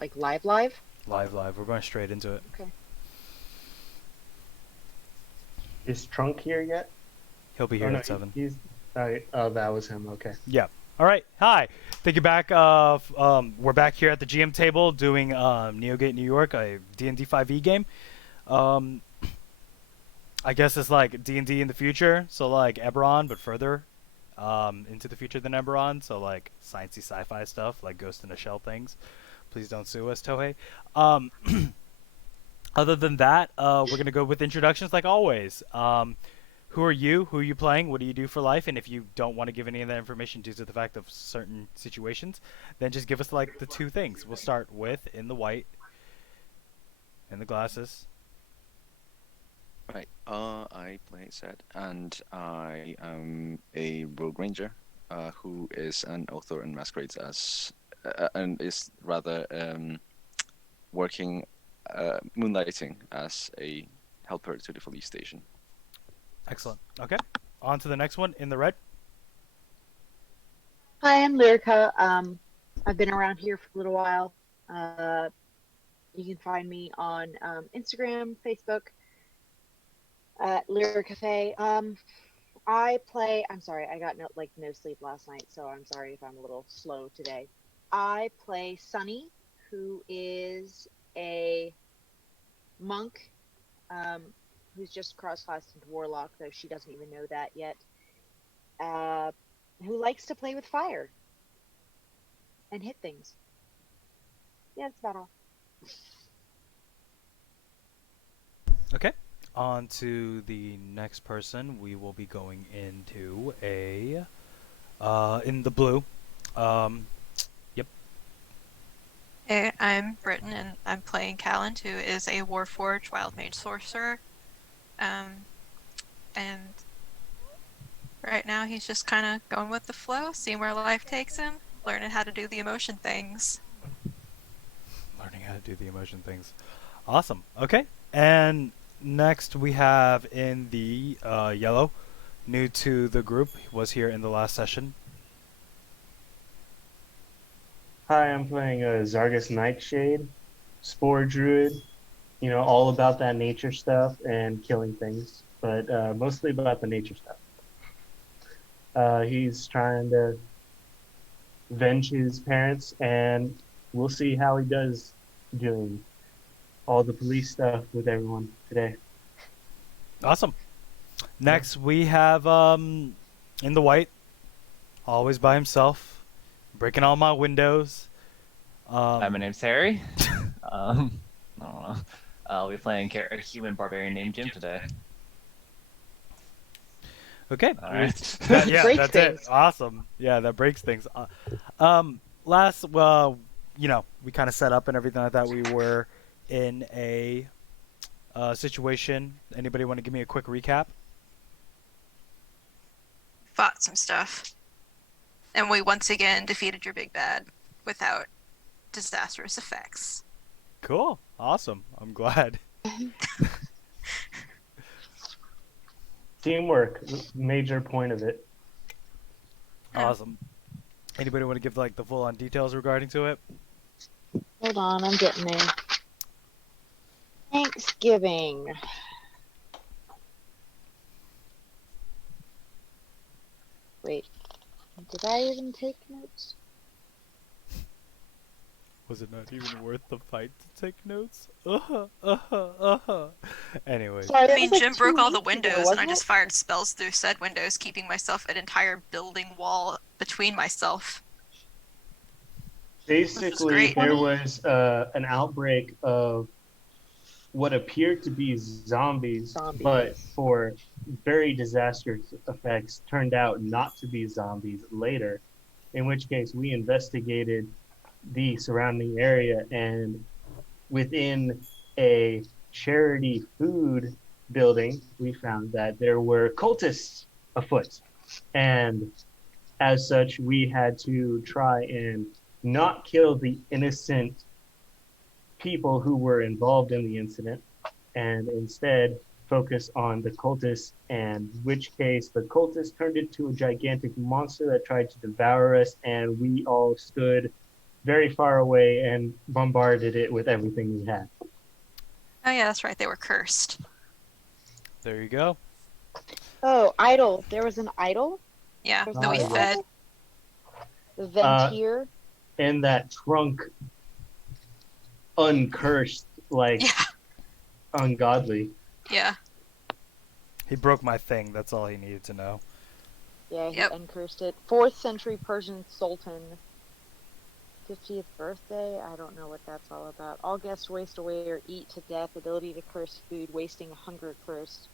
Like live live? Live. We're going straight into it. Okay. Is Trunk here yet? He'll be Oh here no, at 7. he's. Oh, that was him. Okay. Yeah. All right. Hi. Thank you back. We're back here at the GM table doing NeoGate New York, a D&D 5e game. I guess it's like D&D in the future, so like Eberron, but further into the future than Eberron. So like sciencey sci-fi stuff, like Ghost in a Shell things. Please don't sue us, Tohei. Um, other than that, we're gonna go with introductions like always. Who are you? Who are you playing? What do you do for life? And if you don't want to give any of that information due to the fact of certain situations, then just give us like the two things. We'll start with in the white, in the glasses. Right. I play Zed, and I am a rogue ranger, who is an author and masquerades as, and is rather working, moonlighting as a helper to the police station. Excellent. Okay. On to the next one in the red. Hi, I'm Lyrica. I've been around here for a little while. You can find me on Instagram, Facebook, at Lyric Cafe. I'm sorry, I got no sleep last night, so I'm sorry if I'm a little slow today. I play Sunny, who is a monk, who's just cross-classed into Warlock, though she doesn't even know that yet. Who likes to play with fire and hit things. Yeah, that's about all. Okay. On to the next person. We will be going into a in the blue. Yep. Hey, I'm Britain, and I'm playing Callan, who is a Warforged Wild Mage Sorcerer. And right now he's just kind of going with the flow, seeing where life takes him, learning how to do the emotion things. Learning how to do the emotion things. Awesome. Okay. And next we have in the yellow, new to the group, was here in the last session. Hi, I'm playing Zargus Nightshade, Spore Druid. You know, all about that nature stuff and killing things, but mostly about the nature stuff. He's trying to avenge his parents, and we'll see how he does doing all the police stuff with everyone today. Awesome. Next we have in the white, always by himself, breaking all my windows. Hi, my name's Harry. I don't know. I'll be playing a human barbarian named Jim today. Okay. All right. Breaks That's things. it. Awesome. Yeah, that breaks things. Last, we kind of set up and everything like that. We were in a situation. Anybody want to give me a quick recap? Fought some stuff. And we once again defeated your big bad without disastrous effects. Cool. Awesome. I'm glad. Teamwork, major point of it. Awesome. Anybody want to give like the full on details regarding to it? Hold on, I'm getting there. Thanksgiving. Wait, did I even take notes? Was it not even worth the fight to take notes? Anyways. Sorry, that I mean, was like Jim 2 broke all the weeks ago, windows, and wasn't I it? just fired spells through said windows, keeping myself an entire building wall between myself. Basically, great. there was an outbreak of what appeared to be zombies, but for very disastrous effects, turned out not to be zombies later. In which case, we investigated the surrounding area, and within a charity food building, we found that there were cultists afoot. And as such, we had to try and not kill the innocent people who were involved in the incident, and instead focus on the cultists, and in which case the cultists turned into a gigantic monster that tried to devour us, and we all stood very far away and bombarded it with everything we had. Oh yeah, that's right. They were cursed. There you go. Oh, idol. There was an idol. Yeah, Was that we that fed. it? The Ventier. And that trunk, uncursed, like Yeah, ungodly. yeah. He broke my thing. That's all he needed to know. Yeah, he Yep. uncursed it. 4th century Persian Sultan. 50th birthday? I don't know what that's all about. All guests waste away or eat to death. Ability to curse food. Wasting hunger cursed.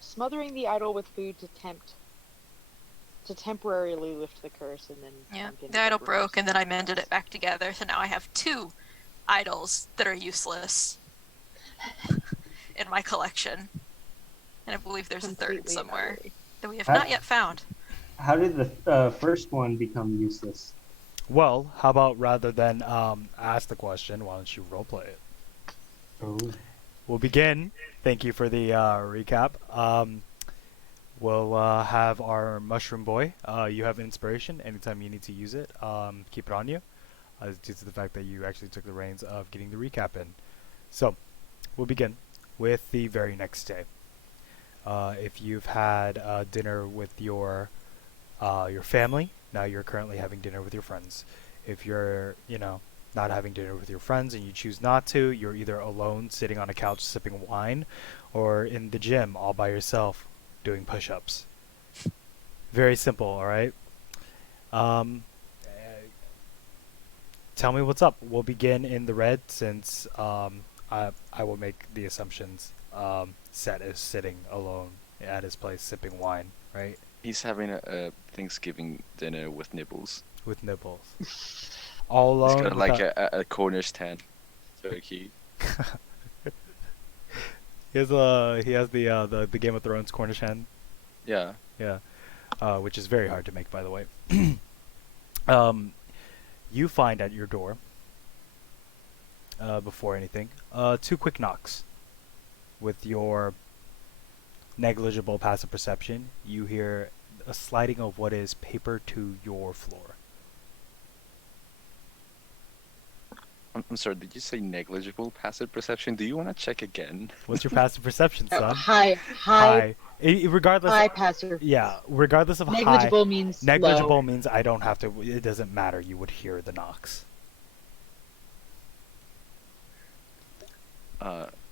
Smothering the idol with food to temporarily lift the curse and then Yeah, pumpkin the idol get broke, roast. and then I mended it back together. So now I have 2 idols that are useless in my collection, and I believe there's a third Completely somewhere and utterly. that we have How- not yet found. How did the first one become useless? Well, how about rather than ask the question, why don't you roleplay it? Oh. We'll begin. Thank you for the recap. We'll have our mushroom boy. You have inspiration. Anytime you need to use it, keep it on you. Due to the fact that you actually took the reins of getting the recap in. So, we'll begin with the very next day. If you've had dinner with your family, now you're currently having dinner with your friends. If you're, not having dinner with your friends and you choose not to, you're either alone sitting on a couch sipping wine or in the gym all by yourself doing push-ups. Very simple, all right? Tell me what's up. We'll begin in the red since I will make the assumptions Set is sitting alone at his place sipping wine, right? He's having a Thanksgiving dinner with nibbles. With nipples. All He's alone. got like a Cornish tan turkey. He has the Game of Thrones Cornish hen. Yeah. Yeah, which is very hard to make, by the way. You find at your door, before anything, 2 quick knocks. With your negligible passive perception, you hear a sliding of what is paper to your floor. I'm sorry, did you say negligible passive perception? Do you want to check again? What's your passive perception, son? High Regardless. passive. Yeah, regardless of Negligible high. means Negligible low. means I don't have to. It doesn't matter. You would hear the knocks.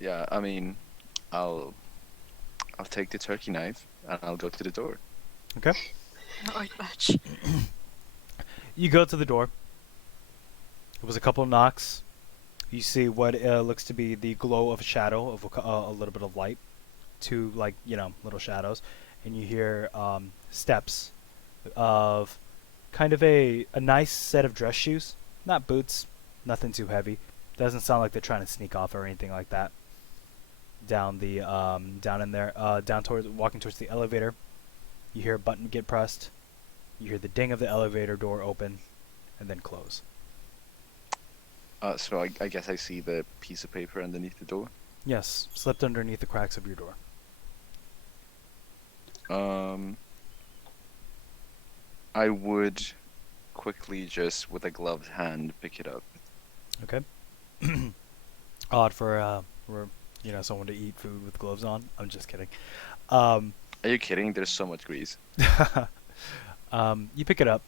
Yeah, I mean, I'll take the turkey knife and I'll go to the door. Okay. Not much. You go to the door. It was a couple of knocks. You see what looks to be the glow of a shadow of a little bit of light. 2 little shadows, and you hear steps of kind of a nice set of dress shoes, not boots, nothing too heavy. Doesn't sound like they're trying to sneak off or anything like that. Down in there, walking towards the elevator. You hear a button get pressed. You hear the ding of the elevator door open, and then close. So I guess I see the piece of paper underneath the door. Yes, slipped underneath the cracks of your door. I would quickly just with a gloved hand pick it up. Okay. Odd for someone to eat food with gloves on. I'm just kidding. Are you kidding? There's so much grease. You pick it up.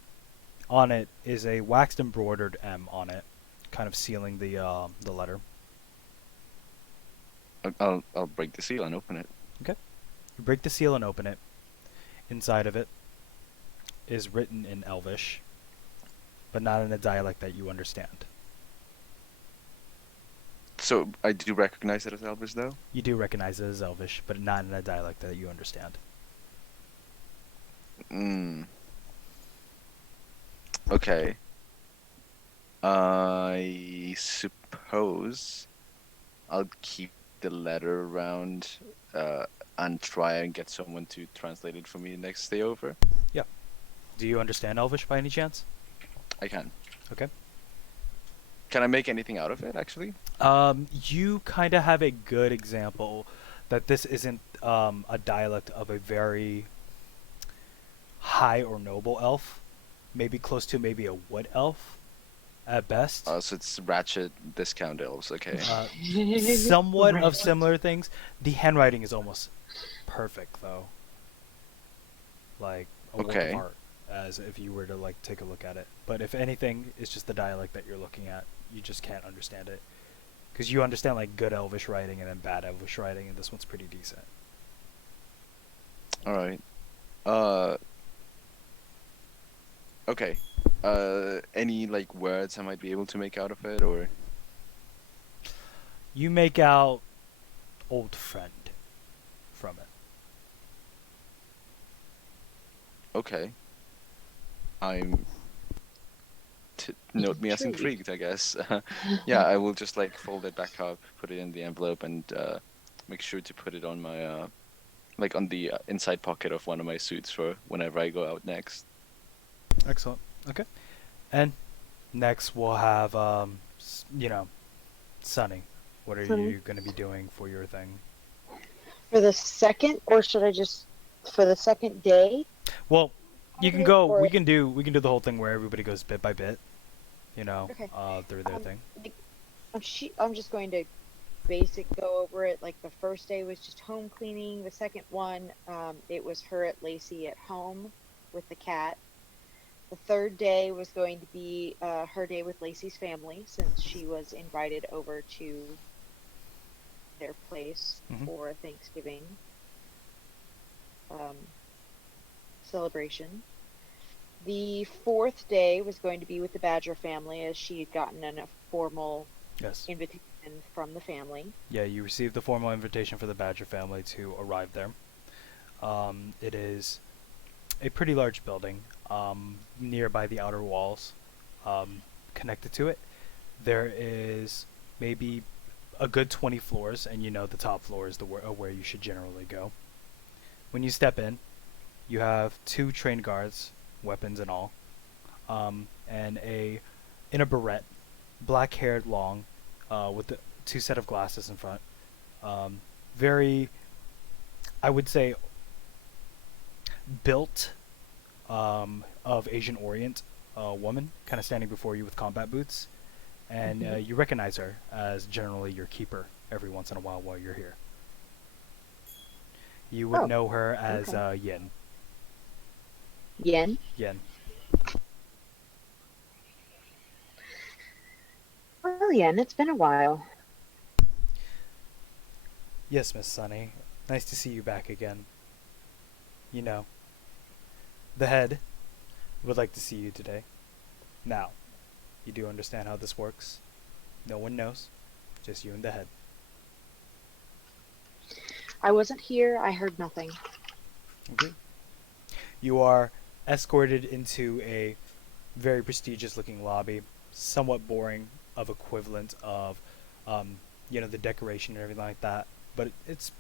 On it is a waxed embroidered M on it, kind of sealing the letter. I'll break the seal and open it. Okay. You break the seal and open it. Inside of it is written in Elvish, but not in a dialect that you understand. So I do recognize it as Elvis, though? You do recognize it as Elvish, but not in a dialect that you understand. Okay. I suppose I'll keep the letter around and try and get someone to translate it for me next day over. Do you understand Elvish by any chance? I can. Okay. Can I make anything out of it, actually? You kind of have a good example that this isn't a dialect of a very high or noble elf. Maybe close to maybe a wood elf at best. So it's ratchet discount elves. Okay. Somewhat of Right. similar things. The handwriting is almost perfect, though. Like a work of Okay. art, as if you were to like take a look at it. But if anything, it's just the dialect that you're looking at. You just can't understand it, because you understand like good Elvish writing and then bad Elvish writing, and this one's pretty decent. All right. Okay. Any like words I might be able to make out of it, or You make out old friend from it. okay. I'm. Note me as Intrigued. intrigued, I guess. Yeah, I will just like fold it back up, put it in the envelope, and make sure to put it on my like on the inside pocket of one of my suits for whenever I go out next. Excellent. Okay. And next we'll have Sunny. What are Sunny. you going to be doing for your thing? For the second, or should I just for the second day? Well, you can Okay, go. or- We can do the whole thing where everybody goes bit by bit. Okay. Through their Um, thing. I'm just going to basic go over it. Like the first day was just home cleaning. The second one, it was her at Lacey at home with the cat. The third day was going to be her day with Lacey's family, since she was invited over to their place Mhm. for Thanksgiving celebration. The fourth day was going to be with the Badger family, as she had gotten a formal Yes. invitation from the family. Yeah, you received the formal invitation for the Badger family to arrive there. It is a pretty large building, nearby the outer walls. Connected to it, there is maybe a good 20 floors, and the top floor is where you should generally go. When you step in, you have 2 trained guards, weapons and all, and in a beret, black-haired, long, with the 2 set of glasses in front. Very, I would say, built, of Asian Orient woman, kind of standing before you with combat boots, and you recognize her as generally your keeper every once in a while you're here. You would Oh, know her as okay. Yin. Yen. Yin. Well, Yen, it's been a while. Yes, Miss Sunny. Nice to see you back again. The head would like to see you today. Now, you do understand how this works. No one knows. Just you and the head. I wasn't here. I heard nothing. Okay. You are escorted into a very prestigious looking lobby, somewhat boring of equivalent of, the decoration and everything like that. But it's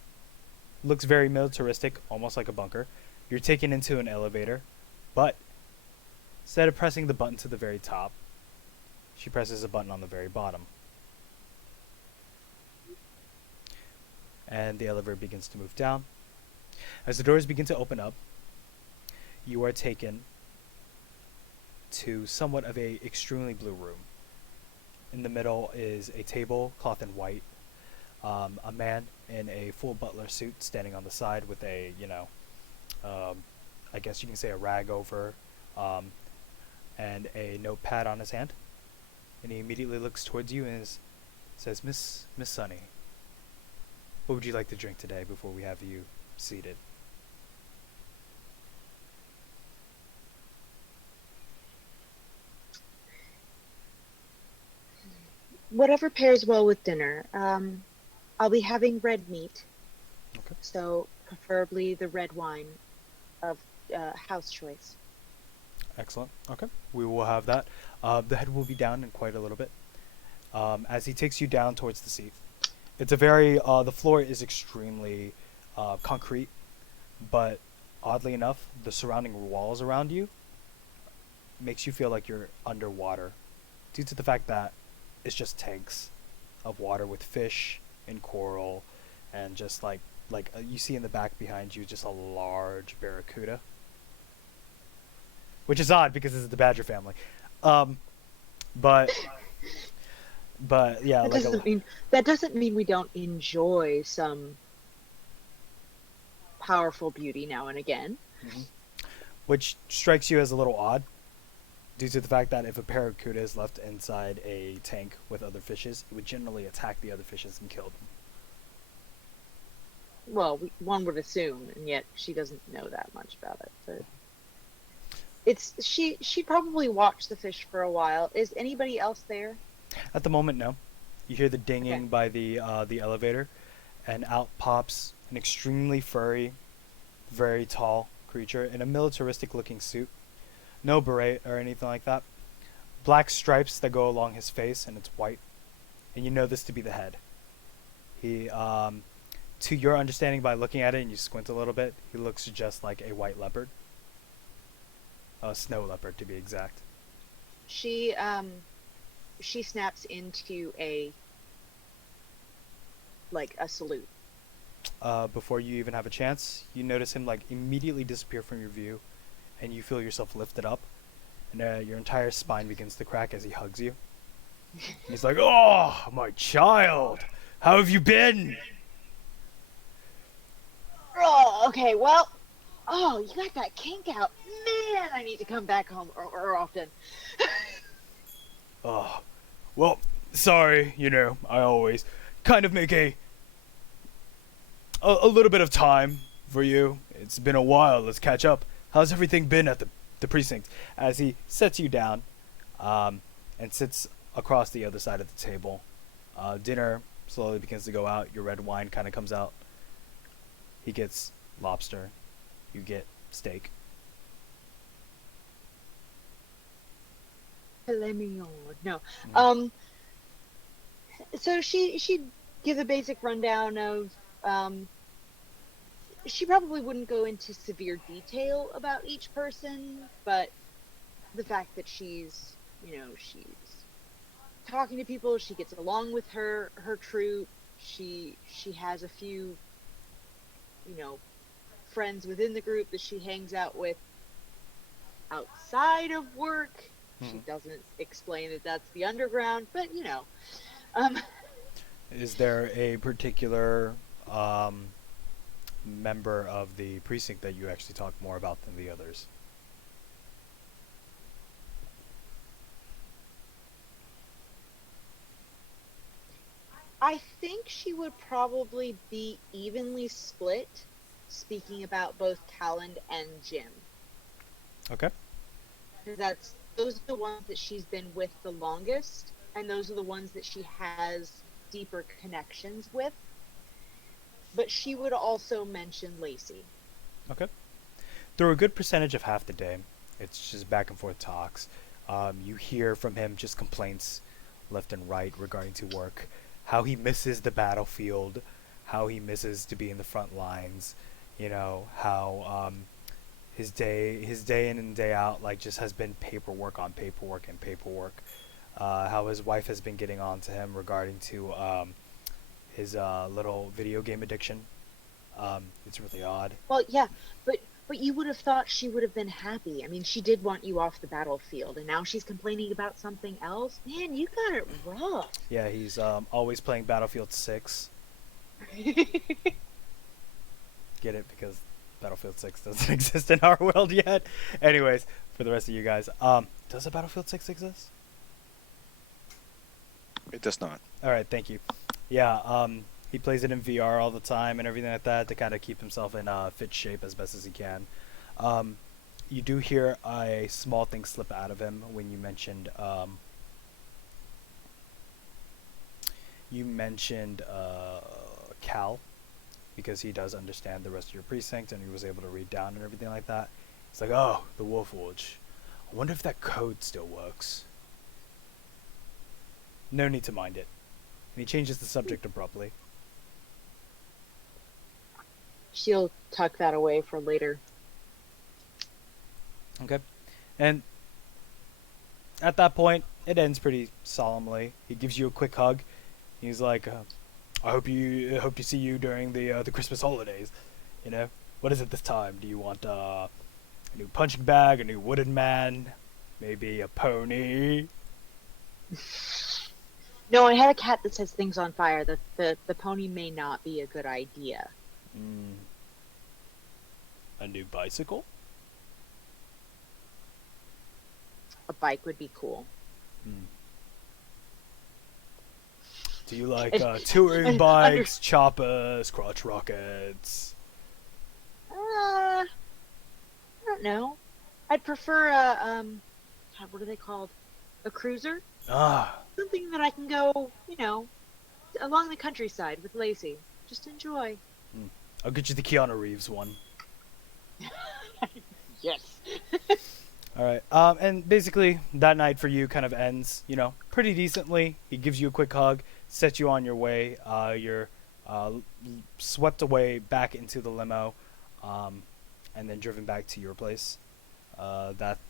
looks very militaristic, almost like a bunker. You're taken into an elevator, but instead of pressing the button to the very top, she presses a button on the very bottom. And the elevator begins to move down. As the doors begin to open up, you are taken to somewhat of a extremely blue room. In the middle is a table, cloth in white, a man in a full butler suit standing on the side with a, I guess you can say a rag over, and a notepad on his hand. And he immediately looks towards you and says, Miss Sunny, what would you like to drink today before we have you seated? Whatever pairs well with dinner. I'll be having red meat, Okay. so preferably the red wine of house choice. Excellent. Okay. We will have that. The head will be down in quite a little bit. As he takes you down towards the seat. It's a very, the floor is extremely concrete, but oddly enough, the surrounding walls around you makes you feel like you're underwater due to the fact that it's just tanks of water with fish and coral and just like you see in the back behind you just a large barracuda, which is odd because this is the Badger family. But yeah, That like doesn't mean we don't enjoy some powerful beauty now and again. which strikes you as a little odd, due to the fact that if a barracuda is left inside a tank with other fishes, it would generally attack the other fishes and kill them. Well, one would assume, and yet she doesn't know that much about it. But it's she probably watched the fish for a while. Is anybody else there? At the moment, no. You hear the dinging Okay. by the elevator, and out pops an extremely furry, very tall creature in a militaristic-looking suit. No beret or anything like that. Black stripes that go along his face, and it's white. And you know this to be the head. He, to your understanding by looking at it and you squint a little bit, he looks just like a white leopard. A snow leopard, to be exact. She snaps into a salute. Before you even have a chance, you notice him like immediately disappear from your view, and you feel yourself lifted up, and your entire spine begins to crack as he hugs you. And he's like, "Oh, my child, how have you been?" Oh, okay. Well, you got that kink out, man. I need to come back home or often. Oh, well, sorry, I always kind of make a little bit of time for you. It's been a while. Let's catch up. How's everything been at the precinct? As he sets you down, and sits across the other side of the table. Dinner slowly begins to go out. Your red wine kind of comes out. He gets lobster. You get steak. Filet mignon. No. So she gives a basic rundown of. She probably wouldn't go into severe detail about each person, but the fact that she's talking to people, she gets along with her troop. She has a few, friends within the group that she hangs out with outside of work. She doesn't explain that that's the underground, but Is there a particular member of the precinct that you actually talk more about than the others? I think she would probably be evenly split, speaking about both Calland and Jim. Okay. Those are the ones that she's been with the longest, and those are the ones that she has deeper connections with. But she would also mention Lacey. Okay. Through a good percentage of half the day, it's just back and forth talks. You hear from him just complaints left and right regarding to work, how he misses the battlefield, how he misses to be in the front lines, how his day in and day out just has been paperwork on paperwork and paperwork. How his wife has been getting on to him regarding to his little video game addiction. It's really odd. Well, yeah, but you would have thought she would have been happy. I mean, she did want you off the battlefield, and now she's complaining about something else. Man, you got it rough. Yeah, he's always playing Battlefield 6. Get it? Because Battlefield 6 doesn't exist in our world yet. Anyways, for the rest of you guys, does a Battlefield 6 exist? It does not. All right, thank you. Yeah, he plays it in VR all the time and everything like that to kind of keep himself in fit shape as best as he can. You do hear a small thing slip out of him when you mentioned Cal, because he does understand the rest of your precinct and he was able to read down and everything like that. It's like, oh, the Wolf Forge. I wonder if that code still works. No need to mind it. And he changes the subject abruptly. She'll tuck that away for later. Okay. And at that point, it ends pretty solemnly. He gives you a quick hug. He's like, I hope to see you during the Christmas holidays. What is it this time? Do you want a new punching bag, a new wooden man, maybe a pony? No, I had a cat that sets things on fire. The pony may not be a good idea. Mm. A new bicycle? A bike would be cool. Mm. Do you like And- touring and bikes, choppers, crotch rockets? I don't know. I'd prefer a God, what are they called? A cruiser? Ah, Something that I can go, along the countryside with Lacey. Just enjoy. I'll get you the Keanu Reeves one. Yes. All right. And basically, that night for you kind of ends, pretty decently. He gives you a quick hug, sets you on your way. You're swept away back into the limo, and then driven back to your place. That's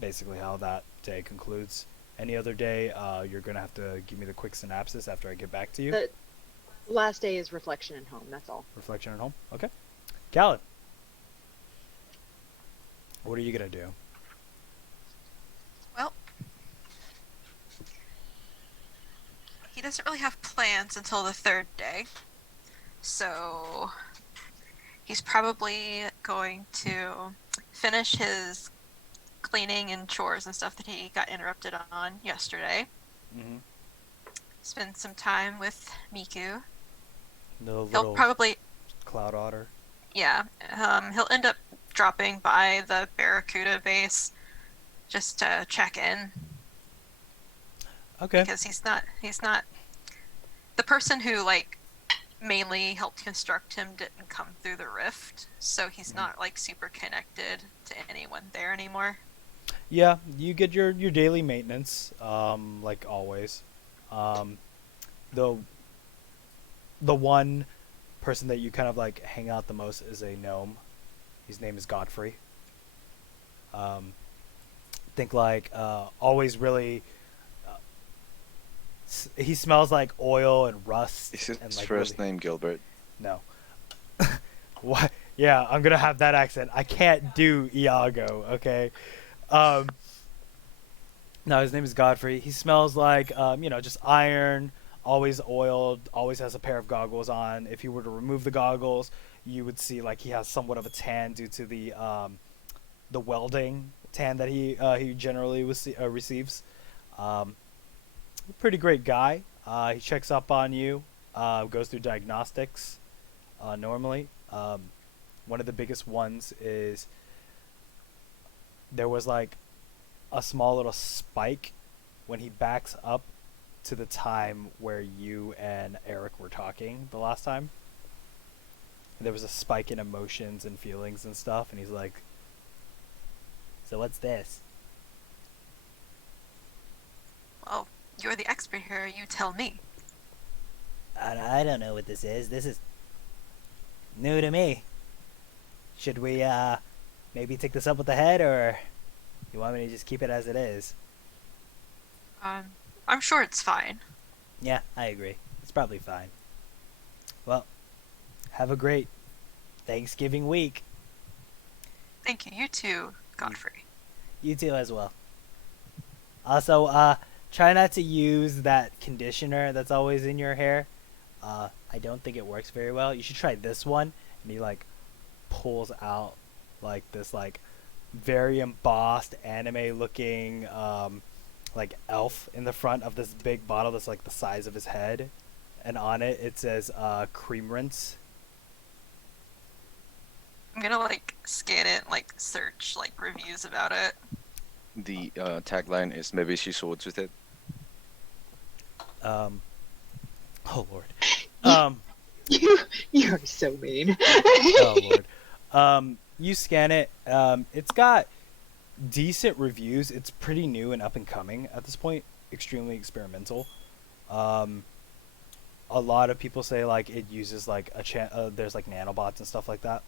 basically how that day concludes. Any other day, you're going to have to give me the quick synopsis after I get back to you. The last day is reflection and home. That's all. Reflection at home? Okay. Gallon, what are you going to do? Well, he doesn't really have plans until the third day. So he's probably going to finish his cleaning and chores and stuff that he got interrupted on yesterday. Mm-hmm. Spend some time with Miku. The He'll little probably, cloud otter. yeah, he'll end up dropping by the Barracuda base just to check in. Okay. Because he's not the person who mainly helped construct him didn't come through the rift, so he's not super connected to anyone there anymore. Yeah, you get your daily maintenance, like always. The one person that you kind of hang out the most is a gnome. His name is Godfrey. Think always really. He smells like oil and rust. Is his and first name Gilbert? No. What? Yeah, I'm gonna have that accent. I can't do Iago. Okay. No, his name is Godfrey. He smells like just iron. Always oiled. Always has a pair of goggles on. If you were to remove the goggles, you would see he has somewhat of a tan due to the welding tan that he generally receives. Pretty great guy. He checks up on you. Goes through diagnostics. Normally, one of the biggest ones is there was a small little spike when he backs up to the time where you and Eric were talking the last time. There was a spike in emotions and feelings and stuff, and he's like, "So what's this?" Well, you're the expert here. You tell me. I don't know what this is. This is new to me. Should we maybe take this up with the head, or you want me to just keep it as it is? I'm sure it's fine. Yeah, I agree. It's probably fine. Well, have a great Thanksgiving week. Thank you. You too, Godfrey. You too as well. Also, try not to use that conditioner that's always in your hair. I don't think it works very well. You should try this one. And he pulls out this very embossed anime looking elf in the front of this big bottle that's the size of his head, and on it says cream rinse. I'm gonna scan it, search reviews about it. The tagline is maybe she swords with it. Oh Lord. You're so mean. Oh Lord. You scan it. It's got decent reviews. It's pretty new and up and coming at this point. Extremely experimental. A lot of people say it uses there's nanobots and stuff like that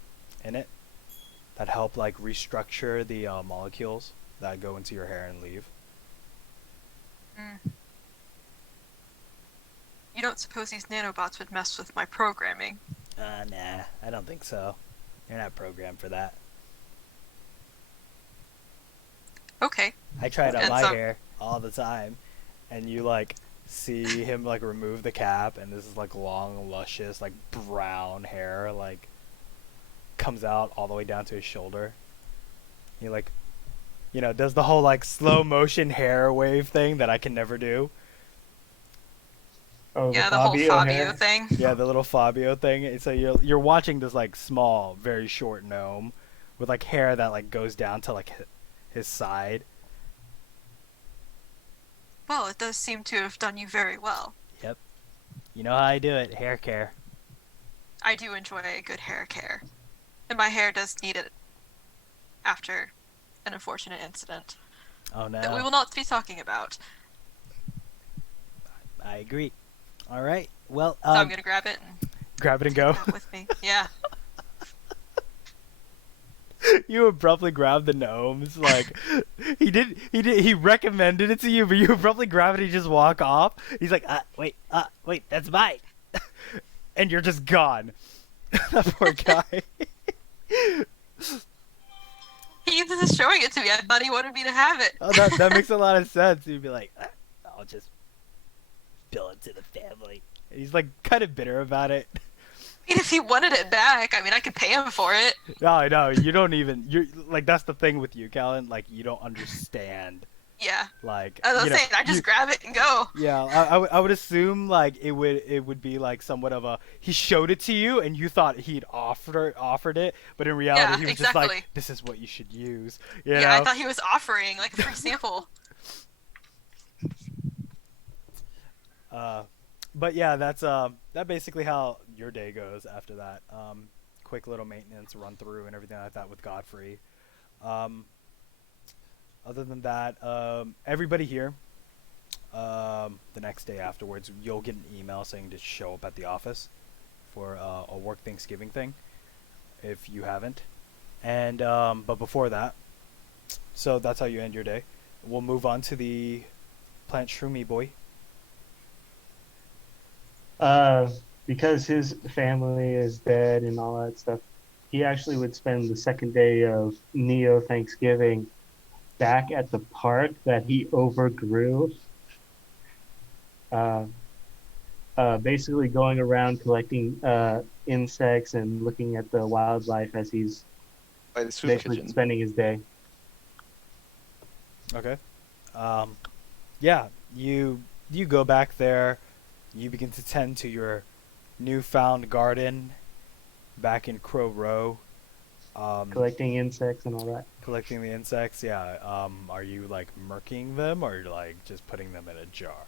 in it that help restructure the molecules that go into your hair and leave. You don't suppose these nanobots would mess with my programming? Nah, I don't think so. You're not programmed for that. Okay. I try it on And my so- hair all the time, and you like see him like remove the cap, and this is like long, luscious, like brown hair like comes out all the way down to his shoulder. He like, does the whole like slow motion hair wave thing that I can never do. Oh, Yeah, the the whole Fabio Fabio hair. thing. Yeah, the little Fabio thing. And so you're watching this like small, very short gnome with like hair that like goes down to like his side. Well, it does seem to have done you very well. Yep. You know how I do it. Hair care. I do enjoy a good hair care. And my hair does need it after an unfortunate incident Oh no. that we will not be talking about. I agree. All right. Well, So I'm gonna grab it and grab it and take go. that with me. Yeah. You abruptly grabbed the gnomes. Like he recommended it to you, but you abruptly grab it and you just walk off. He's like, wait, that's mine. And you're just gone. That poor guy. He was showing it to me. I thought he wanted me to have it. Oh, that makes a lot of sense. You'd be like, I'll just bill it to the family. And he's like kind of bitter about it. I mean, if he wanted it back, I mean, I could pay him for it. No, I know. You don't even. You're like that's the thing with you, Callan. Like you don't understand. Yeah. Like As I was saying, I just grab it and go. Yeah, I would assume like it would be like somewhat of a he showed it to you and you thought he'd offered it, but in reality Yeah, he was just like, exactly. this is what you should use. You Yeah, know? I thought he was offering like a free sample. But yeah, that's that basically how your day goes after that. Quick little maintenance run through and everything like that with Godfrey. Other than that, everybody here, the next day afterwards, you'll get an email saying to show up at the office for a work Thanksgiving thing, if you haven't. And but before that, so that's how you end your day. We'll move on to the plant shroomy boy. Because his family is dead and all that stuff, he actually would spend the second day of Neo Thanksgiving back at the park that he overgrew. Basically going around collecting insects and looking at the wildlife as he's By the soup basically kitchen. spending his day. Okay. Yeah, you go back there. You begin to tend to your newfound garden back in Crow Row. Collecting insects and all that. Collecting the insects, yeah. Are you like murking them or like just putting them in a jar?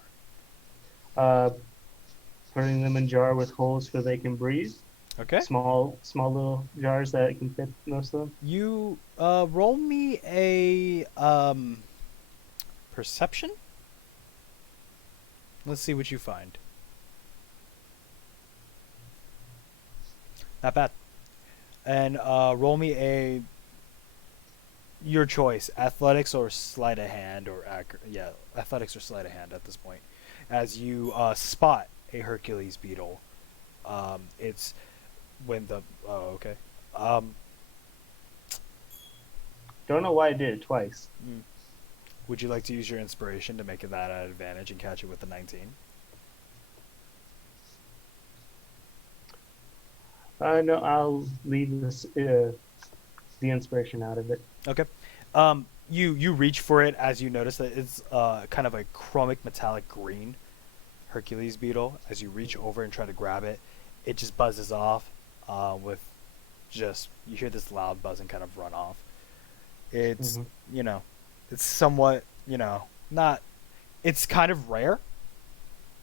Putting them in jar with holes so they can breathe. Okay. Small little jars that can fit most of them. You roll me a perception. Let's see what you find. Not bad. And roll me your choice, athletics or sleight of hand, or athletics or sleight of hand at this point, as you spot a Hercules beetle. It's when the okay. Don't know why I did it twice. Would you like to use your inspiration to make that an advantage and catch it with the 19? No, I'll leave this the inspiration out of it. Okay. You reach for it as you notice that it's kind of a chromic metallic green Hercules beetle. As you reach over and try to grab it, it just buzzes off with just you hear this loud buzz and kind of run off. It's it's somewhat not. It's kind of rare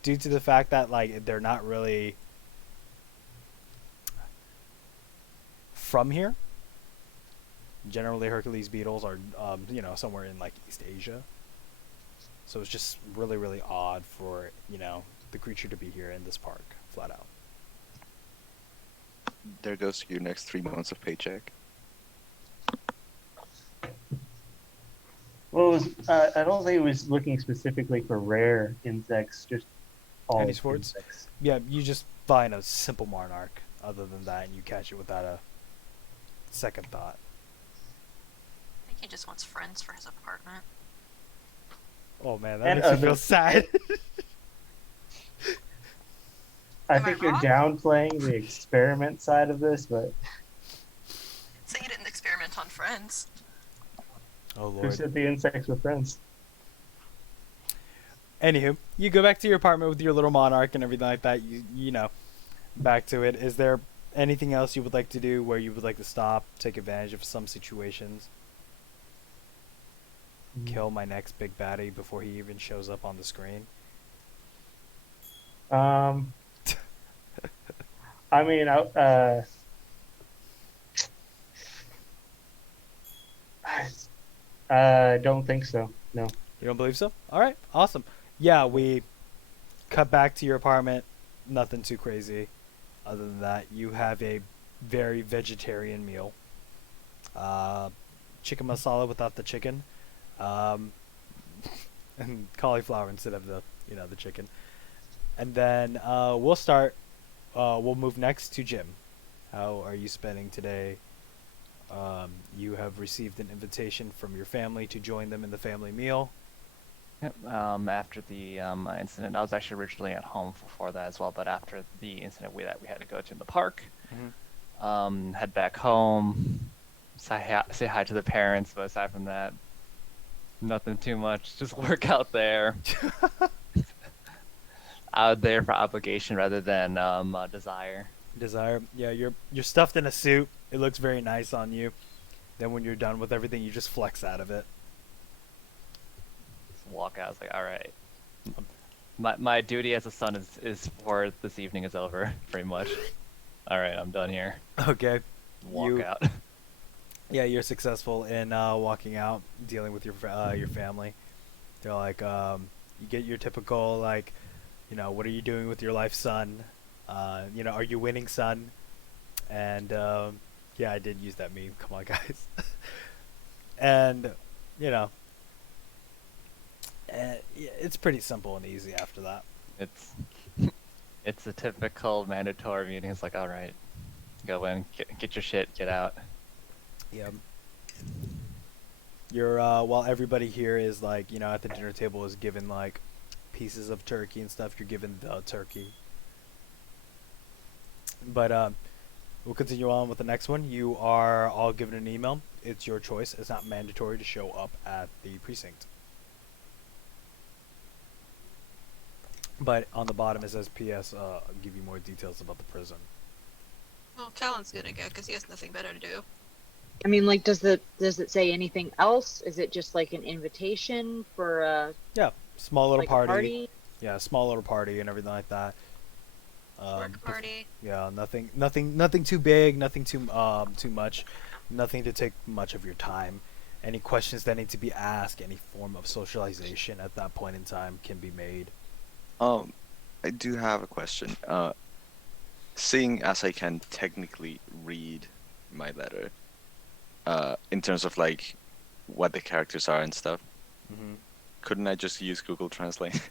due to the fact that like they're not really from here. Generally, Hercules beetles are, somewhere in like East Asia. So it's just really, really odd for the creature to be here in this park, flat out. There goes your next 3 months of paycheck. Well, I don't think it was looking specifically for rare insects, just all Any sports? insects. Yeah, you just find a simple monarch. Other than that, and you catch it without a second thought. I think he just wants friends for his apartment. Oh man, that And makes me other- feel sad. I Am I think you're wrong? downplaying the experiment side of this, but So you didn't experiment on friends. Oh who lord. said the insects were friends? Anywho, you go back to your apartment with your little monarch and everything like that. You know, back to it. Is there anything else you would like to do where you would like to stop, take advantage of some situations? Kill my next big baddie before he even shows up on the screen? I mean, I don't think so. No. You don't believe so? Alright, awesome. Yeah, we cut back to your apartment. Nothing too crazy. Other than that, you have a very vegetarian meal. Chicken masala without the chicken. And cauliflower instead of the chicken. And then we'll start. We'll move next to Jim. How are you spending today? You have received an invitation from your family to join them in the family meal. Yep, after the incident, I was actually originally at home before that as well, but after the incident we had to go to the park, head back home, say hi to the parents, but aside from that, nothing too much. Just work out there. Out there for obligation rather than desire. Desire. Yeah, you're stuffed in a suit. It looks very nice on you. Then when you're done with everything, you just flex out of it. Just walk out. It's like, all right. My duty as a son is for this evening is over, pretty much. All right, I'm done here. Okay. Walk out. Yeah, you're successful in walking out, dealing with your family. They're like, you get your typical like, what are you doing with your life, son? Are you winning, son? And yeah, I did use that meme. Come on, guys. And it's pretty simple and easy after that. It's a typical mandatory meeting. It's like, all right, go in, get your shit, get out. Yeah. You're while everybody here is like, at the dinner table is given like pieces of turkey and stuff, you're given the turkey. But we'll continue on with the next one. You are all given an email. It's your choice. It's not mandatory to show up at the precinct. But on the bottom it says, P.S. I'll give you more details about the prison. Well, Callan's gonna go because he has nothing better to do. I mean, like, does it say anything else? Is it just like an invitation for a Small little like a party? Yeah, small little party and everything like that. Work party. Yeah, nothing too big, nothing too much, nothing to take much of your time. Any questions that need to be asked, any form of socialization at that point in time can be made. I do have a question. Seeing as I can technically read my letter, in terms of like what the characters are and stuff, couldn't I just use Google Translate?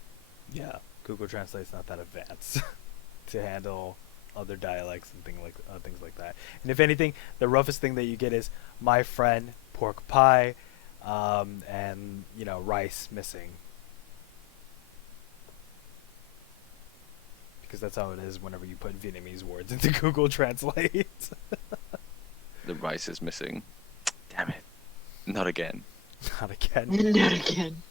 Yeah, Google Translate's not that advanced to handle other dialects and things like that. And if anything, the roughest thing that you get is my friend, pork pie, and rice missing. Because that's how it is whenever you put Vietnamese words into Google Translate. The rice is missing. Damn it. Not again. Not again. Not again.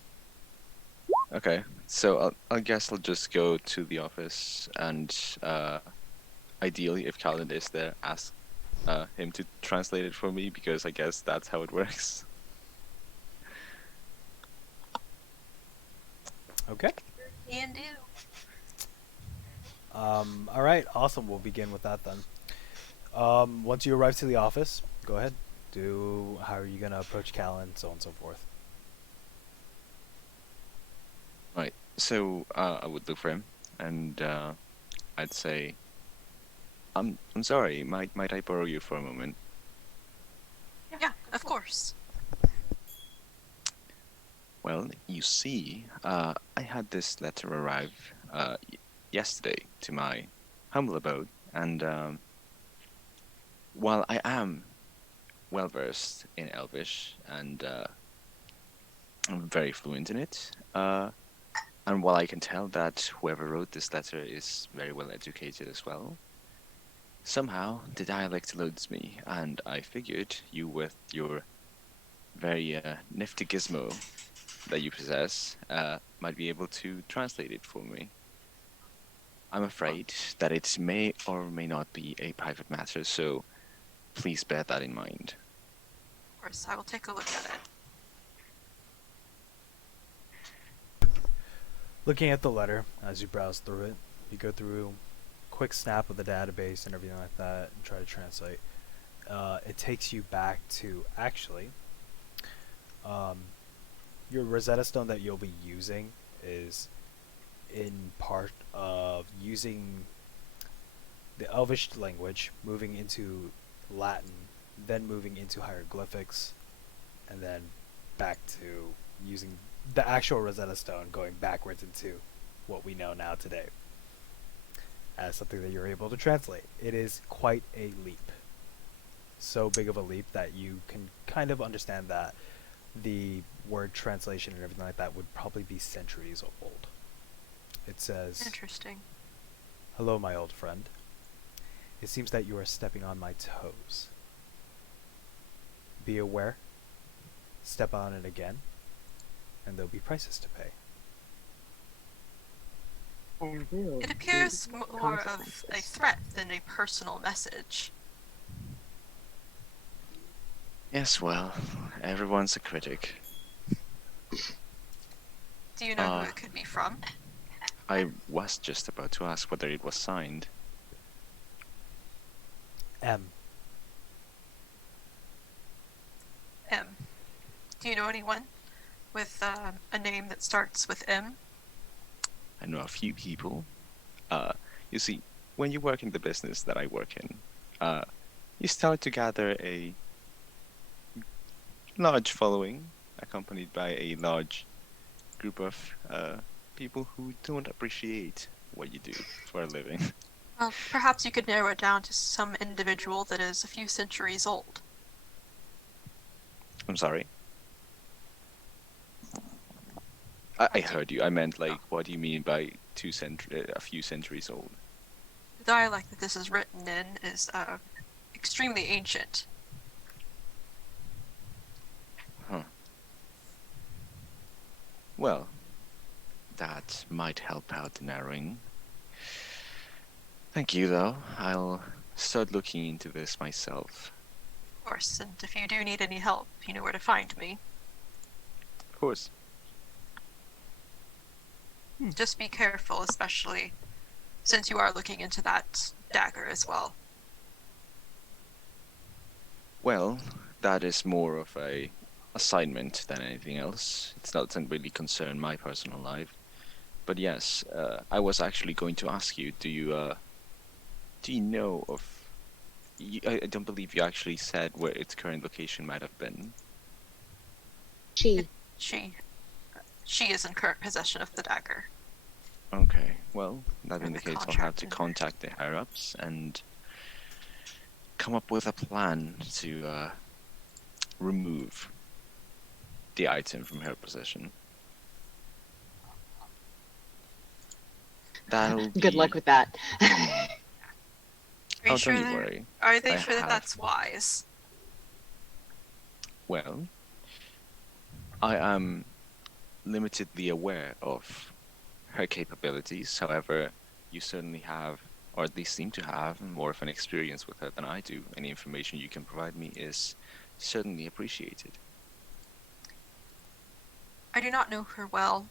Okay, so I guess I'll just go to the office and ideally, if Callan is there, ask him to translate it for me because I guess that's how it works. Okay. Can do. All right, awesome. We'll begin with that then. Once you arrive to the office, go ahead. How are you gonna approach Callan, so on and so forth. Right. So I would look for him, and I'd say, "I'm sorry. Might I borrow you for a moment?" Yeah, of course. Well, you see, I had this letter arrive yesterday to my humble abode, and while I am well versed in Elvish, and I'm very fluent in it. And while I can tell that whoever wrote this letter is very well educated as well, somehow the dialect eludes me, and I figured you, with your very nifty gizmo that you possess, might be able to translate it for me. I'm afraid that it may or may not be a private matter, so please bear that in mind. Of course, I will take a look at it. Looking at the letter, as you browse through it, you go through a quick snap of the database and everything like that and try to translate. It takes you back to, actually, your Rosetta Stone that you'll be using is in part of using the Elvish language, moving into Latin, then moving into hieroglyphics, and then back to using the actual Rosetta Stone, going backwards into what we know now today as something that you're able to translate. It is quite a leap. So big of a leap that you can kind of understand that the word translation and everything like that would probably be centuries old. It says, Interesting. "Hello, my old friend. It seems that you are stepping on my toes. Be aware. Step on it again, and there'll be prices to pay." And will It appears be more of a consequences. threat than a personal message. Yes, well, everyone's a critic. Do you know who it could be from? I was just about to ask whether it was signed. M. M. Do you know anyone with a name that starts with M? I know a few people. You see, when you work in the business that I work in, you start to gather a large following, accompanied by a large group of people who don't appreciate what you do for a living. Well, perhaps you could narrow it down to some individual that is a few centuries old. I'm sorry. I heard you. I meant, like, what do you mean by a few centuries old? The dialect that this is written in is extremely ancient. Huh. Well, that might help out the narrowing. Thank you, though. I'll start looking into this myself. Of course, and if you do need any help, you know where to find me. Of course. Just be careful, especially since you are looking into that dagger as well. Well, that is more of a assignment than anything else. It doesn't really concern my personal life. But yes, I was actually going to ask you, do you know of... I don't believe you actually said where its current location might have been. She is in current possession of the dagger. Okay, well, that And the indicates I'll have to contract contact the higher-ups and come up with a plan to remove the item from her possession. That'll be... Good luck with that. Are you Oh, sure don't you worry. Are they I sure that have- that's wise? Well, I am limitedly aware of her capabilities. However, you certainly have, or at least seem to have, more of an experience with her than I do. Any information you can provide me is certainly appreciated. I do not know her well.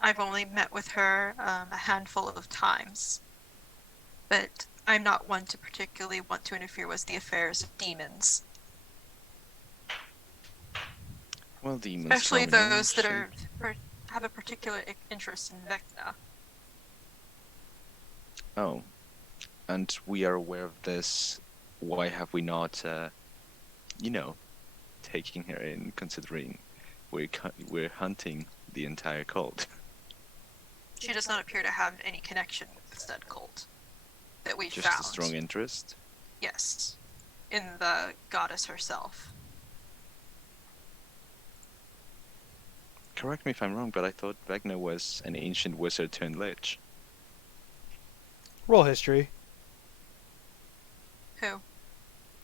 I've only met with her a handful of times. But I'm not one to particularly want to interfere with the affairs of demons. Well, demons Especially come in all those that shapes. have a particular interest in Vecna. Oh, and we are aware of this. Why have we not, taking her in, considering we're hunting the entire cult? She does not appear to have any connection with the said cult that we Just found. a strong interest? Yes, in the goddess herself. Correct me if I'm wrong, but I thought Vecna was an ancient wizard turned lich. Roll history. Who?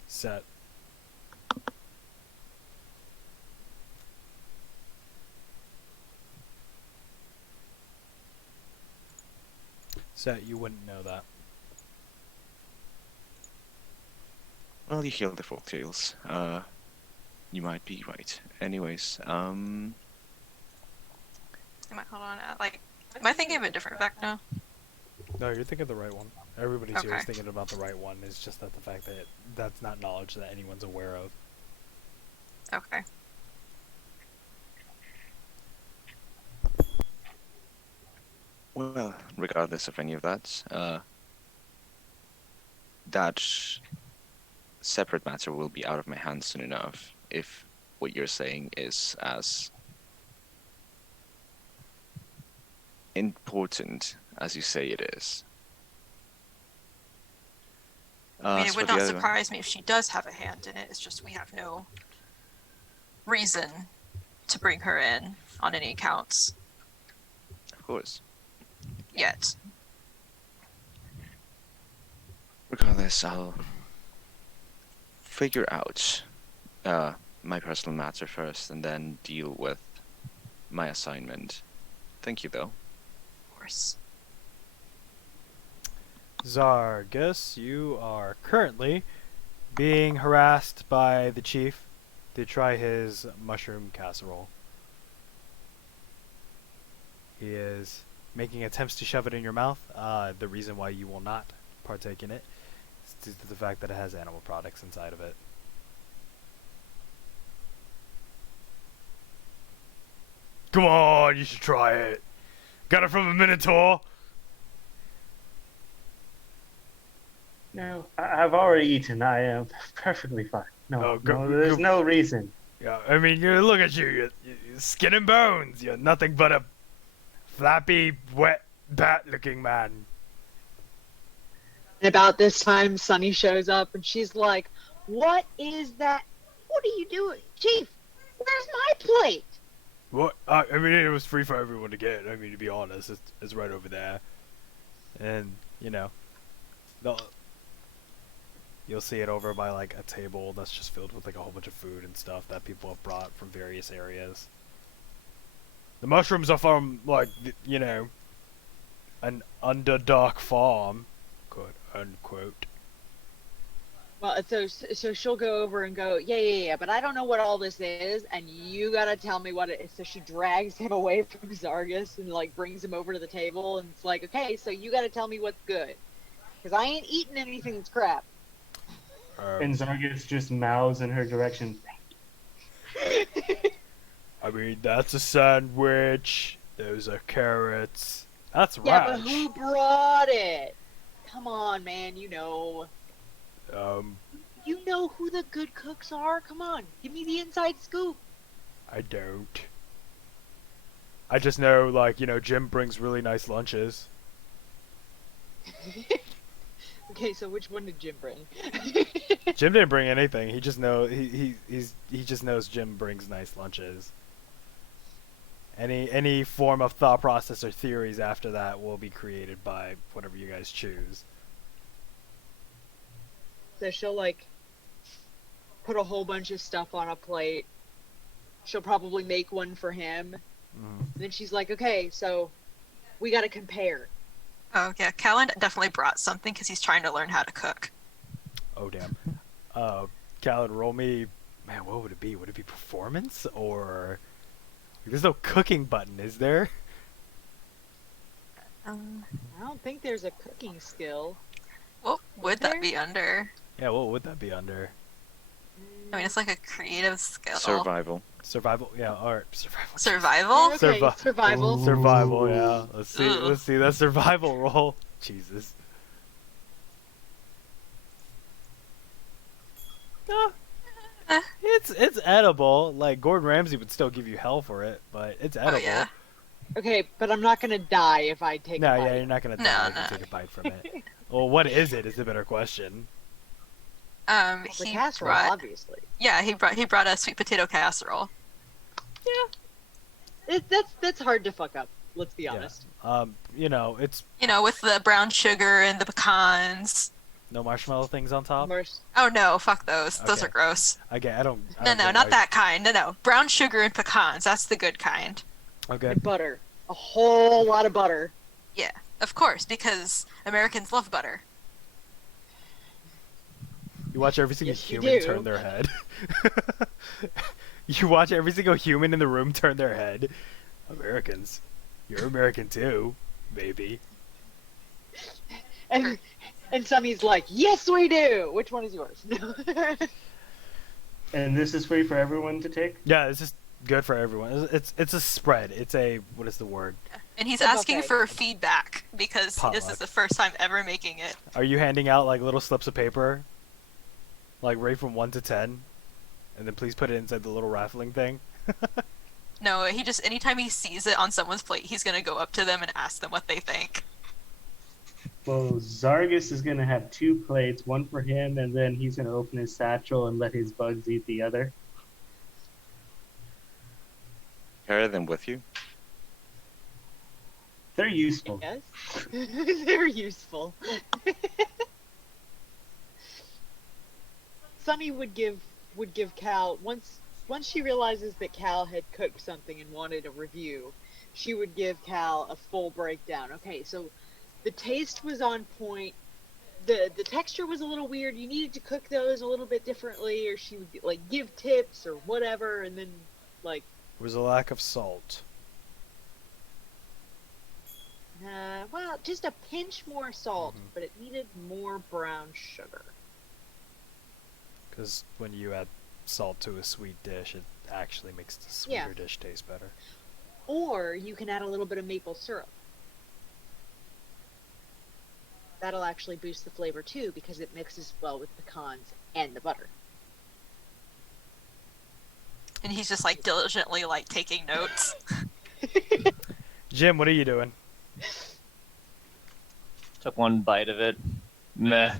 Set. Set, you wouldn't know that. Well, you hear the folktales. You might be right. Anyways, Hold on. Am I thinking of a different Vecna? No, you're thinking of the right one. Everybody's here is Okay. thinking about the right one. It's just that the fact that that's not knowledge that anyone's aware of. Okay. well, regardless of any of that, that separate matter will be out of my hands soon enough, if what you're saying is as important as you say it is. I mean, As it for would the not other- surprise me if she does have a hand in it. It's just we have no reason to bring her in on any accounts Of course. yet. Regardless, I'll figure out my personal matter first and then deal with my assignment. Thank you, though. Of course. Zargus, you are currently being harassed by the chief to try his mushroom casserole. He is making attempts to shove it in your mouth. The reason why you will not partake in it is due to the fact that it has animal products inside of it. Come on, you should try it. Got it from a Minotaur. No, I've already eaten. I am perfectly fine. No, Oh, go- no, there's go- no reason. Yeah, I mean, you look at you, you're skin and bones. You're nothing but a flappy, wet, bat-looking man. And about this time, Sunny shows up and she's like, "What is that? What are you doing, Chief? Where's my plate?" What? I mean, it was free for everyone to get. I mean, to be honest, it's right over there. And, you know, you'll see it over by, like, a table that's just filled with, like, a whole bunch of food and stuff that people have brought from various areas. The mushrooms are from, like, you know, an underdark farm, quote unquote. Well, so she'll go over and go, yeah, but I don't know what all this is, and you gotta tell me what it is. So she drags him away from Zargus and like brings him over to the table, and it's like, okay, so you gotta tell me what's good, because I ain't eating anything that's crap. And Zargus just mouths in her direction. I mean, that's a sandwich. Those are carrots. That's Yeah, ranch. but who brought it? Come on, man, you know. You know who the good cooks are? Come on, give me the inside scoop. I don't. I just know, like, you know, Jim brings really nice lunches. Okay, so which one did Jim bring? Jim didn't bring anything. He just he just knows Jim brings nice lunches. Any form of thought process or theories after that will be created by whatever you guys choose. So she'll like put a whole bunch of stuff on a plate. She'll probably make one for him. Mm. Then she's like, okay, so we gotta compare. Oh, yeah. Callan definitely brought something because he's trying to learn how to cook. Oh damn. Khaled, roll me. Man, what would it be? Would it be performance or? There's no cooking button, is there? I don't think there's a cooking skill. What would there? that be under? Yeah, what would that be under? I mean, it's like a creative skill. Survival. Survival? Yeah, alright, survival. Survival? Okay, Survi- survival. Ooh. Survival, yeah. Let's Ugh. see that survival roll. Jesus. Ah, Eh. it's edible. Like Gordon Ramsay would still give you hell for it, but it's edible. Oh, yeah. Okay, but I'm not gonna die if I take No, a bite. yeah, you're not gonna No, die if no. you take a bite from it. Well, what is it? Is the better question. It's a He casserole, brought, obviously. yeah, he brought a sweet potato casserole. That's hard to fuck up. Let's be Yeah. honest. It's With the brown sugar and the pecans. no marshmallow things on top. Oh no, fuck those. Those are Okay. gross. I don't. No, not that kind. No. Brown sugar and pecans. That's the good kind. Okay. And butter. A whole lot of butter. Yeah, of course, because Americans love butter. You watch every single Yes, you human do. turn their head. You watch every single human in the room turn their head. Americans, you're American too, maybe. And Sunny's like, yes, we do. Which one is yours? And this is free for everyone to take? Yeah, it's just good for everyone. It's a spread. It's a what is the word? And he's It's a asking buffet. for feedback because this Potluck. is the first time ever making it. Are you handing out like little slips of paper, like rate from 1 to 10, and then please put it inside the little raffling thing? No, he just anytime he sees it on someone's plate, he's gonna go up to them and ask them what they think. Well, Zargus is going to have 2 plates, one for him, and then he's going to open his satchel and let his bugs eat the other. Carry them with you. They're useful. Yes. They're useful. Sunny would give Cal once she realizes that Cal had cooked something and wanted a review, she would give Cal a full breakdown. Okay, so the taste was on point. The texture was a little weird. You needed to cook those a little bit differently, or she would like give tips or whatever, and then like It was a lack of salt. well, just a pinch more salt, Mhm. but it needed more brown sugar. Because when you add salt to a sweet dish, it actually makes the sweeter dish taste better. Or you can add a little bit of maple syrup. That'll actually boost the flavor too because it mixes well with pecans and the butter. And he's just like diligently like taking notes. Jim, what are you doing? Took one bite of it. Meh.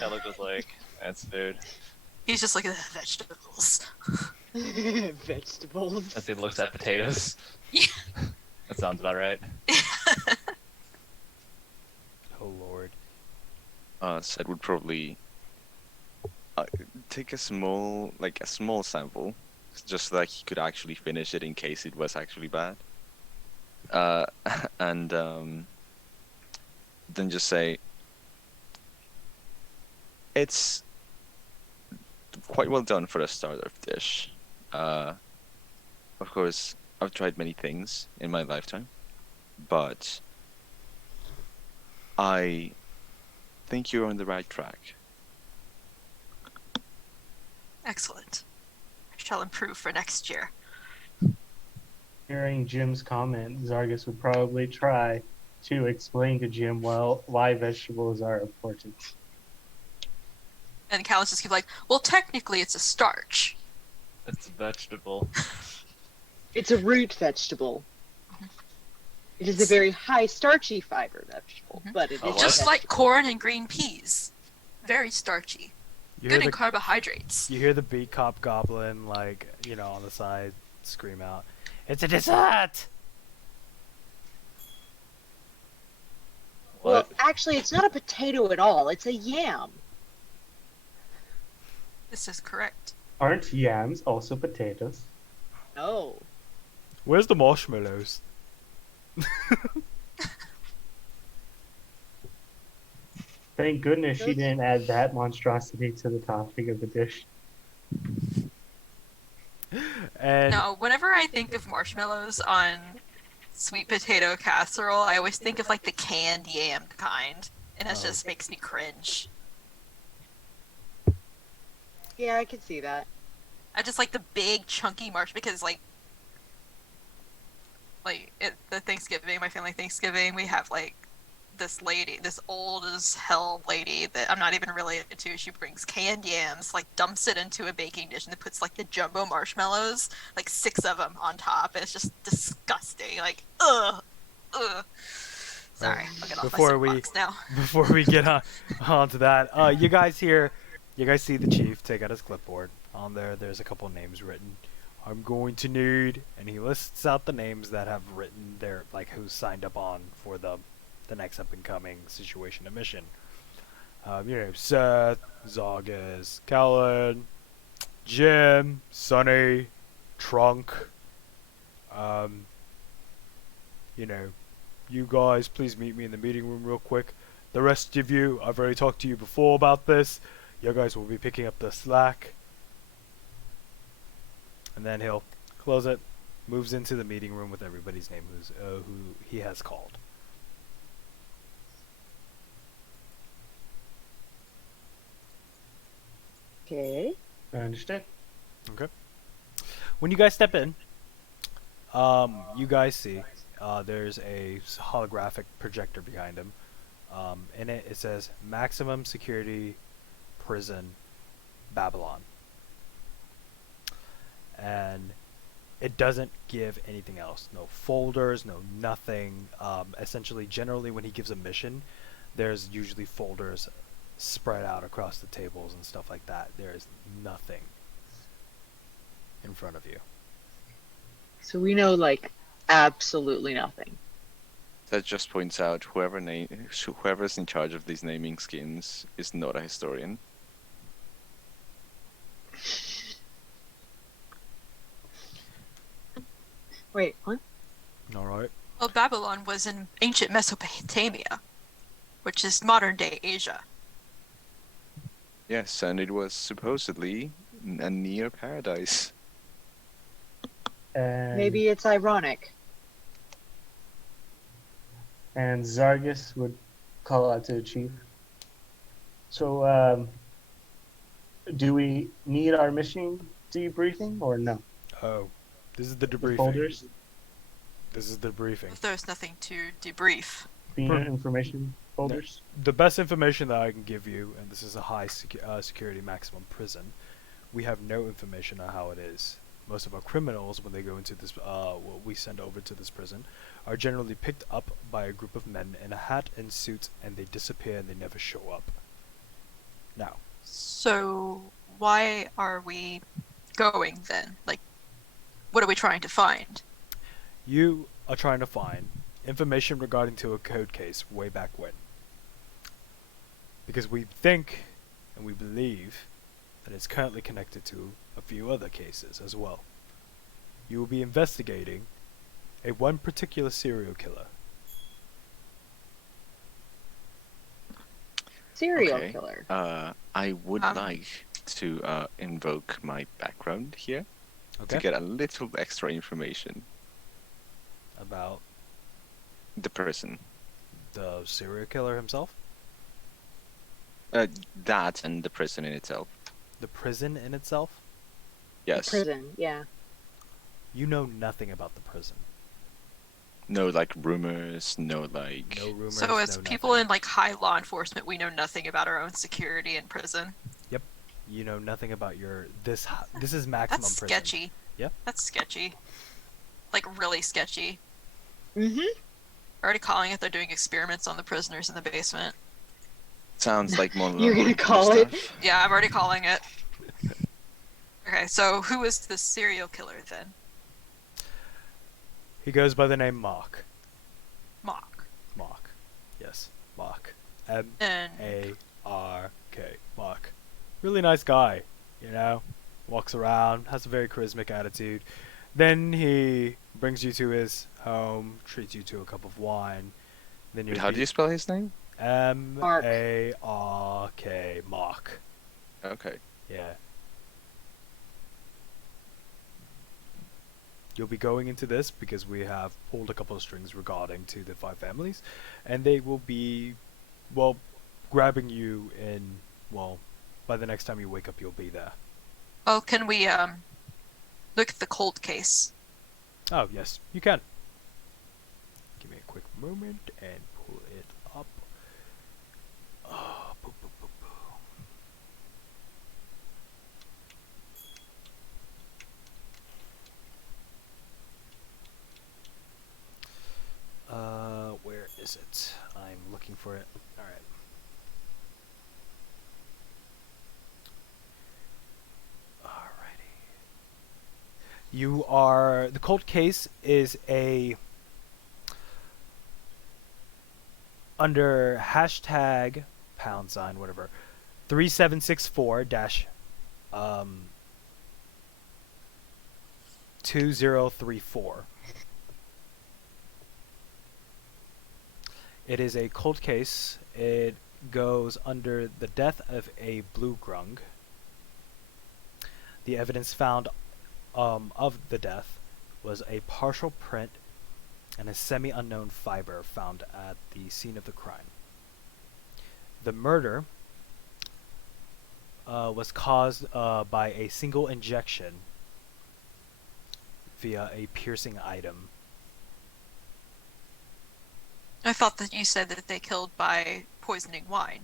Ella was like, that's food. He's just looking at the vegetables. Vegetables. As he looks at potatoes. Yeah. That sounds about right. Oh lord. Seth would probably take a small sample, just so that he could actually finish it in case it was actually bad. And then just say, it's quite well done for a starter dish. Of course, I've tried many things in my lifetime, but I think you're on the right track. Excellent. I shall improve for next year. Hearing Jim's comment, Zargus would probably try to explain to Jim why vegetables are important. And Callis just keep like, well, technically it's a starch. It's a vegetable. It's a root vegetable. It is a very high starchy fiber vegetable, but it is Oh, a what? Just like vegetable. corn and green peas. Very starchy. You Good hear in carbohydrates. you hear the beat cop goblin, like, on the side scream out, "It's a dessert!" Well, What? actually, it's not a potato at all. It's a yam. This is correct. Aren't yams also potatoes? Oh. Where's the marshmallows? Thank goodness she Those- didn't add that monstrosity to the topping of the dish. And No, whenever I think of marshmallows on sweet potato casserole, I always think of like the canned yam kind. And it Oh. just makes me cringe. Yeah, I can see that. I just like the big chunky marsh because like at the Thanksgiving, my family Thanksgiving, we have like this lady, this old as hell lady that I'm not even related to. She brings canned yams, like dumps it into a baking dish, and then puts like the jumbo marshmallows, like 6 of them on top. And it's just disgusting. Like, ugh. Sorry, I'll get off Before my we- soapbox now. before we get onto that, you guys see the chief take out his clipboard. On there, there's a couple names written. I'm going to need, and he lists out the names that have written their, like, who's signed up on for the next up and coming situation and mission. Seth, Zargus, Kellen, Jim, Sonny, Trunk. You guys, please meet me in the meeting room real quick. The rest of you, I've already talked to you before about this. You guys will be picking up the slack. And then he'll close it, moves into the meeting room with everybody's name who he has called. Okay. I understand. Okay. When you guys step in, you guys see there's a holographic projector behind him. In it says Maximum Security Prison Babylon. And it doesn't give anything else. No folders, no nothing. Essentially, generally when he gives a mission, there's usually folders spread out across the tables and stuff like that. There's nothing in front of you. So we know, like, absolutely nothing. That just points out whoever's in charge of these naming schemes is not a historian. Wait, what? Alright. Well, Babylon was in ancient Mesopotamia, which is modern-day Asia. Yes, and it was supposedly a near paradise. And Maybe it's ironic. And Zargus would call out to the chief. So, do we need our mission debriefing or no? Oh, this is the The debriefing. folders, This is the briefing. There's nothing to debrief. being information folders. The best information that I can give you, and this is a high security maximum prison, we have no information on how it is. Most of our criminals, when they go into this, what we send over to this prison, are generally picked up by a group of men in a hat and suit, and they disappear and they never show up. Now, So why are we going then? Like, what are we trying to find? you are trying to find information regarding to a code case way back when. Because we think and we believe that it's currently connected to a few other cases as well. You will be investigating a one particular serial killer. Serial Okay. killer. I would Um, like to invoke my background here to Okay? get a little extra information. About The person. the serial killer himself? That and the prison in itself. The prison in itself? Yes. Prison, yeah. You know nothing about the prison. No, like, rumors, no, like... No rumors, So as no people nothing. in like high law enforcement, we know nothing about our own security in prison. You know nothing about your... This is maximum That's prison. sketchy. Yep. That's sketchy. Like really sketchy. Mm-hmm. Already calling it they're doing experiments on the prisoners in the basement. Sounds like more You're gonna call it? Yeah, I'm already calling it. Okay, so who is the serial killer then? He goes by the name Mark. Mock. Mark. Yes, Mark. And M-A-R-K. Mark. Really nice guy, you know? Walks around, has a very charismatic attitude. Then he brings you to his home, treats you to a cup of wine. Then Wait, how do you spell his name? M-A-R-K. Mark. Okay. Yeah. You'll be going into this because we have pulled a couple of strings regarding to the 5 families, and they will be, well, grabbing you in, well, by the next time you wake up, you'll be there. oh, can we look at the cold case? Oh, yes, you can. Give me a quick moment and pull it up. Oh, boo, boo, boo, boo. Where is it? I'm looking for it. Alright. Alrighty. The cold case is under hashtag pound sign whatever 3764 dash 2034. It is a cold case. It goes under the death of a blue grung. The evidence found of the death was a partial print and a semi-unknown fiber found at the scene of the crime. The murder was caused by a single injection via a piercing item. I thought that you said that they killed by poisoning wine.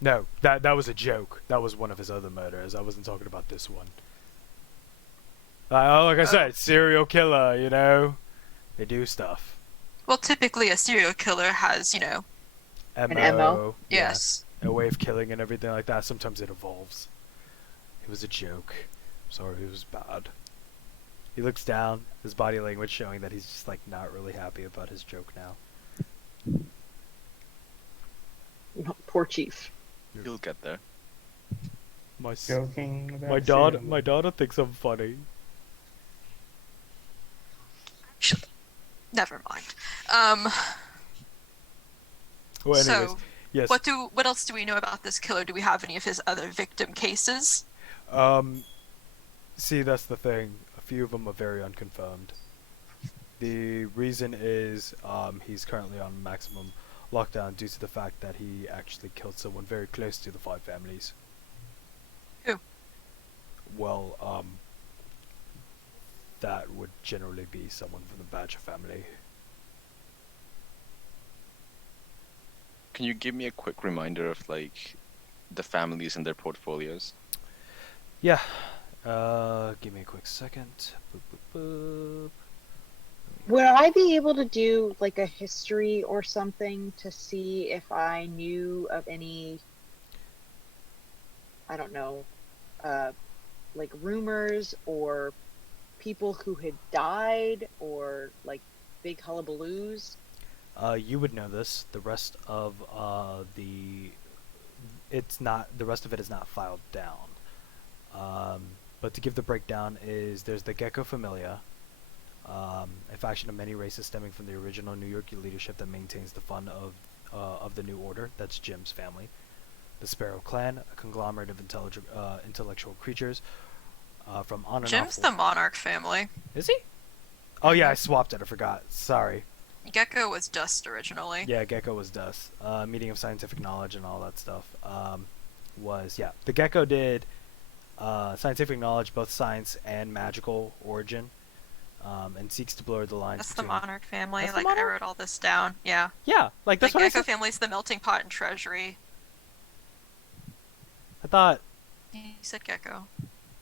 No, that was a joke. That was one of his other murders. I wasn't talking about this one. Like I said, serial killer, you know? They do stuff. Well, typically a serial killer has, you know... An MO? Yes. A way of killing and everything like that. Sometimes it evolves. It was a joke. Sorry, it was bad. He looks down, his body language showing that he's just like not really happy about his joke now. Poor Chief. You'll get there. Joking about My daughter thinks I'm funny. Never mind. Well, anyways, So, yes. what else do we know about this killer? Do we have any of his other victim cases? See, that's the thing. A few of them are very unconfirmed. The reason is he's currently on maximum lockdown due to the fact that he actually killed someone very close to the five families. Who? Well, that would generally be someone from the Badger family. Can you give me a quick reminder of like the families and their portfolios? Yeah. Give me a quick second. Boop, boop, boop. Would I be able to do like a history or something to see if I knew of any, I don't know, like rumors or people who had died or like big hullabaloos? You would know this. The rest of the rest of it is not filed down. But to give the breakdown is there's the Gecko Familia, a faction of many races stemming from the original New York leadership that maintains the fund of the New Order. That's Jim's family. The Sparrow Clan, a conglomerate of intellectual creatures from on and Jim's off. the Monarch family. Is he? Oh yeah, I swapped it. I forgot. Sorry. Gecko was Dust originally. Yeah, Gecko was Dust. Meeting of scientific knowledge and all that stuff. The Gecko did scientific knowledge, both science and magical origin, and seeks to blur the lines. That's the between... Monarch family. That's the Like I Monarch? wrote all this down. Yeah. Yeah, like The that's what I Gecko said. family's the melting pot and treasury. I thought You said Gecko.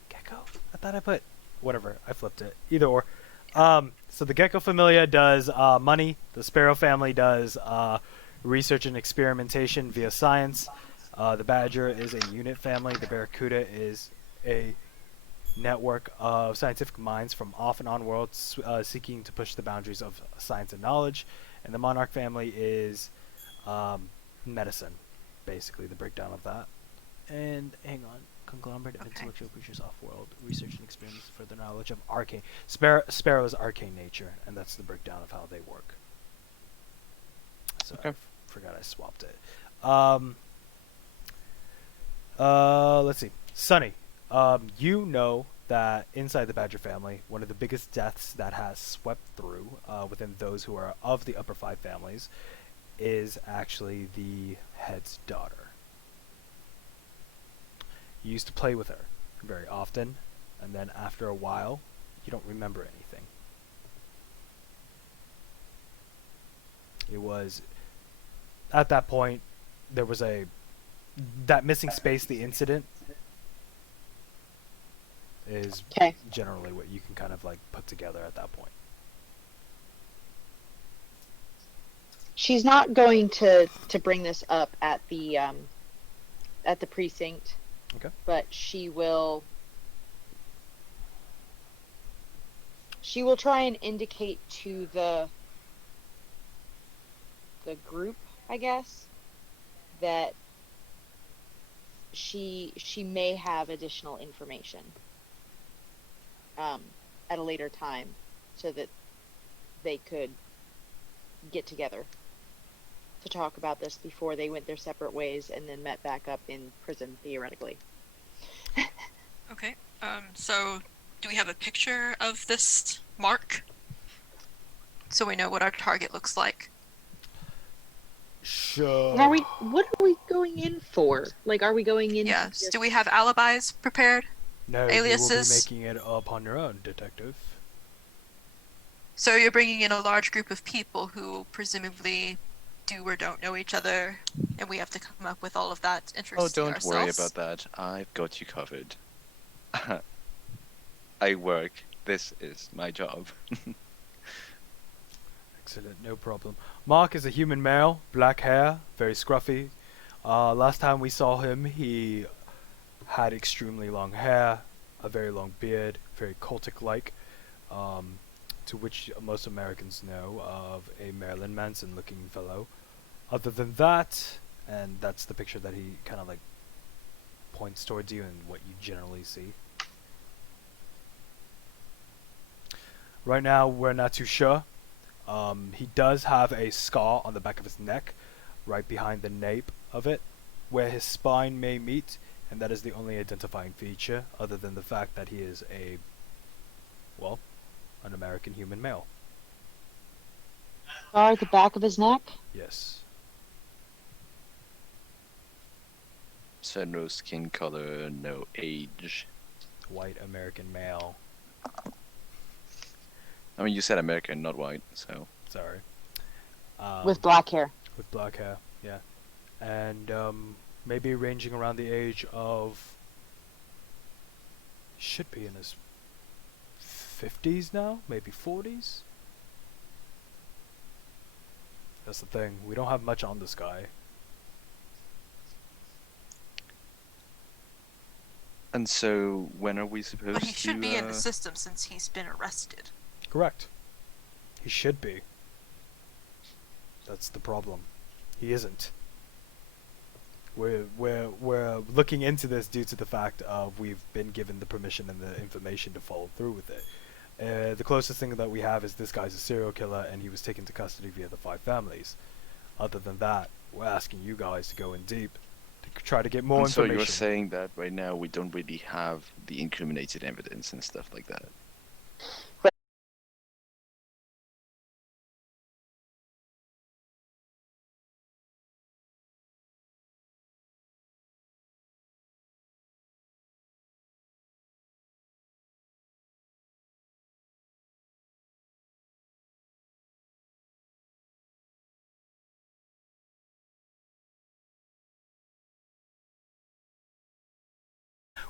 Gecko. I thought I put whatever. I flipped it. Either or. So the Gecko Familia does money. The Sparrow family does research and experimentation via science. The Badger is a unit family. The Barracuda is a network of scientific minds from off and on worlds seeking to push the boundaries of science and knowledge. And the Monarch family is medicine, basically, the breakdown of that. And hang on. Conglomerate of intellectual creatures off-world, research and experiments to further knowledge of arcane. Sparrow's arcane nature, and that's the breakdown of how they work. So Okay. I forgot I swapped it. Let's see. Sunny, you know that inside the Badger family, one of the biggest deaths that has swept through within those who are of the upper five families is actually the head's daughter. You used to play with her very often, and then after a while, you don't remember anything. It was at that point there was that missing space, the incident is Okay. generally what you can kind of like put together at that point. She's not going to bring this up at the precinct. Okay. But she will She will try and indicate to the group, I guess, that she may have additional information at a later time, so that they could get together to talk about this before they went their separate ways and then met back up in prison, theoretically. Okay. So do we have a picture of this mark? So we know what our target looks like. Sure. And what are we going in for? Like, are we going in? Yes. Just... Do we have alibis prepared? No, Aliases? you will be making it up on your own, detective. So you're bringing in a large group of people who presumably do or don't know each other, and we have to come up with all of that Oh, interesting don't ourselves. worry about that. I've got you covered. I work. This is my job. Excellent, no problem. Mark is a human male, black hair, very scruffy. Last time we saw him, he had extremely long hair, a very long beard, very cultic-like, to which most Americans know of a Marilyn Manson-looking fellow. Other than that, and that's the picture that he kind of like points towards you and what you generally see. Right now, we're not too sure. He does have a scar on the back of his neck, right behind the nape of it, where his spine may meet, and that is the only identifying feature, other than the fact that he is an American human male. Scar at the back of his neck? Yes. So no skin color, no age. White American male. I mean, you said American, not white, so. Sorry. With black hair. With black hair, yeah. And maybe ranging around the age of... should be in his 50s now? Maybe 40s? That's the thing. We don't have much on this guy. And so, when are we supposed to... But he should be in the system since he's been arrested. Correct. He should be. That's the problem. He isn't. We're looking into this due to the fact of we've been given the permission and the information to follow through with it. The closest thing that we have is this guy's a serial killer and he was taken to custody via the 5 families. Other than that, we're asking you guys to go in deep to try to get more And so information. you're saying that right now we don't really have the incriminated evidence and stuff like that.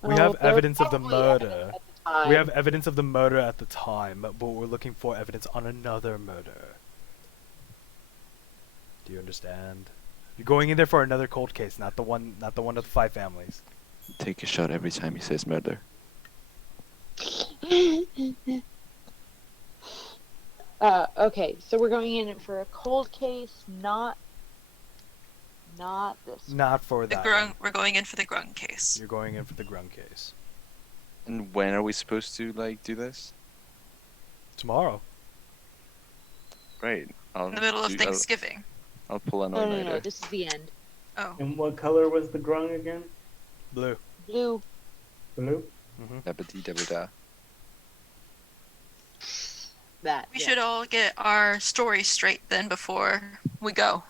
We have there's evidence of the probably murder. evidence at the time. We have evidence of the murder at the time, but we're looking for evidence on another murder. Do you understand? You're going in there for another cold case, not the one of the 5 families. Take a shot every time he says murder. Okay, so we're going in for a cold case, not this. Not for The that. Grung, we're going in for the Grung case. You're going in for the Grung case. And when are we supposed to, like, do this? Tomorrow. Right. In the middle of Thanksgiving. I'll pull an No, all-nighter. this is the end. Oh. And what color was the grung again? Blue. Blue. Blue? Mm-hmm. Dabba-dee-dabba-da. That. We yeah. should all get our story straight then before we go.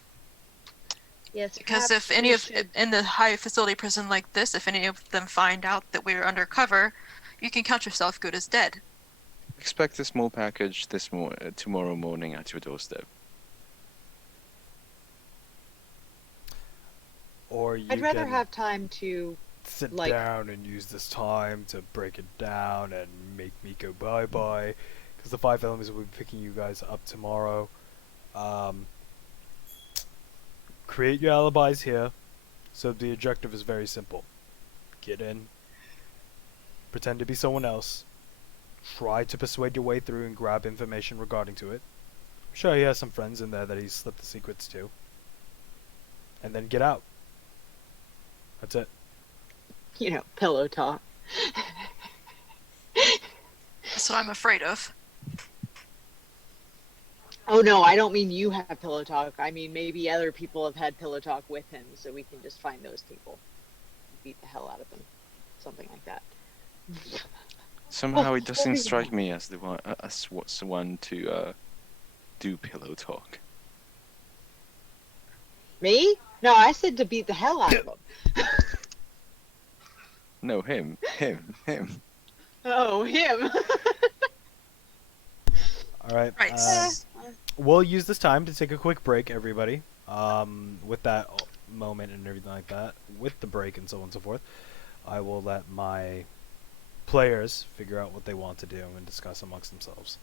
Yes, Because perhaps if any we of should- in the high facility prison like this, if any of them find out that we're undercover, you can count yourself good as dead. Expect a small package tomorrow morning at your doorstep. Or you I'd rather can have time to. sit like- down and use this time to break it down and make me go bye-bye. Because the 5 elements will be picking you guys up tomorrow. Create your alibis here. So the objective is very simple. Get in. Pretend to be someone else. try to persuade your way through and grab information regarding to it. I'm sure he has some friends in there that he's slipped the secrets to. And then get out. That's it. You know, pillow talk. That's what I'm afraid of. Oh no, I don't mean you have pillow talk. I mean maybe other people have had pillow talk with him, so we can just find those people, beat the hell out of them, something like that. Somehow it Oh, doesn't yeah. strike me as the one as what's the one to do pillow talk. Me? No, I said to beat the hell out of them. No, him. Oh, him. All right. Right. We'll use this time to take a quick break, everybody. With that moment and everything like that, with the break and so on and so forth, I will let my players figure out what they want to do and discuss amongst themselves.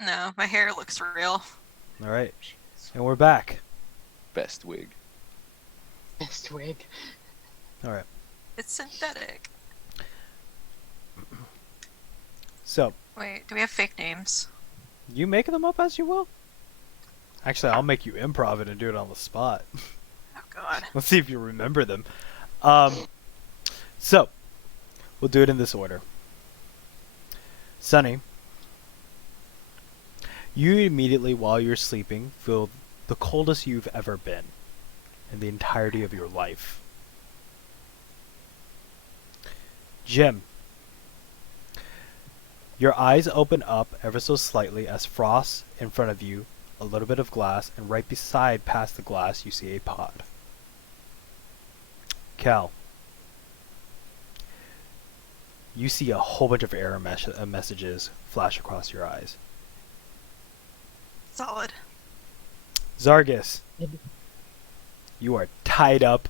No, my hair looks real. All right, and we're back. Best wig. Best wig. All right. It's synthetic. So Wait, do we have fake names? you make them up as you will. Actually, I'll make you improv it and do it on the spot. Oh god. Let's see if you remember them. So we'll do it in this order. Sunny, you immediately, while you're sleeping, feel the coldest you've ever been in the entirety of your life. Jim, your eyes open up ever so slightly as frost in front of you, a little bit of glass, and right beside, past the glass, you see a pod. Cal, you see a whole bunch of error messages flash across your eyes. Solid. Zargus, you are tied up,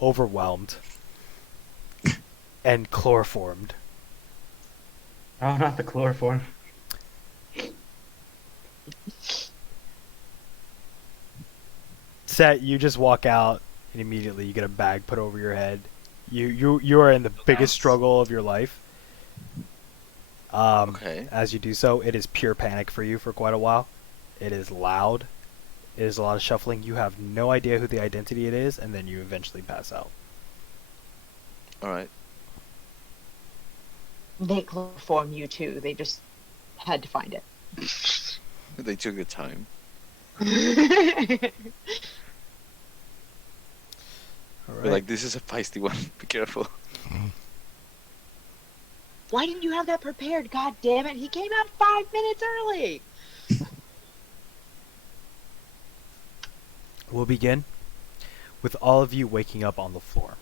overwhelmed, and chloroformed. Oh, not the chloroform. Set, you just walk out and immediately you get a bag put over your head. You are in the biggest struggle of your life. Okay. As you do so, it is pure panic for you for quite a while. It is loud. It is a lot of shuffling. You have no idea who the identity it is, and then you eventually pass out. All right. They chloroform you too. They just had to find it. They took the time. All They're right. like, this is a feisty one. Be careful. Why didn't you have that prepared? God damn it! He came out 5 minutes early. We'll begin with all of you waking up on the floor.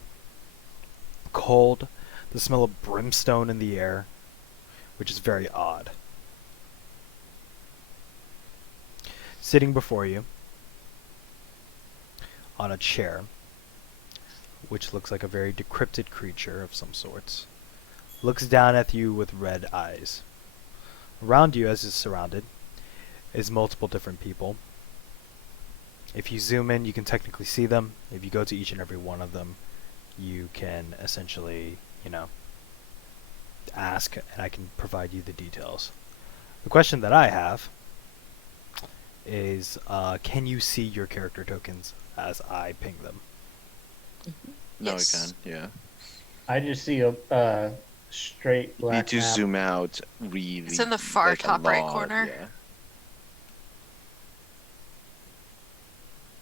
Cold, the smell of brimstone in the air, which is very odd. Sitting before you on a chair, which looks like a very decrepit creature of some sorts, looks down at you with red eyes. Around you, as is surrounded, is multiple different people. If you zoom in, you can technically see them. If you go to each and every one of them, you can essentially, ask, and I can provide you the details. The question that I have is, can you see your character tokens as I ping them? No, Yes. I can. Yeah. I just see a straight You need black to map. zoom out really. It's in the far like, a top right lot, corner. Yeah.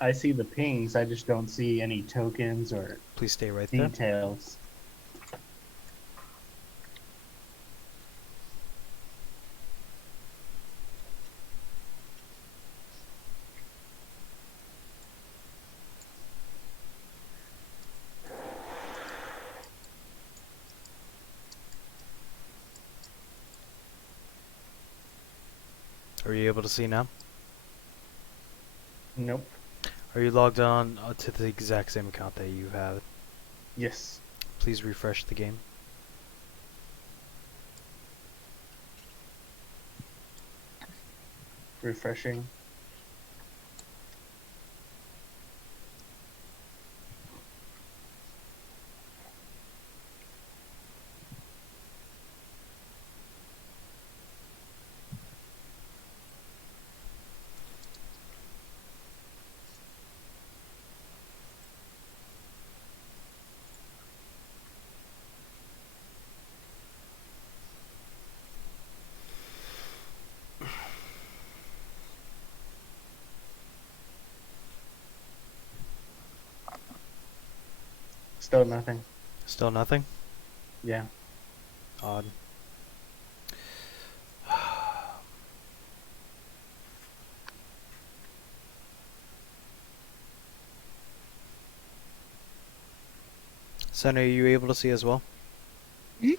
I see the pings. I just don't see any tokens or Please stay right there. details. Are you able to see now? Nope. Are you logged on to the exact same account that you have? Yes. Please refresh the game. Refreshing. Still nothing. Still nothing? Yeah. Odd. Sen, are you able to see as well? Yeah,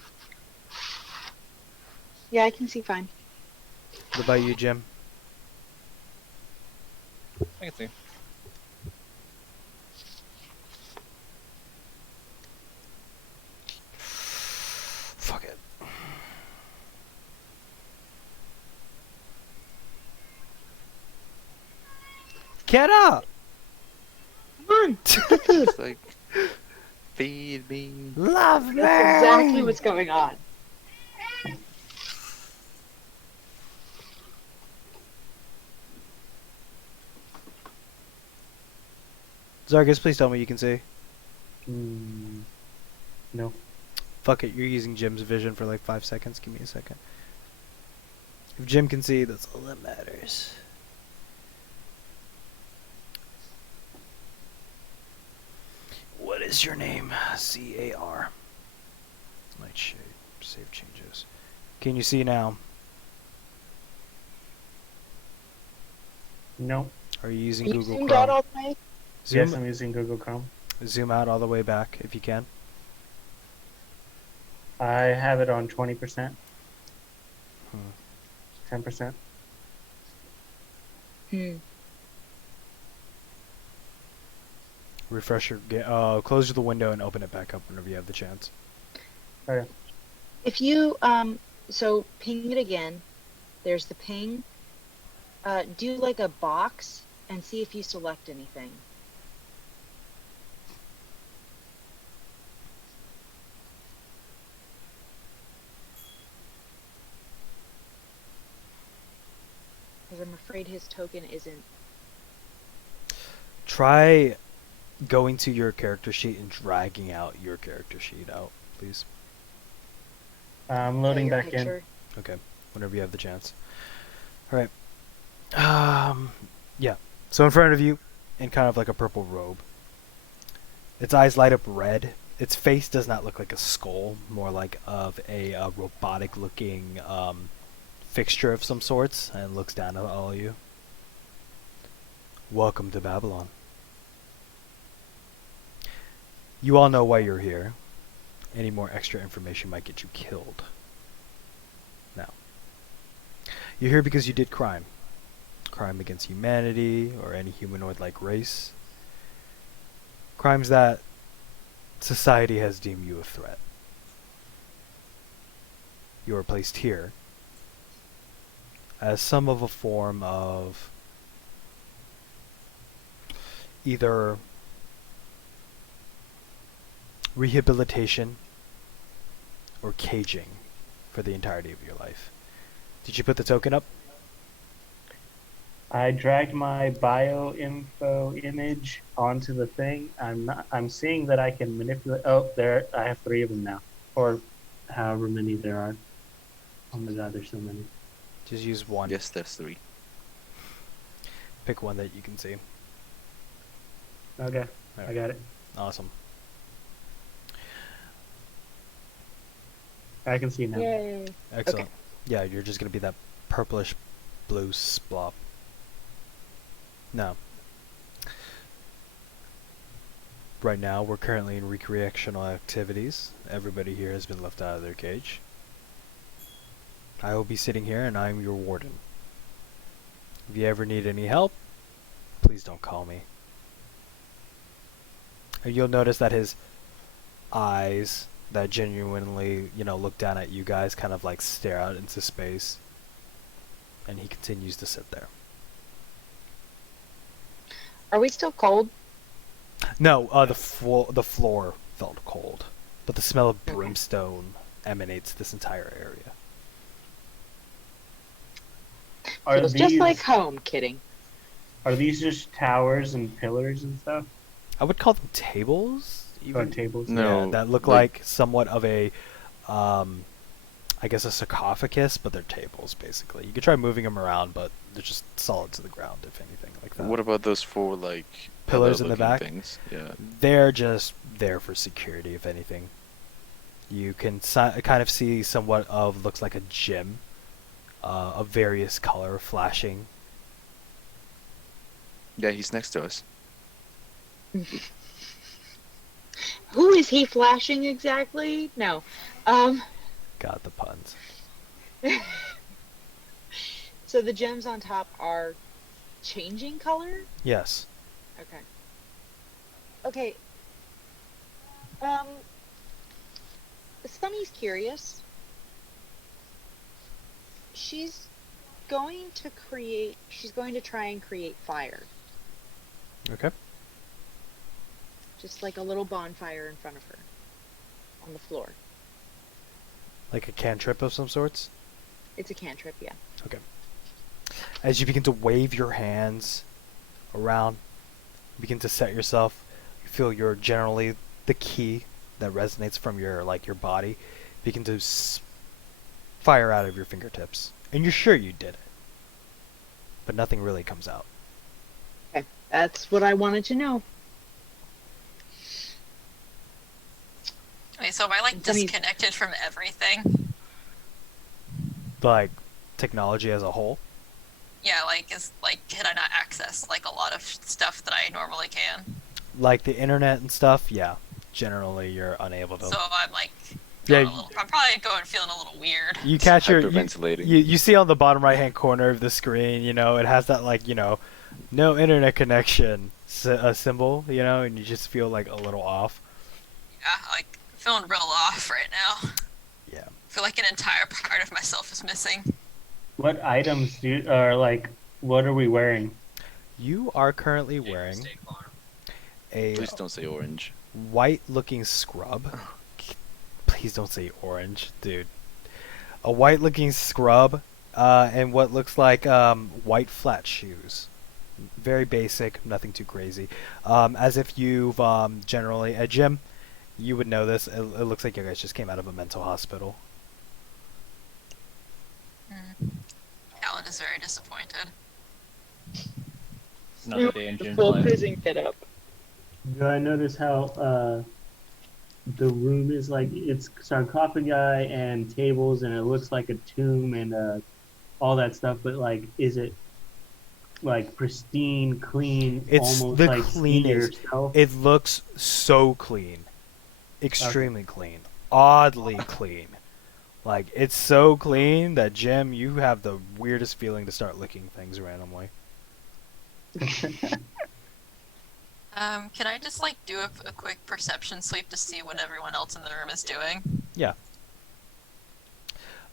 I can see fine. What about you, Jim? I can see. Fuck it. Get up! Come on, get food. It's like, feed me. Love me! That's exactly what's going on. Zargus, please tell me you can see. No. Fuck it, you're using Jim's vision for like 5 seconds. Give me a second. If Jim can see, that's all that matters. What is your name? C-A-R. Nightshade. Save changes. Can you see now? No. Are you using You Google zoomed out Chrome? all the way? Zoom, Yes, I'm using Google Chrome. zoom out all the way back if you can. I have it on 20%. Hmm. 10%. Refresh your close the window and open it back up whenever you have the chance. Okay. If you so ping it again. There's the ping. Do like a box and see if you select anything. Because I'm afraid his token isn't. Try going to your character sheet and dragging out your character sheet out, please. I'm loading your back picture. Okay, whenever you have the chance. All right. Yeah. So in front of you, in kind of like a purple robe, its eyes light up red. Its face does not look like a skull, more like of a robotic-looking fixture of some sorts, and looks down at all of you. Welcome to Babylon. You all know why you're here. Any more extra information might get you killed. Now, you're here because you did crime. Crime against humanity or any humanoid-like race. Crimes that society has deemed you a threat. You are placed here as some of a form of either rehabilitation or caging for the entirety of your life. Did you put the token up? I dragged my bio info image onto the thing. I'm seeing that I can manipulate. Oh, there. I have 3 of them now, or however many there are. Oh my god, there's so many. Just use one. Yes, there's 3. Pick one that you can see. Okay, Alright. I got it. Awesome. I can see now. Yay. Excellent. Okay. Yeah, you're just gonna be that purplish blue splop. No. Right now, we're currently in recreational activities. Everybody here has been left out of their cage. I will be sitting here, and I'm your warden. If you ever need any help, please don't call me. And you'll notice that his eyes that genuinely, look down at you guys kind of like stare out into space. And he continues to sit there. Are we still cold? No, the floor felt cold, but the smell of brimstone emanates this entire area. Are Feels these just like home. Kidding. Are these just towers and pillars and stuff? I would call them tables. Or tables? No. Yeah, that look like somewhat of a, I guess a sarcophagus, but they're tables basically. You could try moving them around, but they're just solid to the ground, if anything, like that. What about those 4 Pillars in the pillar-looking back? things? Yeah. They're just there for security, if anything. You can kind of see somewhat of looks like a gem, of various color flashing. Yeah, he's next to us. Who is he flashing exactly? No. God, the puns. So the gems on top are changing color? Yes. Okay. Okay. Sunny's curious. She's going to try and create fire. Okay. Just like a little bonfire in front of her on the floor. Like a cantrip of some sorts? It's a cantrip, yeah. Okay. As you begin to wave your hands around, begin to set yourself, you feel you're generally the key that resonates from your body begin to fire out of your fingertips. And you're sure you did it. But nothing really comes out. Okay, that's what I wanted to know. Wait, so am I like Sunny- disconnected from everything? Like, technology as a whole. Yeah, can I not access like a lot of stuff that I normally can? Like the internet and stuff, yeah. Generally, you're unable to. So I'm like, Yeah, I'm probably feeling a little weird. you catch your. Hyperventilating. You see on the bottom right hand corner of the screen, it has that, no internet connection symbol, and you just feel like a little off. Yeah, like feeling real off right now. Yeah. I feel like an entire part of myself is missing. What items what are we wearing? You are currently wearing a Please don't say orange. white-looking scrub. Please don't say orange, dude. A white-looking scrub, and what looks like white flat shoes. Very basic, nothing too crazy. As if you've generally Jim, you would know this. It looks like you guys just came out of a mental hospital. Alan is very disappointed. Another day in The June's full life. prison get up. Do I notice how the room is like it's sarcophagi and tables and it looks like a tomb and all that stuff, but like is it like pristine, clean, It's almost the like see cleanest. yourself? It looks so clean. Extremely clean. Oddly clean. Like, it's so clean that, Jim, you have the weirdest feeling to start licking things randomly. Can I just like do a quick perception sweep to see what everyone else in the room is doing? Yeah.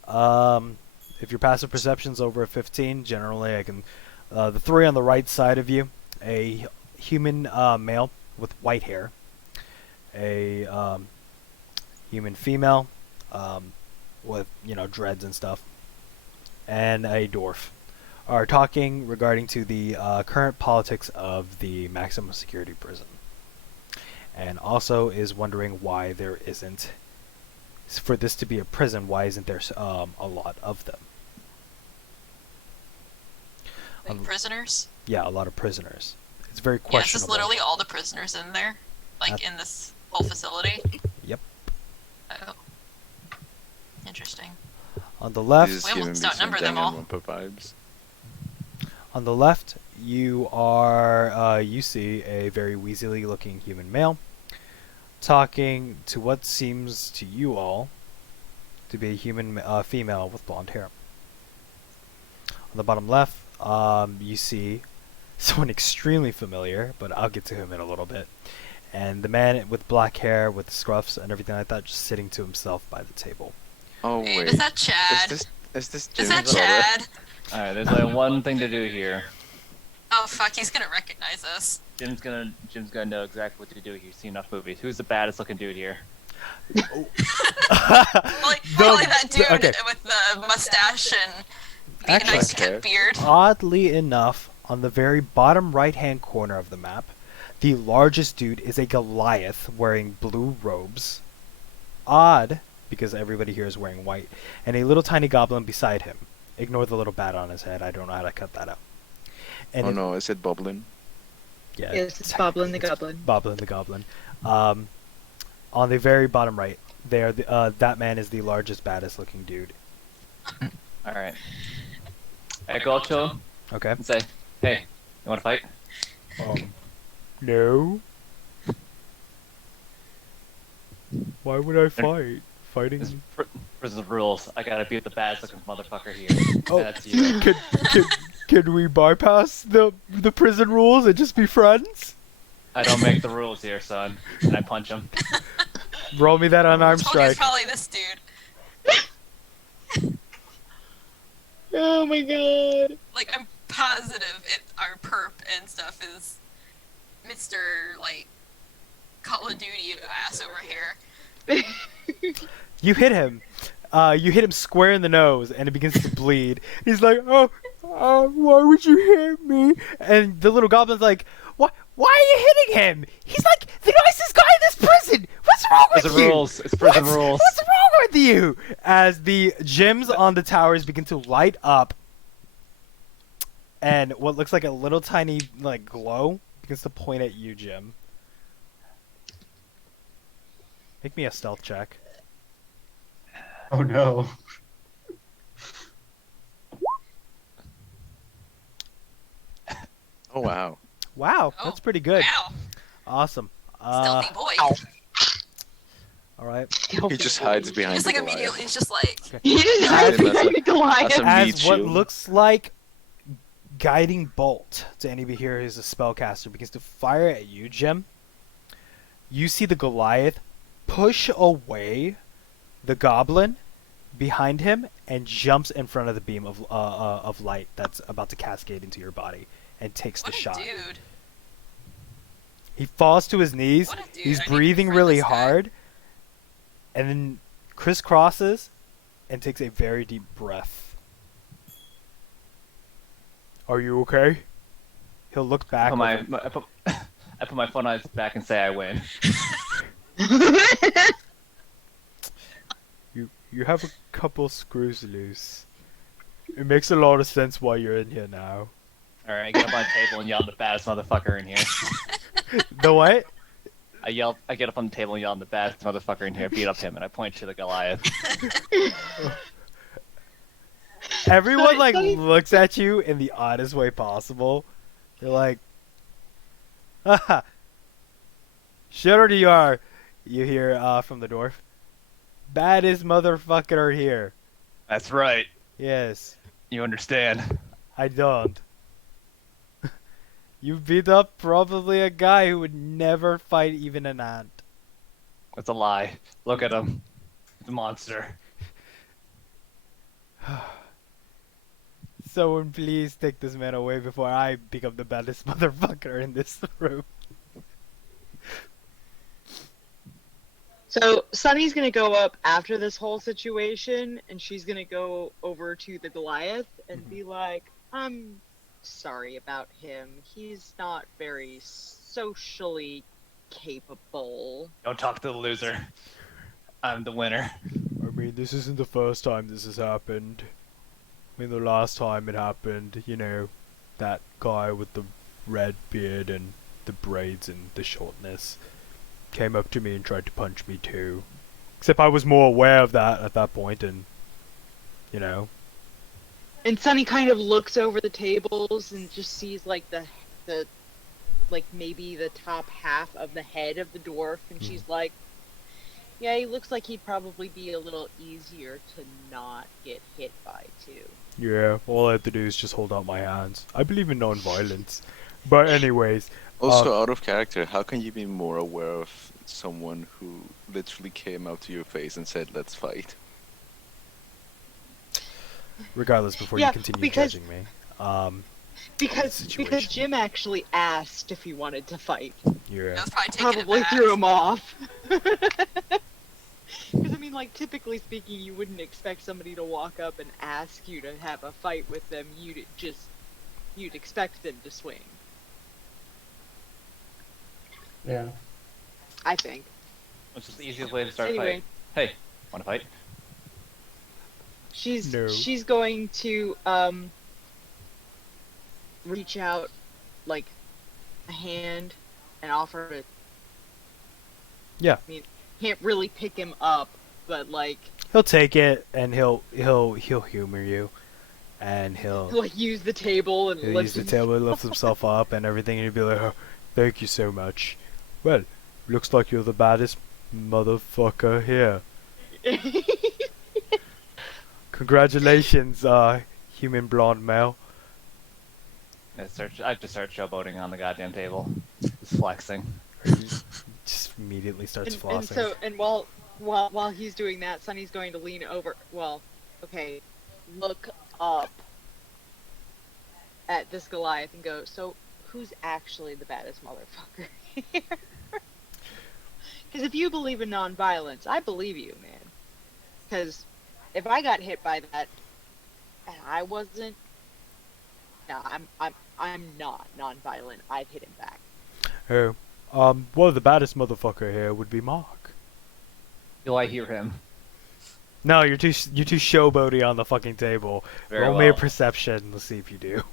If your passive perception's over a 15, generally I can... the three on the right side of you, a human male with white hair, a human female with, dreads and stuff, and a dwarf, are talking regarding to the current politics of the maximum security prison. And also is wondering why there isn't, for this to be a prison, why isn't there a lot of them? Like prisoners? Yeah, a lot of prisoners. It's very Yeah, is questionable. this literally all the prisoners in there? Like in this whole facility? Yep. Oh. Interesting. On the left, This is Well, giving me let's some outnumber them all. Danganronpa vibes. on the left, you see a very weaselly looking human male talking to what seems to you all to be a human female with blonde hair. On the bottom left, you see someone extremely familiar, but I'll get to him in a little bit. And the man with black hair, with scruffs and everything like that, just sitting to himself by the table. Oh Wait, wait. is that Chad? Is this Is Jim's that brother? Chad? Alright, there's like one thing to do here. Oh fuck, he's gonna recognize us. Jim's gonna know exactly what to do here. He's seen enough movies. Who's the baddest looking dude here? Probably that dude okay. with the mustache and the Actually- nice kept beard. Oddly enough, on the very bottom right-hand corner of the map, the largest dude is a Goliath wearing blue robes. Odd, because everybody here is wearing white. And a little tiny goblin beside him. Ignore the little bat on his head. I don't know how to cut that out. And Oh it- no, is it Boblin? Yeah, Yes, it's Boblin the Goblin. Boblin the Goblin. On the very bottom right, there, that man is the largest, baddest looking dude. Alright. I go up to him Okay. and say, hey, you wanna fight? No. Why would I fight? Fighting? This prison rules. I gotta beat the baddest looking motherfucker here. Oh. That's you. Can we bypass the prison rules and just be friends? I don't make the rules here, son. And I punch him. Roll me that unarmed I told you it's strike. probably this dude. Oh my god. Like, I'm positive our perp and stuff is Mr. like Call of Duty ass over here. You hit him. You hit him square in the nose, and it begins to bleed. He's like, "Oh, why would you hit me?" And the little goblin's like, "What? Why are you hitting him? He's like the nicest guy in this prison. What's wrong with Prison you? rules. It's prison rules. What's wrong with you?" As the gems on the towers begin to light up, and what looks like a little tiny like glow begins to point at you, Jim. Make me a stealth check. Oh no. Oh wow. Wow, Oh, that's pretty good. Wow. Awesome. Stealthy boy. All right. He just hides behind Just the like Goliath. immediately, it's just like, He just hides As- behind the Goliath. as a- As meat what shield. looks like guiding bolt to anybody here who's a spellcaster begins to fire at you, Jim. You see the Goliath push away the goblin behind him and jumps in front of the beam of light that's about to cascade into your body and takes what the a shot. dude. He falls to his knees. What a dude. He's I need to breathing befriend really this guy. hard, and then crisscrosses and takes a very deep breath. Are you okay? He'll look back. I put my phone on his back and say I win. You have a couple screws loose. It makes a lot of sense why you're in here now. Alright, I get up on the table and yell at the baddest motherfucker in here. The what? I get up on the table and yell at the baddest motherfucker in here, beat up him, and I point to the Goliath. Everyone like Sonny- looks at you in the oddest way possible. They're like, haha. Sure you are. You hear from the dwarf. Baddest motherfucker here. That's right. Yes, You understand. I don't. You beat up probably a guy who would never fight even an ant. That's a lie. Look at him. He's a monster. Someone please take this man away before I become the baddest motherfucker in this room. So Sunny's gonna go up after this whole situation, and she's gonna go over to the Goliath and be like, "I'm sorry about him. He's not very socially capable." Don't talk to the loser. I'm the winner. I mean, this isn't the first time this has happened. I mean, the last time it happened, you know, that guy with the red beard and the braids and the shortness came up to me and tried to punch me too. Except I was more aware of that at that point and, you know. And Sunny kind of looks over the tables and just sees like the like maybe the top half of the head of the dwarf, and she's like, "Yeah, he looks like he'd probably be a little easier to not get hit by too." Yeah, all I have to do is just hold out my hands. I believe in non-violence. But anyways, Also, out of character, how can you be more aware of someone who literally came up to your face and said, "Let's fight"? regardless, before Yeah, you continue because- judging me, Because situation. Jim actually asked if he wanted to fight. yeah. That was probably taking Probably it back. threw him off. Because I mean, like, typically speaking, you wouldn't expect somebody to walk up and ask you to have a fight with them. You'd expect them to swing. Yeah. I think. Which is the easiest way to start a Anyway, fight. Hey, wanna fight? No. she's going to reach out like a hand and offer to. Yeah. I mean, can't really pick him up, but like He'll take it and he'll humor you, and he'll like use the table and he'll use lift the him- table, lift himself up and everything, and he'll be like, "Oh, thank you so much. Well, looks like you're the baddest motherfucker here. Congratulations, human blonde male." I just start showboating on the goddamn table. Just flexing. Just immediately starts and flossing. so and while he's doing that, Sunny's going to lean over. Well, okay, look up at this Goliath and go. "So, who's actually the baddest motherfucker here. Because if you believe in nonviolence, I believe you, man. Because if I got hit by that and I wasn't, no, I'm not nonviolent. I'd hit him back. Oh, well, the baddest motherfucker here would be Mark. Do I hear him? No, you're too showboaty on the fucking table. Very Roll me a well. perception. Let's see if you do.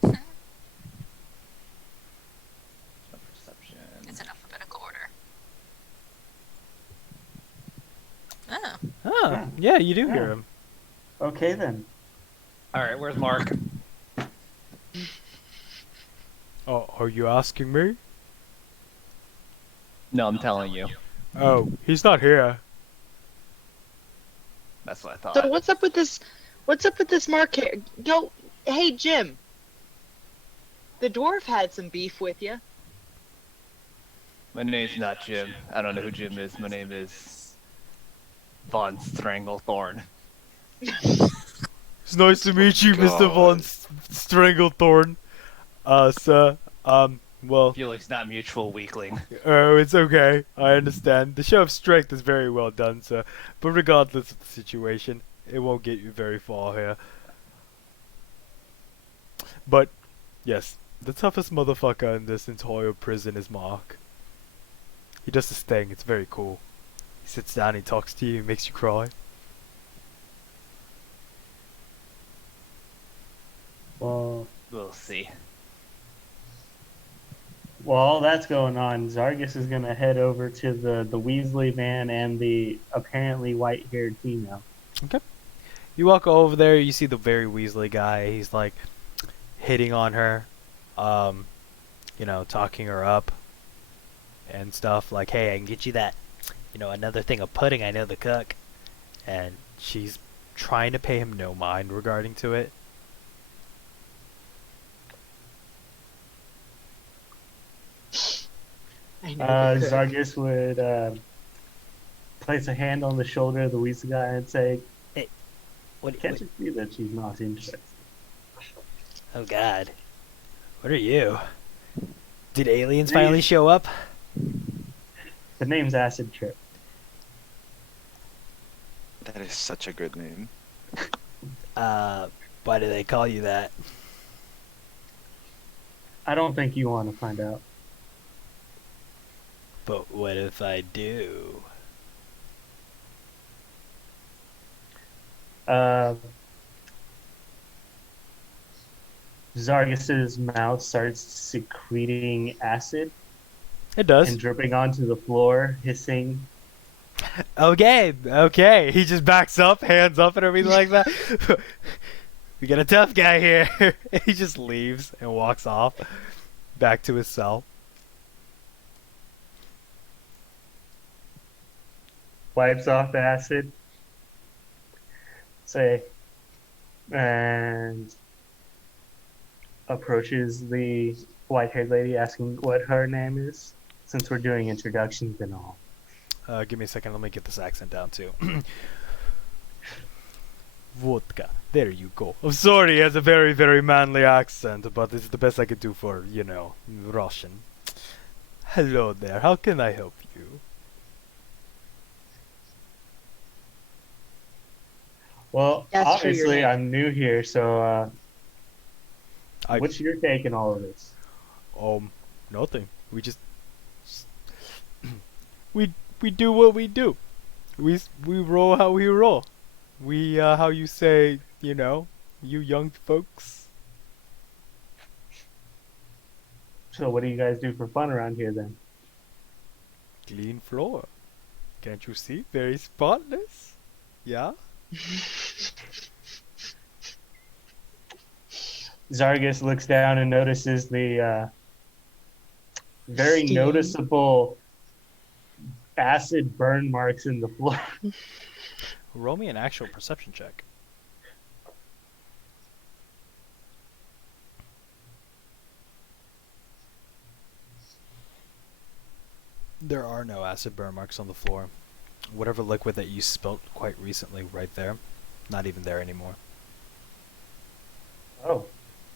Perception. It's in alphabetical order. Oh. Ah, yeah, you do hear him. Okay then. All right, where's Mark? Oh, are you asking me? No, I'm telling you. Oh, he's not here. That's what I thought. So what's up with this? What's up with this Mark here? Yo, hey Jim. The dwarf had some beef with you. My name's not Jim. I don't know who Jim is. My name is Von Stranglethorn. It's nice to meet you, Mr. God. Von Stranglethorn. Sir, well, Felix, not mutual weakling. oh, it's okay. I understand. The show of strength is very well done, sir. But regardless of the situation, it won't get you very far here. But, yes, the toughest motherfucker in this entire prison is Mark. He does this thing, it's very cool. He sits down, he talks to you, he makes you cry. Well, We'll see. while all that's going on, Zargus is gonna head over to the Weasley man and the apparently white-haired female. You walk over there, you see the very Weasley guy. He's like hitting on her, you know, talking her up and stuff. Like, hey, I can get you that, you know, another thing of pudding. I know the cook. And she's trying to pay him no mind regarding to it. I know. the cook. Zargus would place a hand on the shoulder of the Weasley guy and say, What? "Can't you see that she's not interested?" Oh God, what are you? Did aliens finally show up? The name's Acid Trip. That is such a good name. Why do they call you that? I don't think you want to find out. But what if I do? Zargus's mouth starts secreting acid It does. and dripping onto the floor, hissing. Okay. He just backs up, hands up, and everything like that. We got a tough guy here. He just leaves and walks off back to his cell. Wipes off the acid. And approaches the white-haired lady, asking what her name is, since we're doing introductions and all. Give me a second. Let me get this accent down too. Vodka. There you go. I'm sorry, he has a very, very manly accent, but it's the best I could do for, you know, Russian. Hello there. How can I help you? Well, Ask for your obviously name. I'm new here, so I what's your take on all of this? Nothing. We just we do what we do. We roll how we roll. We how you say, you know, you young folks. So what do you guys do for fun around here then? Clean floor. Can't you see? Very spotless. Yeah. Zargus looks down and notices the very Steam. noticeable acid burn marks in the floor. Roll me an actual perception check. There are no acid burn marks on the floor. Whatever liquid that you spilt quite recently, right there, not even there anymore. Oh,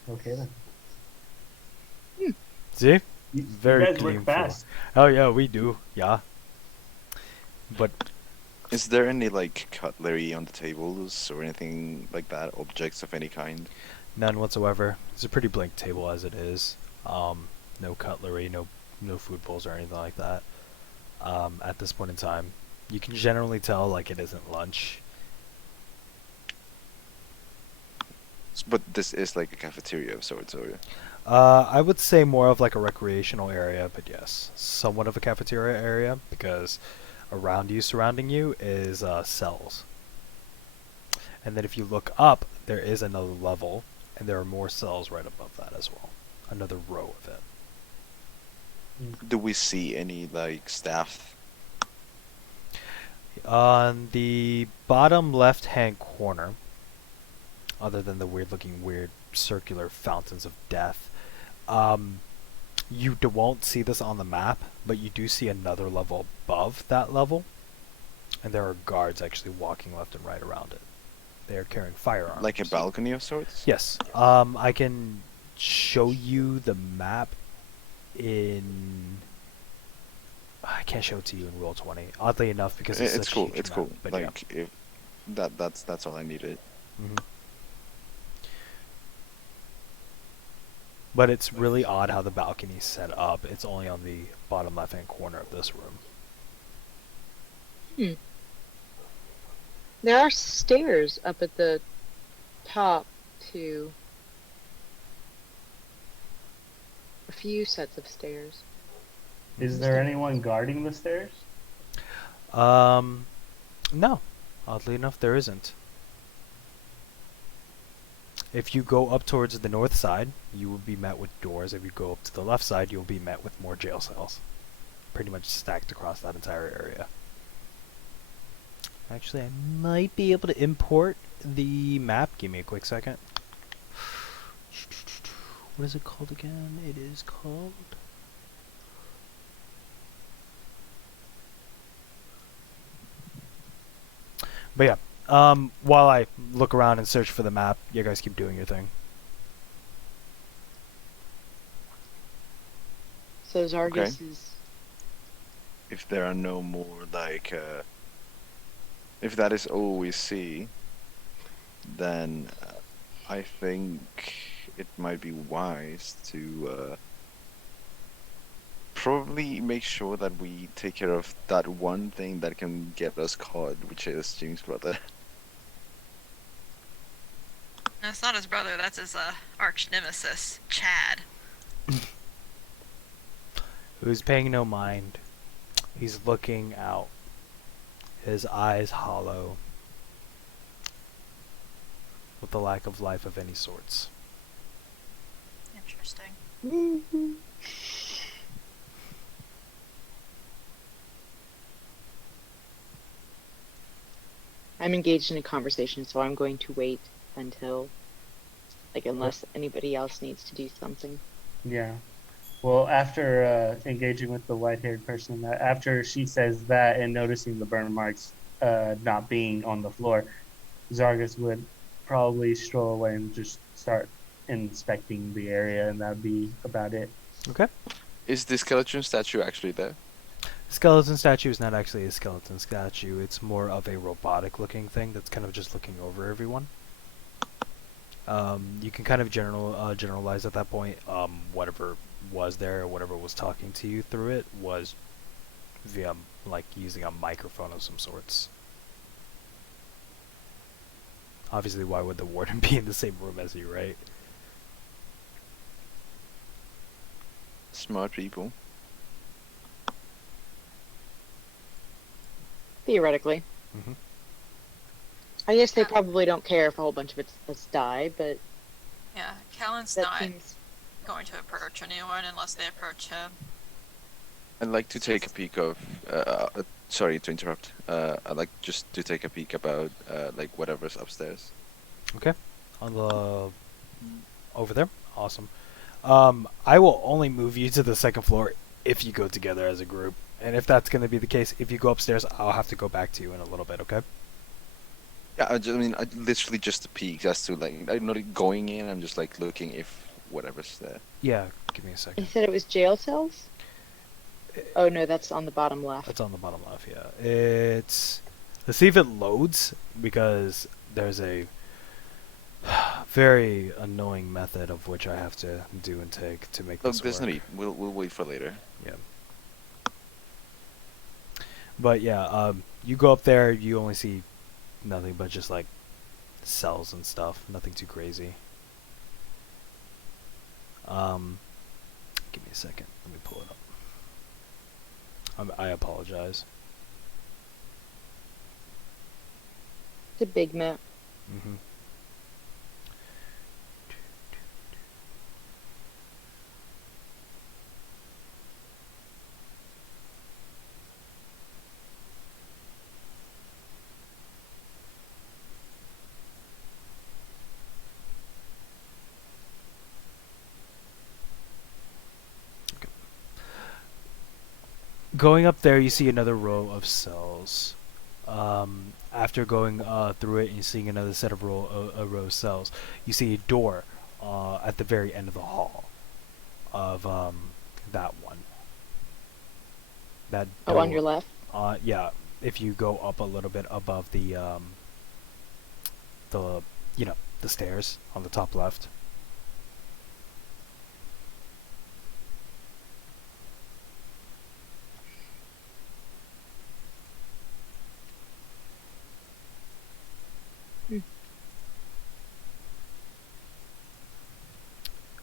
okay then. See? You Very guys clean work floor. fast. Oh yeah, we do. Yeah. But Is there any like cutlery on the tables or anything like that? Objects of any kind? none whatsoever. It's a pretty blank table as it is. No cutlery, no food bowls or anything like that. At this point in time, you can generally tell like it isn't lunch. But this is like a cafeteria of sorts, or I would say more of like a recreational area, but yes, somewhat of a cafeteria area because around you, surrounding you, is cells. And then if you look up, there is another level, and there are more cells right above that as well. Another row of it. do we see any like staff? On the bottom left-hand corner, other than the weird circular fountains of death, you won't see this on the map, but you do see another level above that level, and there are guards actually walking left and right around it. They are carrying firearms. Like a balcony of sorts? Yes. I can show you the map in. I can't show it to you in Roll20. Oddly enough, because it's It's such a cool. huge It's map, cool. but Like if that's all I needed. Mhm. But it's really odd how the balcony's set up. It's only on the bottom left-hand corner of this room. There are stairs up at the top too. A few sets of stairs. Is there anyone guarding the stairs? No. Oddly enough, there isn't. If you go up towards the north side, you will be met with doors. If you go up to the left side, you'll be met with more jail cells. Pretty much stacked across that entire area. Actually, I might be able to import the map. Give me a quick second. What is it called again? It is called... But yeah, while I look around and search for the map, you guys keep doing your thing. So Zargus is. If there are no more like, if that is all we see, then I think it might be wise to probably make sure that we take care of that one thing that can get us caught, which is Jim's brother. That's not his brother, that's his arch nemesis, Chad. Who's paying no mind. He's looking out. His eyes hollow. With the lack of life of any sorts. Interesting. I'm engaged in a conversation, so I'm going to wait until, like, unless anybody else needs to do something. Yeah. Well, after engaging with the white-haired person, after she says that and noticing the burn marks not being on the floor, Zargus would probably stroll away and just start inspecting the area, and that'd be about it. Okay. Is the skeleton statue actually there? Skeleton statue is not actually a skeleton statue. It's more of a robotic looking thing that's kind of just looking over everyone. You can kind of generalize at that point. Whatever was there, or whatever was talking to you through it, was via like using a microphone of some sorts. Obviously, why would the warden be in the same room as you, right? Smart people. Theoretically. Mm-hmm. I guess they probably don't care if a whole bunch of us die, but Yeah, Callan's that not seems... going to approach anyone unless they approach him. I'd like to take a peek of. Sorry to interrupt. I'd like just to take a peek about like whatever's upstairs. Okay. On the over there. Awesome. I will only move you to the second floor if you go together as a group. And if that's going to be the case, if you go upstairs, I'll have to go back to you in a little bit, okay? Yeah, I mean, I literally just a peek, just to like, I'm not going in. I'm just like looking if whatever's there. Yeah, give me a You second. said it was jail cells? Oh no, that's on the bottom left. It's on the bottom left, yeah. It's... Let's see if it loads, because there's a very annoying method of which I have to do and take to make Look, this there's no work. need. We'll wait for later. Yeah. But yeah, you go up there, you only see nothing but just like cells and stuff. Nothing too crazy. Give me a second. Let me pull it up. I apologize. It's a big map. Mm-hmm. Going up there, you see another row of cells. After going through it and seeing another set of row of cells, you see a door at the very end of the hall of that one. That Oh, door, on your left? yeah, if you go up a little bit above the the stairs on the top left.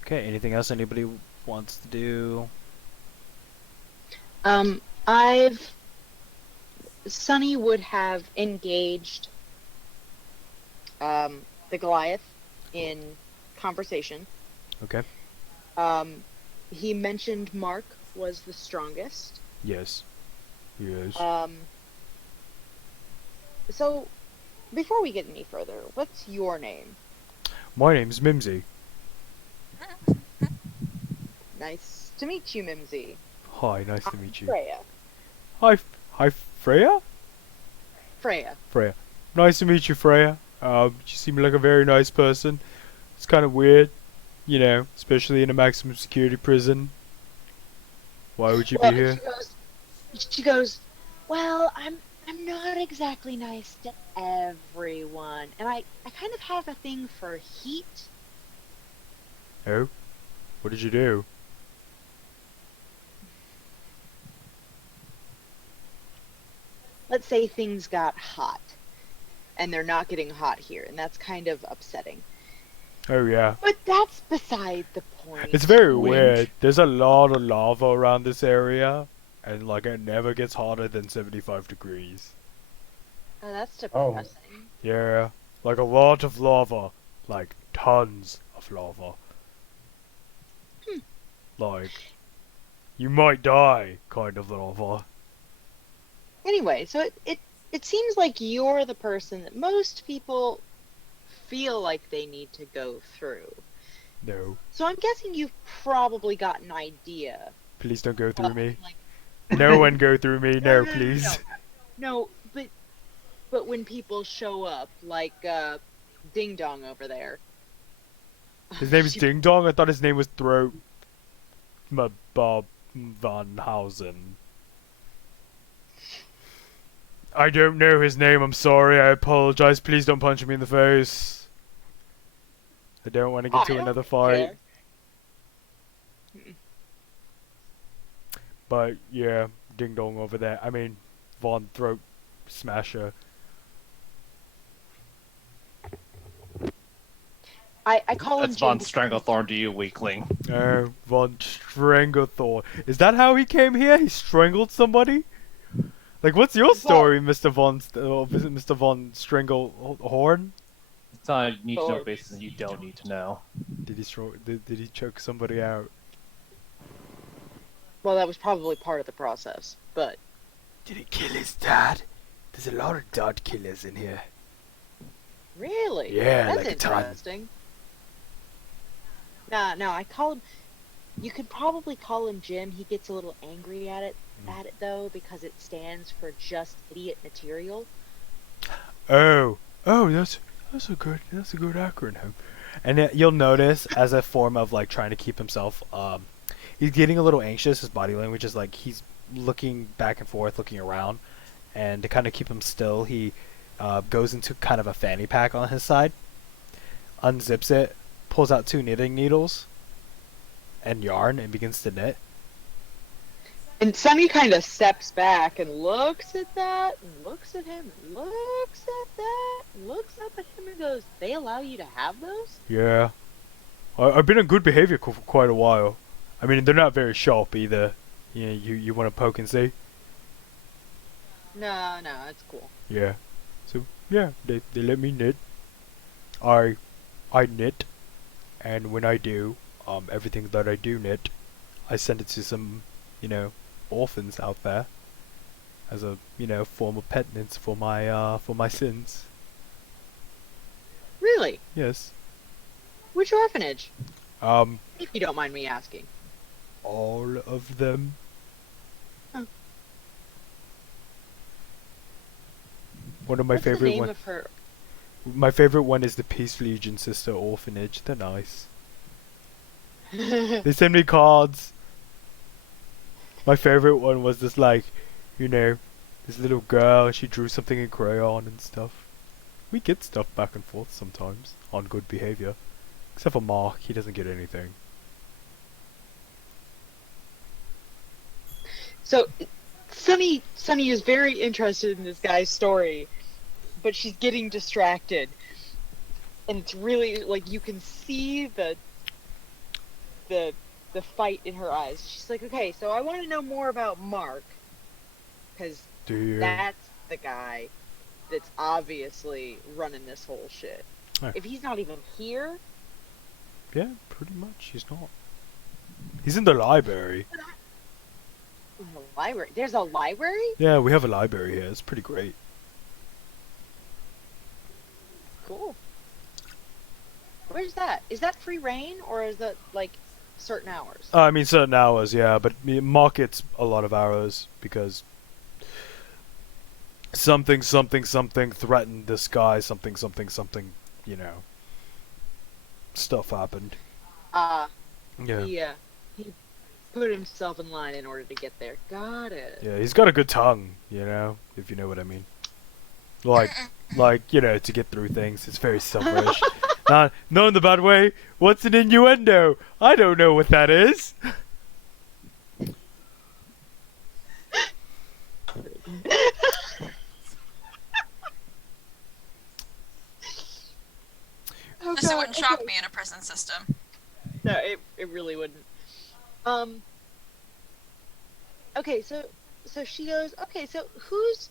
Okay, anything else anybody wants to do? Sonny would have engaged the Goliath in conversation. Okay. He mentioned Mark was the strongest. Yes. Yes. So, before we get any further, what's your name? My name's Mimsy. Nice to meet you, Mimsy. Hi, nice to meet you. Freya. Hi, Freya? Freya. Freya. Nice to meet you, Freya. You seem like a very nice person. It's kind of weird, you know, especially in a maximum security prison. Why would you be here? She goes, well, I'm not exactly nice to everyone, and I kind of have a thing for heat. Oh? What did you do? Let's say things got hot, and they're not getting hot here, and that's kind of upsetting. Oh, yeah. But that's beside the point. It's very Wink. weird. There's a lot of lava around this area, and like it never gets hotter than 75 degrees. Oh, that's Oh. depressing. Yeah, like a lot of lava. Like tons of lava. Like, you might die kind of lava. Anyway, so it seems like you're the person that most people feel like they need to go through. No. So I'm guessing you've probably got an idea. Please don't go through of, me. like, No one go through me. No, no, please. No, but when people show up, like Ding Dong over there. His name is She- Ding Dong? I thought his name was Throat Bob Van Housen. I don't know his name, I'm sorry, I apologize. Please don't punch me in the face. I don't want to get I to don't another fight. care. But yeah, Ding Dong over there. I mean, Von Throat Smasher. I call him That's Von Jim- Stranglethorn to you, weakling. Oh, Von Stranglethorn. Is that how he came here? He strangled somebody? Like, what's your story, Mr. Mr. Von Stranglehorn? It's on a need to know Or- basis and you don't need to know. Did he choke somebody out? Well, that was probably part of the process, but Did he kill his dad? There's a lot of dad killers in here. really, Yeah, that's like a ton. interesting. No, I call him. You could probably call him Jim. He gets a little angry at it though, because it stands for just idiot material. Oh, that's a good acronym. And you'll notice, as a form of like trying to keep himself, he's getting a little anxious. His body language is like he's looking back and forth, looking around, and to kind of keep him still, he goes into kind of a fanny pack on his side, unzips it, pulls out 2 knitting needles and yarn, and begins to knit. And Sunny kind of steps back and looks at that, and looks at him, and looks at that, and looks up at him and goes, "They allow you to have those?" Yeah, I've been in good behavior for quite a while. I mean, they're not very sharp either. You want to poke and see? No, it's cool. Yeah. So yeah, they let me knit. I knit, and when I do, everything that I do knit, I send it to some, orphans out there, as a form of penitence for my sins. Really? Yes. Which orphanage? Um, If you don't mind me asking. all of them. Oh. One of my What's the favorite name ones. of her? My favorite one is the Peace Legion Sister Orphanage. They're nice. They send me cards. My favorite one was this this little girl. She drew something in crayon and stuff. We get stuff back and forth sometimes on good behavior, except for Mark. He doesn't get anything. So, Sunny is very interested in this guy's story, but she's getting distracted, and it's really like you can see the fight in her eyes. She's like, "Okay, so I want to know more about Mark, because Do you? that's the guy that's obviously running this whole shit. Oh. If he's not even here, Yeah, pretty much. He's not. He's in the library. in the library, there's a library? Yeah, we have a library here. It's pretty great. Cool. Where's that? Is that free reign, or is that like certain hours? I mean, certain hours, yeah, but Mark gets a lot of hours because something threatened this guy. Something, stuff happened. Yeah. He put himself in line in order to get there. Got it. Yeah, he's got a good tongue, if you know what I mean. Like, to get through things. It's very silverish. Not in the bad way. What's an innuendo? I don't know what that is. Oh, This God, wouldn't shock okay. me in a prison system. No, it really wouldn't. Okay, so she goes, okay, so who's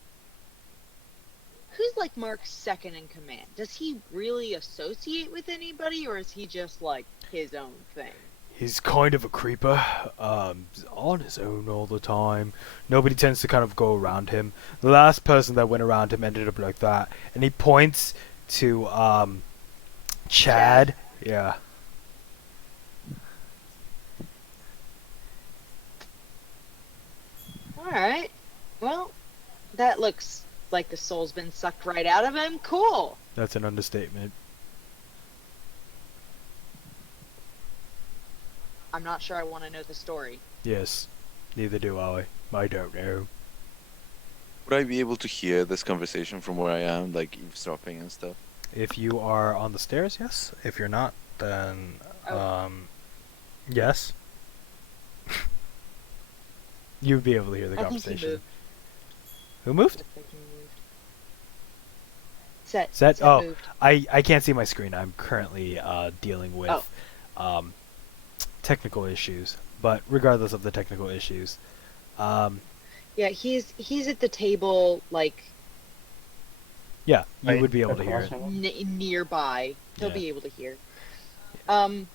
like Mark's second in command? Does he really associate with anybody, or is he just like his own thing? He's kind of a creeper. He's on his own all the time. Nobody tends to kind of go around him. The last person that went around him ended up like that. And he points to, Chad. Yeah. Alright. Well, that looks like the soul's been sucked right out of him. Cool. That's an understatement. I'm not sure I want to know the story. Yes. Neither do I. I don't know. Would I be able to hear this conversation from where I am, like eavesdropping and stuff? If you are on the stairs, yes. If you're not, then, Oh. yes. You'd be able to hear the I think he conversation. moved. Who moved? Looks like he moved. Set. Set? Oh, moved. I can't see my screen. I'm currently dealing with Oh. technical issues. But regardless of the technical issues, Yeah, he's at the table, like yeah, you Right would be able to hear across it. from him? nearby. He'll Yeah. be able to hear. So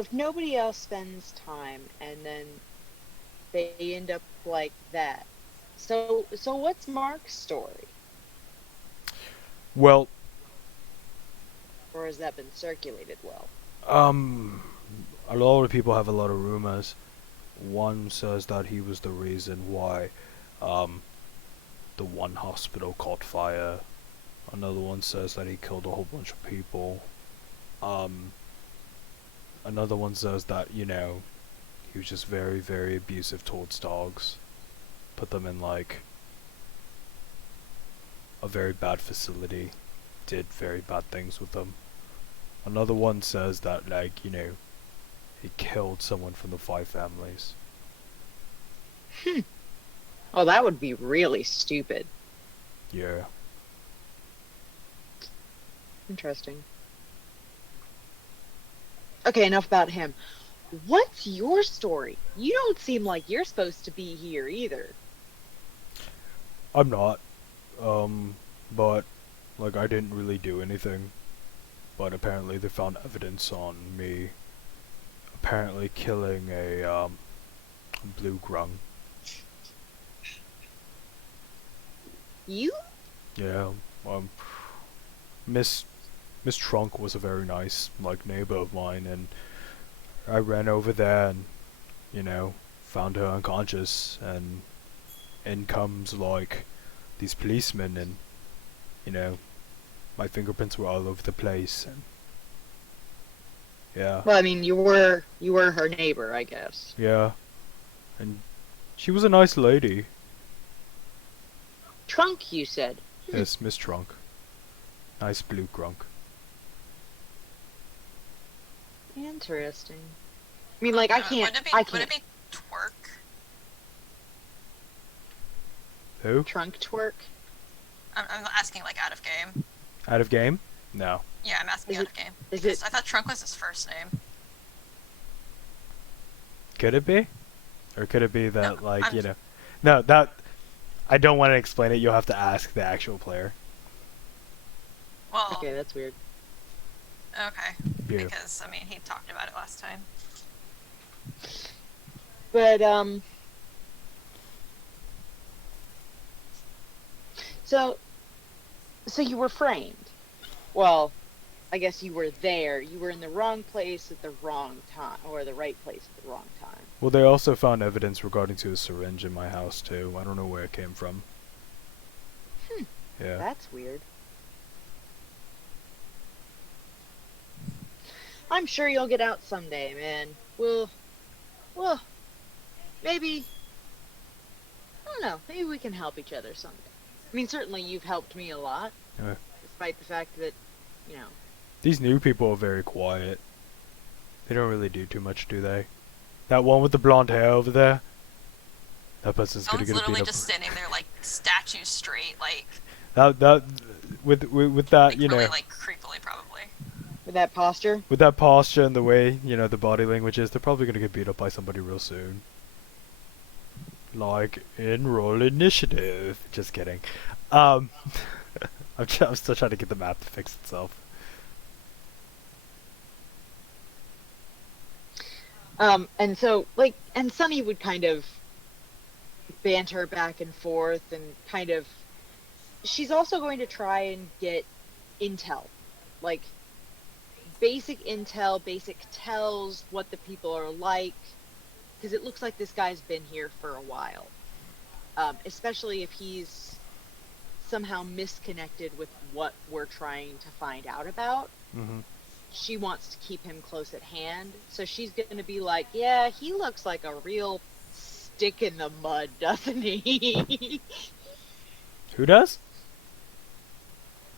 if nobody else spends time, and then they end up like that, so what's Mark's story, Well, or has that been circulated well? a lot of people have a lot of rumors. One says that he was the reason why, the one hospital caught fire. Another one says that he killed a whole bunch of people. Another one says that, you know, he was just very, very abusive towards dogs. Put them in, like, a very bad facility. Did very bad things with them. Another one says that, like, you know, he killed someone from the Five Families. Oh, that would be really stupid. Yeah. Interesting. Okay, enough about him. What's your story? You don't seem like you're supposed to be here either. I'm not. But, like, I didn't really do anything. But apparently they found evidence on me. Apparently killing a blue grung. You? Yeah, Miss Trunk was a very nice, like, neighbor of mine, and I ran over there and, you know, found her unconscious, and in comes, like, these policemen, and, you know, my fingerprints were all over the place, and yeah, Well, I mean, you were her neighbor, I guess. yeah, and she was a nice lady. Trunk, you said. Yes, Miss Trunk. Nice blue grunk. Interesting. I mean, like, I can't. Would I it can't. be twerk? Who? Trunk twerk. I'm asking like out of game. Out of game? No. Yeah, I'm asking Is out it- of game. is Because it- I thought Trunk was his first name. Could it be? Or could it be that, No, like, I'm- you know... No, that... I don't want to explain it. You'll have to ask the actual player. Well, Okay, that's weird. okay. Yeah. Because I mean, he talked about it last time. But so you were framed. Well, I guess you were there. You were in the wrong place at the wrong time, or the right place at the wrong time. Well, they also found evidence regarding to a syringe in my house, too. I don't know where it came from. Yeah. That's weird. I'm sure you'll get out someday, man. Well, maybe, I don't know, maybe we can help each other someday. I mean, certainly you've helped me a lot, Yeah. despite the fact that, you know, These new people are very quiet. They don't really do too much, do they? That one with the blonde hair over there? That person's gonna Someone's get literally beat up. just standing there like statue straight, like With that, you really know... like creepily probably. with that posture. With that posture and the way, you know, the body language is, they're probably gonna get beat up by somebody real soon. Like, in Roll Initiative. Just kidding. I'm still trying to get the map to fix itself. And so, like, and Sunny would kind of banter back and forth and kind of, she's also going to try and get intel, like basic intel, basic tells, what the people are like, because it looks like this guy's been here for a while, especially if he's somehow misconnected with what we're trying to find out about. Mm-hmm. She wants to keep him close at hand, so she's going to be like, yeah, he looks like a real stick in the mud, doesn't he? Who does?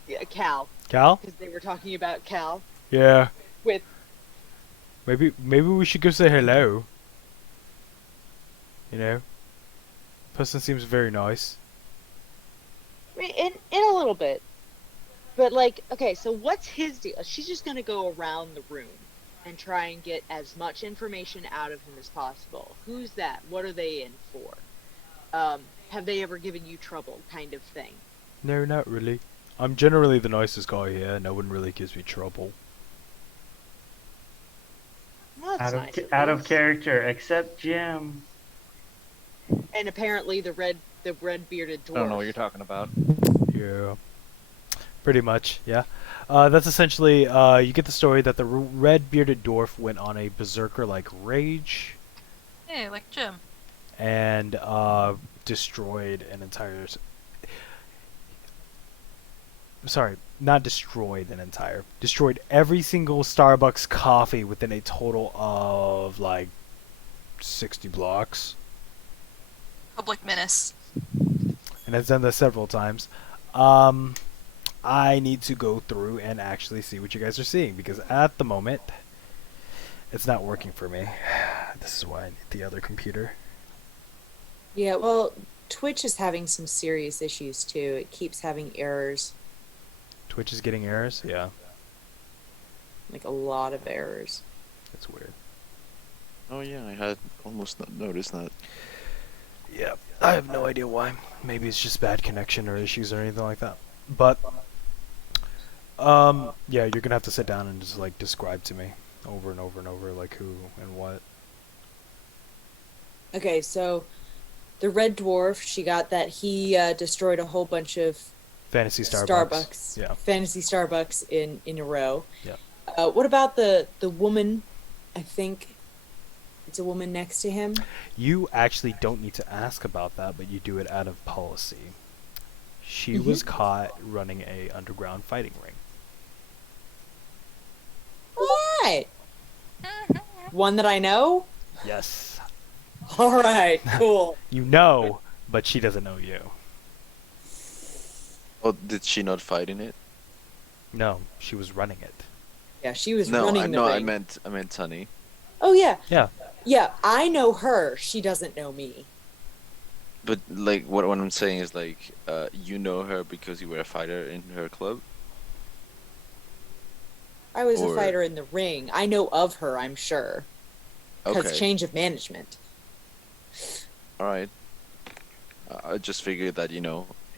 Yeah, Cal, Cal? because they were talking about Cal Yeah. with, Maybe we should go say hello. You know? Person seems very nice. I mean, in a little bit, but like, okay, so what's his deal? She's just going to go around the room and try and get as much information out of him as possible. Who's that? What are they in for? Have they ever given you trouble, kind of thing? No, not really. I'm generally the nicest guy here. No one really gives me trouble. Well, that's nice Out of least. character, except Jim. And apparently the red bearded dwarf. I don't know what you're talking about. Yeah. Pretty much, yeah. That's essentially, you get the story that the red bearded dwarf went on a berserker-like rage Hey, like Jim. and destroyed an entire... sorry, not destroyed an entire, destroyed every single Starbucks coffee within a total of like 60 blocks. Public menace. And has done this several times. I need to go through and actually see what you guys are seeing, because at the moment, it's not working for me. This is why I need the other computer. Yeah, well, Twitch is having some serious issues too. It keeps having errors, Twitch is getting errors? Yeah, like a lot of errors. that's weird. Oh yeah, I had almost not noticed that. Yeah, I have no idea why. Maybe it's just bad connection or issues or anything like that. But, yeah, you're gonna have to sit down and just, like, describe to me over and over and over, like, who and what. Okay, so the Red Dwarf, she got that he destroyed a whole bunch of Fantasy Starbucks. Yeah. fantasy Starbucks in a row. Yeah. What about the woman? I think it's a woman next to him. You actually don't need to ask about that, but you do it out of policy. She was caught running a underground fighting ring. What? One that I know? Yes. All right, cool. You know, but she doesn't know you. Oh, did she not fight in it? No, she was running it. Yeah, she was No, running I the no, ring. I meant Sunny. Oh yeah, Yeah. yeah. I know her. She doesn't know me. But like, what I'm saying is like, you know her because you were a fighter in her club. I was a Or- fighter in the ring. I know of her. I'm sure. Because Okay, change of management. all right. I just figured that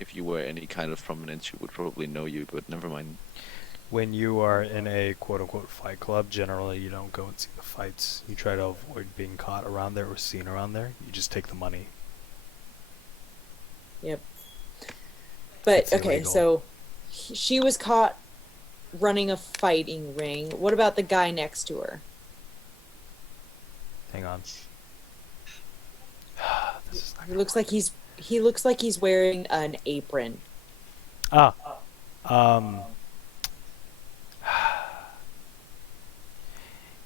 if you were any kind of prominent, she would probably know you. But never mind. When you are in a quote-unquote fight club, generally you don't go and see the fights. You try to avoid being caught around there or seen around there. You just take the money. Yep. But It's okay, illegal. so she was caught running a fighting ring. What about the guy next to her? Hang on. This is not He looks like he's wearing an apron. um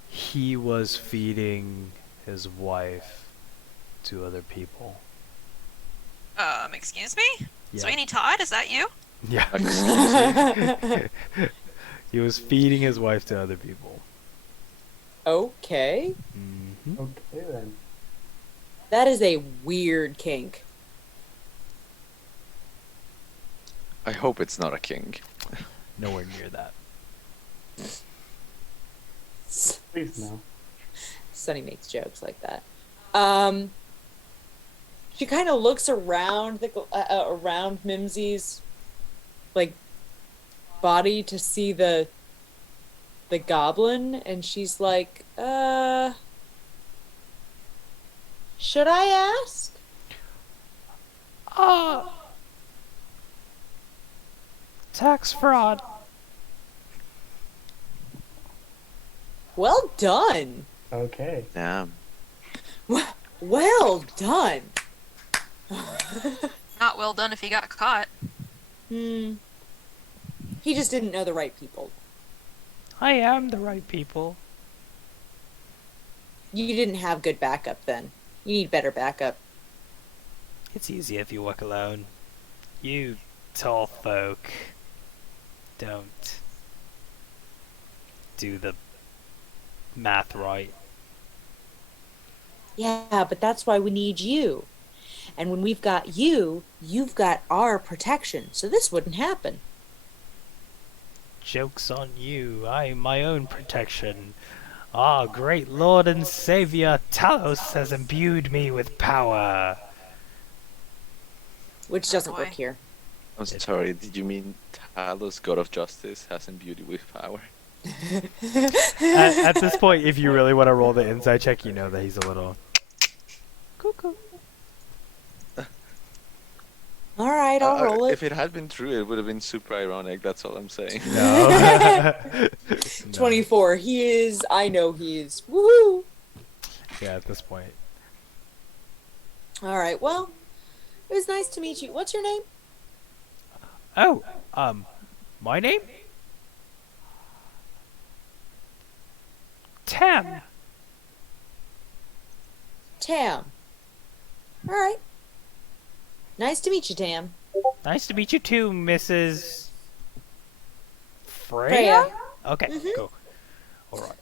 he was feeding his wife to other people. Excuse me? Yeah. Sweeney Todd, is that you? Yeah. Excuse me? He was feeding his wife to other people. Okay. Hmm. Okay then. That is a weird kink. I hope it's not a king. Nowhere near that. Please no. Sonny makes jokes like that. She kind of looks around around Mimsy's like body to see the goblin, and she's like, should I ask? Tax fraud. Well done. Okay. Damn. Well done. Not well done if he got caught. He just didn't know the right people. I am the right people. You didn't have good backup then. You need better backup. It's easy if you work alone. You tall folk don't do the math right. Yeah, but that's why we need you. And when we've got you, you've got our protection. So this wouldn't happen. Joke's on you. I'm my own protection. Our great Lord and Savior Talos has imbued me with power. Which doesn't Boy. work here. I'm sorry. Did you mean Talos, God of Justice, has imbued you with power? At this point, if you really want to roll the inside check, you know that he's a little cuckoo. All right, I'll roll it. If it had been true, it would have been super ironic. That's all I'm saying. No. 24. He is. I know he is. Woohoo! Yeah, at this point. All right. Well, it was nice to meet you. What's your name? Oh, My name? Tam. Tam. All right. Nice to meet you, Tam. Nice to meet you too, Mrs. Freya? Freya. Okay, Mhm. cool. Alright.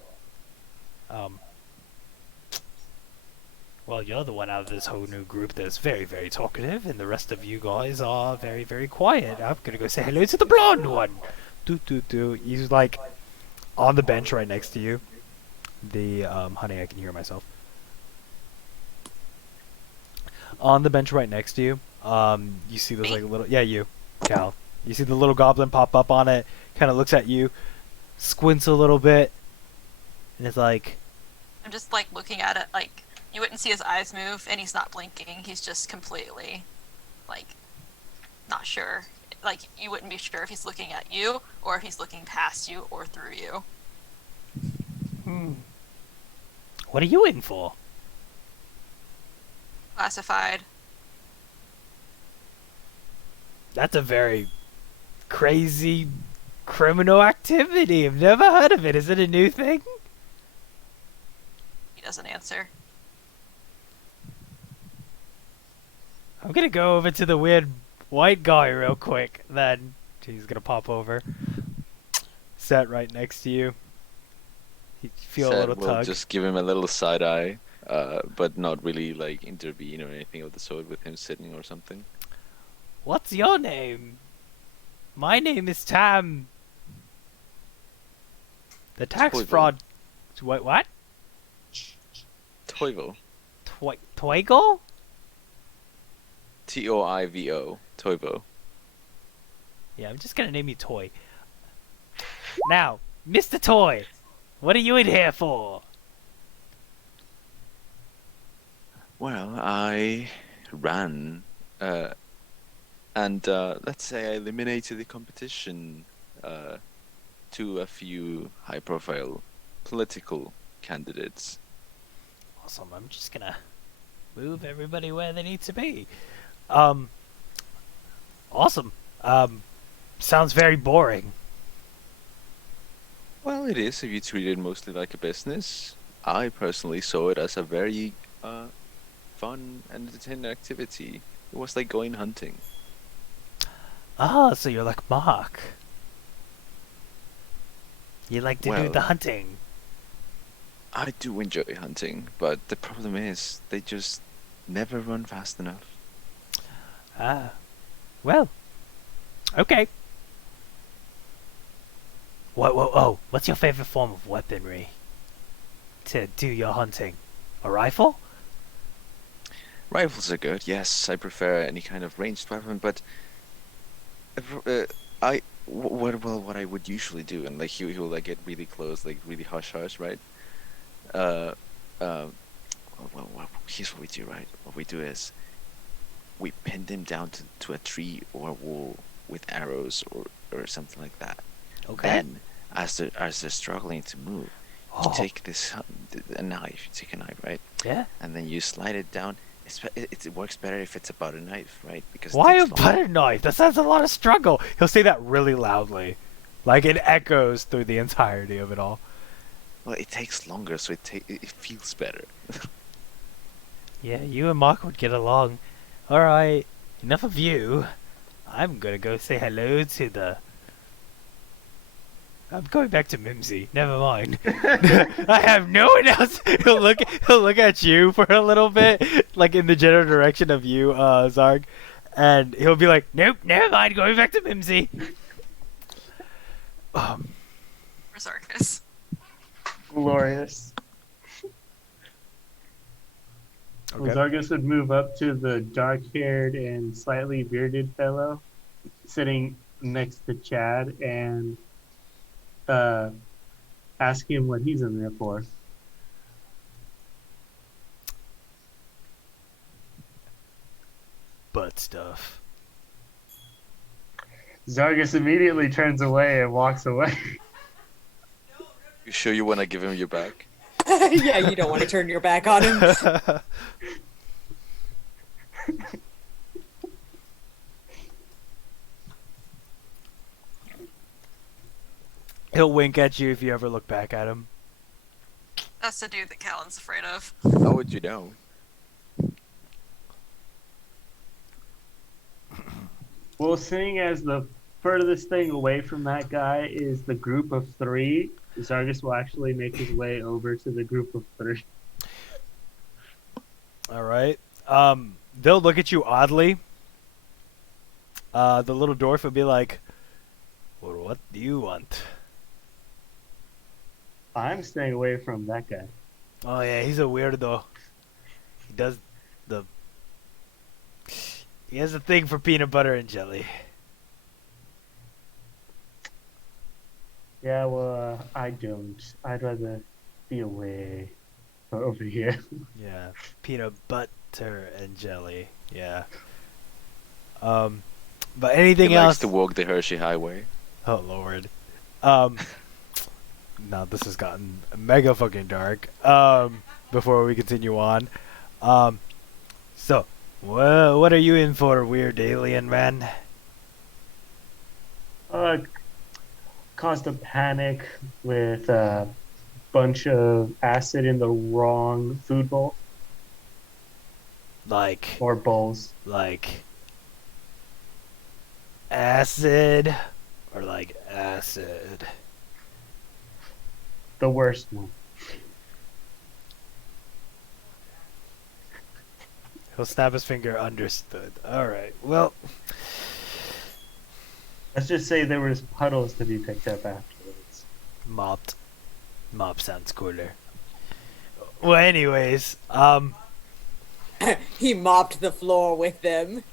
Well, you're the one out of this whole new group that's very, very talkative, and the rest of you guys are very, very quiet. I'm gonna go say hello to the blonde one. He's like on the bench right next to you. Honey, I can hear myself. On the bench right next to you, you see those like little, you, Cal. You see the little goblin pop up on it, kind of looks at you, squints a little bit, and it's like, I'm just like looking at it, like you wouldn't see his eyes move, and he's not blinking. He's just completely, like, not sure. Like you wouldn't be sure if he's looking at you or if he's looking past you or through you. what are you in for? Classified. That's a very crazy criminal activity. I've never heard of it. Is it a new thing? He doesn't answer. I'm gonna go over to the weird white guy real quick, then. He's gonna pop over. Sat right next to you. You feel a Said little we'll tug. just give him a little side eye, but not really like intervene or anything of the sort with him sitting or something. What's your name? My name is Tam. The tax Toivo. fraud... Wait, what? Toivo. Toigo? Toivo. Toivo. Yeah, I'm just gonna name you Toy. Now, Mr. Toy, what are you in here for? Well, I ran, and let's say I eliminated the competition to a few high-profile political candidates. Awesome, I'm just gonna move everybody where they need to be. Awesome. Sounds very boring. Well, it is if you treat it mostly like a business. I personally saw it as a very fun and entertaining activity. It was like going hunting. Ah, so you're like Mark. You like to do Well, the hunting. I do enjoy hunting, but the problem is they just never run fast enough. Ah. Well. Okay. What's your favorite form of weaponry to do your hunting? A rifle? Rifles are good, yes. I prefer any kind of ranged weapon, but what I would usually do, and like he will like get really close, like really hush hush, right? Well, here's what we do, right? What we do is we pin them down to a tree or a wall with arrows or something like that. Okay. Then, as they're struggling to move, you Oh. take a knife. You take a knife, right? Yeah? And then you slide it down. It works better if it's a butter knife, right? Because it Why a takes longer. butter knife? That sounds a lot of struggle. He'll say that really loudly. Like it echoes through the entirety of it all. Well, it takes longer, so it feels better. Yeah, you and Mark would get along. Alright, enough of you. I'm gonna go say hello to the... I'm going back to Mimsy. Never mind. I have no one else. He'll look at you for a little bit, like in the general direction of you, Zarg, and he'll be like, "Nope, never mind. Going back to Mimsy." Resarchus. Glorious. Okay. Zargus would move up to the dark-haired and slightly bearded fellow sitting next to Chad and ask him what he's in there for. Butt stuff. Zargus immediately turns away and walks away. You sure you want to give him your back? Yeah, you don't want to turn your back on him. He'll wink at you if you ever look back at him. That's the dude that Callan's afraid of. How would you know? Well, seeing as the furthest thing away from that guy is the group of three, Zargus will actually make his way over to the group of three. All right. They'll look at you oddly. The little dwarf will be like, "Well, what do you want?" I'm staying away from that guy. Oh yeah, he's a weirdo. He does the. He has a thing for peanut butter and jelly. Yeah, well, I don't. I'd rather be away or over here. Yeah, peanut butter and jelly. Yeah. But He anything likes else? to walk the Hershey Highway. Oh lord. Now this has gotten mega fucking dark. Before we continue on, so, what are you in for, weird alien man? Caused a panic with a bunch of acid in the wrong food bowl Like or bowls. acid, or like acid? The worst one. He'll snap his finger. Understood. All right. Well, Let's just say there was puddles to be picked up afterwards. mopped. Mop sounds cooler. Well, anyways, He mopped the floor with them.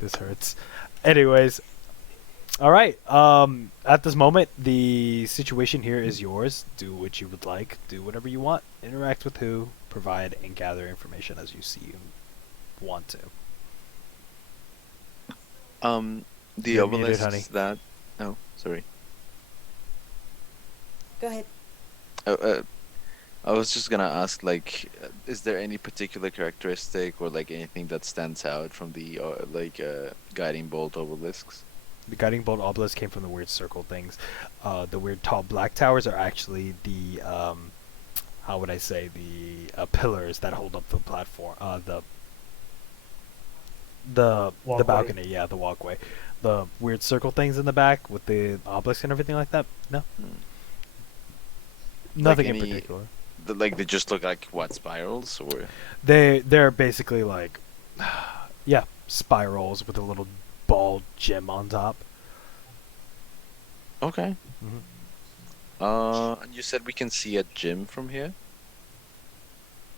this hurts. Anyways, all right. At this moment, the situation here is yours. Do what you would like. Do whatever you want. Interact with who. Provide and gather information as you see you want to. The You're muted, obelisks honey. that. Oh, sorry. Go ahead. I was just gonna ask, like, is there any particular characteristic or like anything that stands out from the guiding bolt obelisks? The guiding bolt obelisk came from the weird circle things. The weird tall black towers are actually the how would I say, the pillars that hold up the platform. The Walkway. balcony, yeah, the walkway. The weird circle things in the back with the obelisk and everything like that. No, nothing in any- particular. They just look like what, spirals or? They're basically like, yeah, spirals with a little ball gem on top. Okay. Mhm. And you said we can see a gym from here.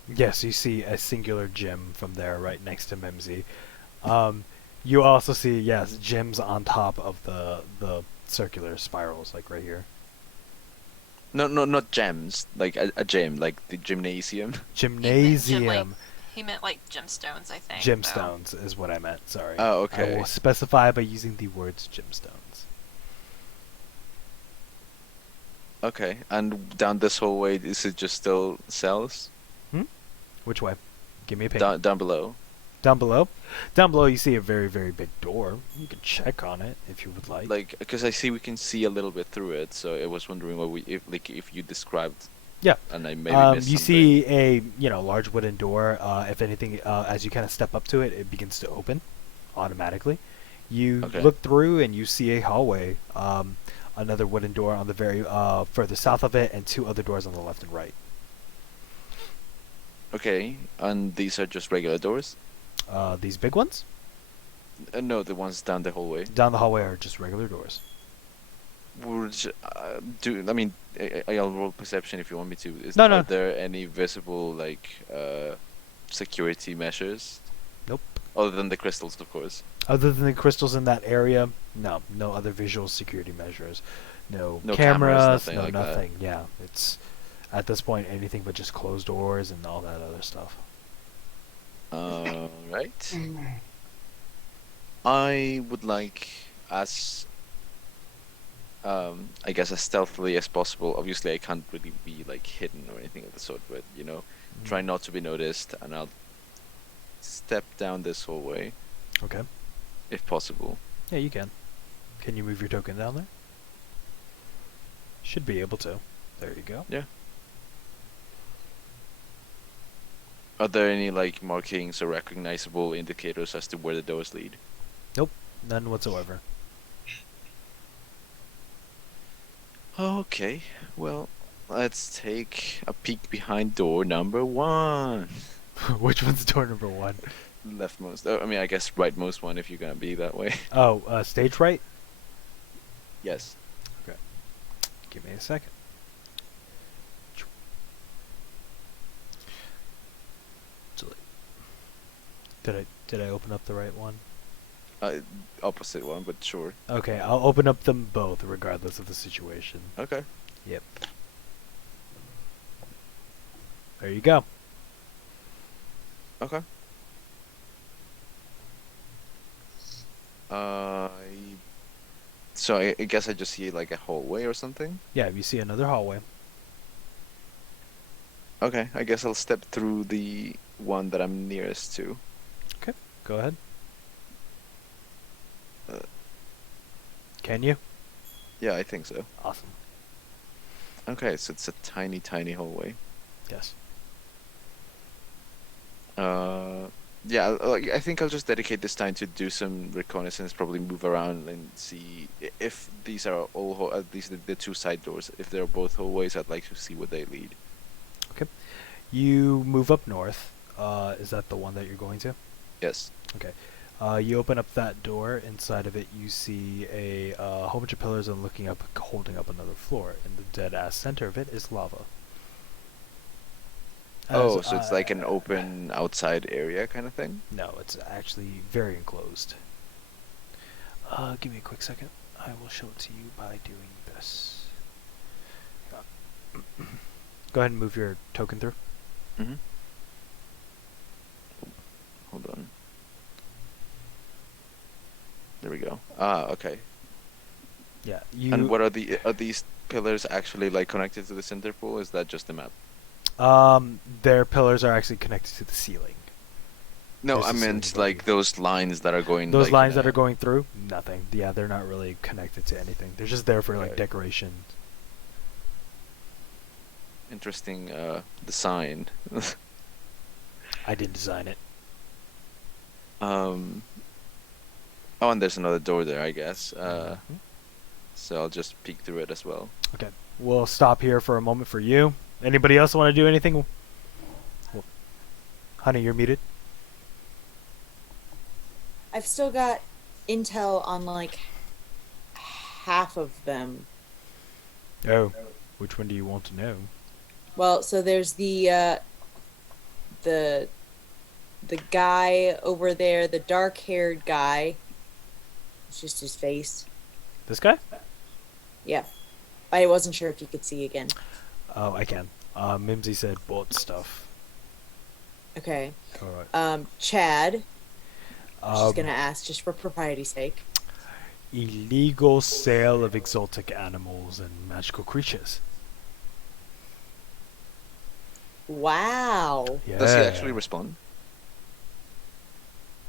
Yes, you see a singular gem from there, right next to Mimsy. You also see, yes, gems on top of the circular spirals, like right here. No, not gems. Like a gym, like the gymnasium. Gymnasium. He meant like gemstones, I think. Gemstones is what I meant, sorry. Oh, I okay. will specify by using the words gemstones. Okay, and down this hallway, is it just still cells? Which way? Give me a ping. Down below. Down below? Down below you see a very, very big door. You can check on it if you would like. Like, because I see we can see a little bit through it, so I was wondering if you described. Yeah. And I maybe missed you something. see a large wooden door. If anything, as you kind of step up to it, it begins to open automatically. You Okay. look through and you see a hallway. Another wooden door on the very further south of it, and two other doors on the left and right. Okay, and these are just regular doors? These big ones No, the ones down the hallway. down the hallway are just regular doors. I'll roll perception if you want me to. No, Are no. there any visible security measures Nope. other than the crystals, of course? Other than the crystals in that area, no other visual security measures. No No cameras, cameras, nothing no like that. nothing. Yeah, it's at this point anything but just closed doors and all that other stuff. Right. I would like, as I guess as stealthily as possible. Obviously, I can't really be like hidden or anything of the sort, but try not to be noticed, and I'll step down this hallway Okay. if possible. Yeah, you can. Can you move your token down there? Should be able to. There you go. Are there any like markings or recognizable indicators as to where the doors lead? None whatsoever. Okay, well, let's take a peek behind door number 1. Which one's door number 1? Leftmost. Oh, I mean, I guess rightmost one if you're gonna be that way. Oh, stage right? Yes. Give me a second. Did I open up the right one? Opposite one, but sure. Okay, I'll open up them both regardless of the situation. Okay. Yep. There you go. Okay. So I guess I just see like a hallway or something. Yeah, you see another hallway. Okay, I guess I'll step through the one that I'm nearest to. Go ahead. Uh, Can you? Yeah, I think so. Awesome. Okay, so it's a tiny, tiny hallway. Yes. Yeah, I think I'll just dedicate this time to do some reconnaissance, probably move around and see if these are all, at least the 2 side doors. If they're both hallways, I'd like to see where they lead. Okay. You move up north. Is that the one that you're going to? Yes. Okay. You open up that door. Inside of it, you see a whole bunch of pillars and looking up, holding up another floor. In the dead-ass center of it is lava. Oh, so it's like an open outside area kind of thing? No, it's actually very enclosed. Give me a quick second. I will show it to you by doing this. Go ahead and move your token through. Mm-hmm. Hold on. There we go. Ah, okay. Yeah, you. And what are these pillars actually like connected to the center pool? Is that just the map? Their pillars are actually connected to the ceiling. No, There's I a meant ceiling like those lines that are going. Those like, lines that are going through, nothing. Yeah, they're not really connected to anything. They're just there for like Okay. decoration. Interesting design. I didn't design it. Oh, and there's another door there, I guess. Mhm. So I'll just peek through it as well. Okay, we'll stop here for a moment for you. Anybody else want to do anything? Well, honey, you're muted. I've still got intel on like half of them. Oh, which one do you want to know? Well, so there's the guy over there, the dark-haired guy. It's just his face. This guy? Yeah. I wasn't sure if you could see again. Oh, I can. Mimsy said bought stuff. Okay. Alright. Chad. She's gonna ask just for propriety's sake. Illegal sale of exotic animals and magical creatures. Wow. Yeah. Does he actually respond?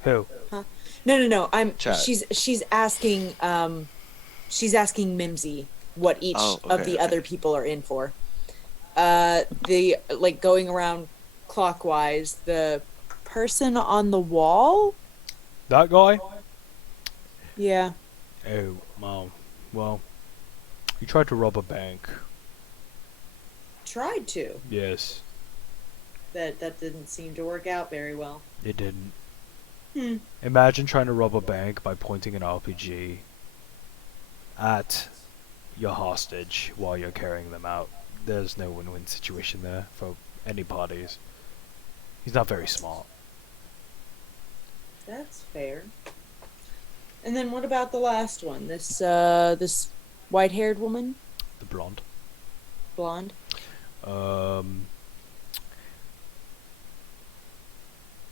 Who? No. Chad. She's asking Mimsy what each of the other people are in for. The like going around clockwise, the person on the wall? That guy? Yeah. Oh, Mom. Well, he tried to rob a bank. Tried to. Yes, That didn't seem to work out very well. it didn't. Hmm. Imagine trying to rob a bank by pointing an RPG at your hostage while you're carrying them out. There's no win-win situation there for any parties. He's not very smart. That's fair. And then what about the last one? This white-haired woman, The blonde. blonde.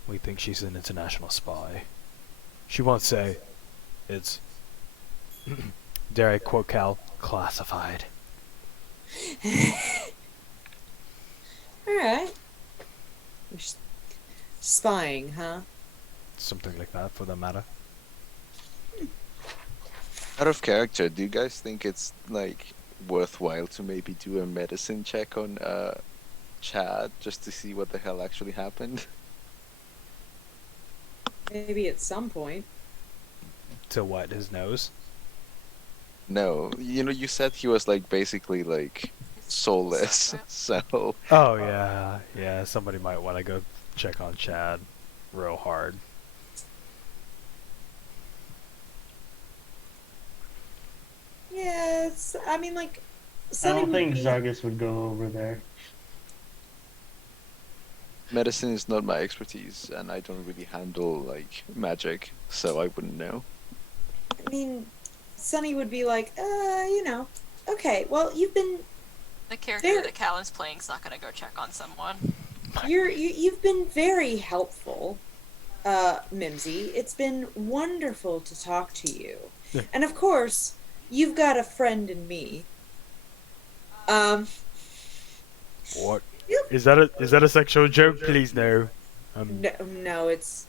We think she's an international spy. She won't say. It's, dare I quote Cal, classified. All right. Spying, huh? Something like that, for that matter. Out of character, do you guys think it's like worthwhile to maybe do a medicine check on Chad just to see what the hell actually happened? Maybe at some point. To what? His nose? No, you said he was like basically like soulless, so Oh yeah. Somebody might want to go check on Chad, real hard. Yeah, it's, I mean, like, I Sunny don't would think be- Zargus would go over there. medicine is not my expertise, and I don't really handle like magic, so I wouldn't know. I mean, Sunny would be like, okay, well, you've been The character There- that Callan's playing is not going to go check on someone. you've been very helpful, Mimsy. It's been wonderful to talk to you. Yeah. And of course, you've got a friend in me. What? Yep. Is that a sexual joke? Please no. No, it's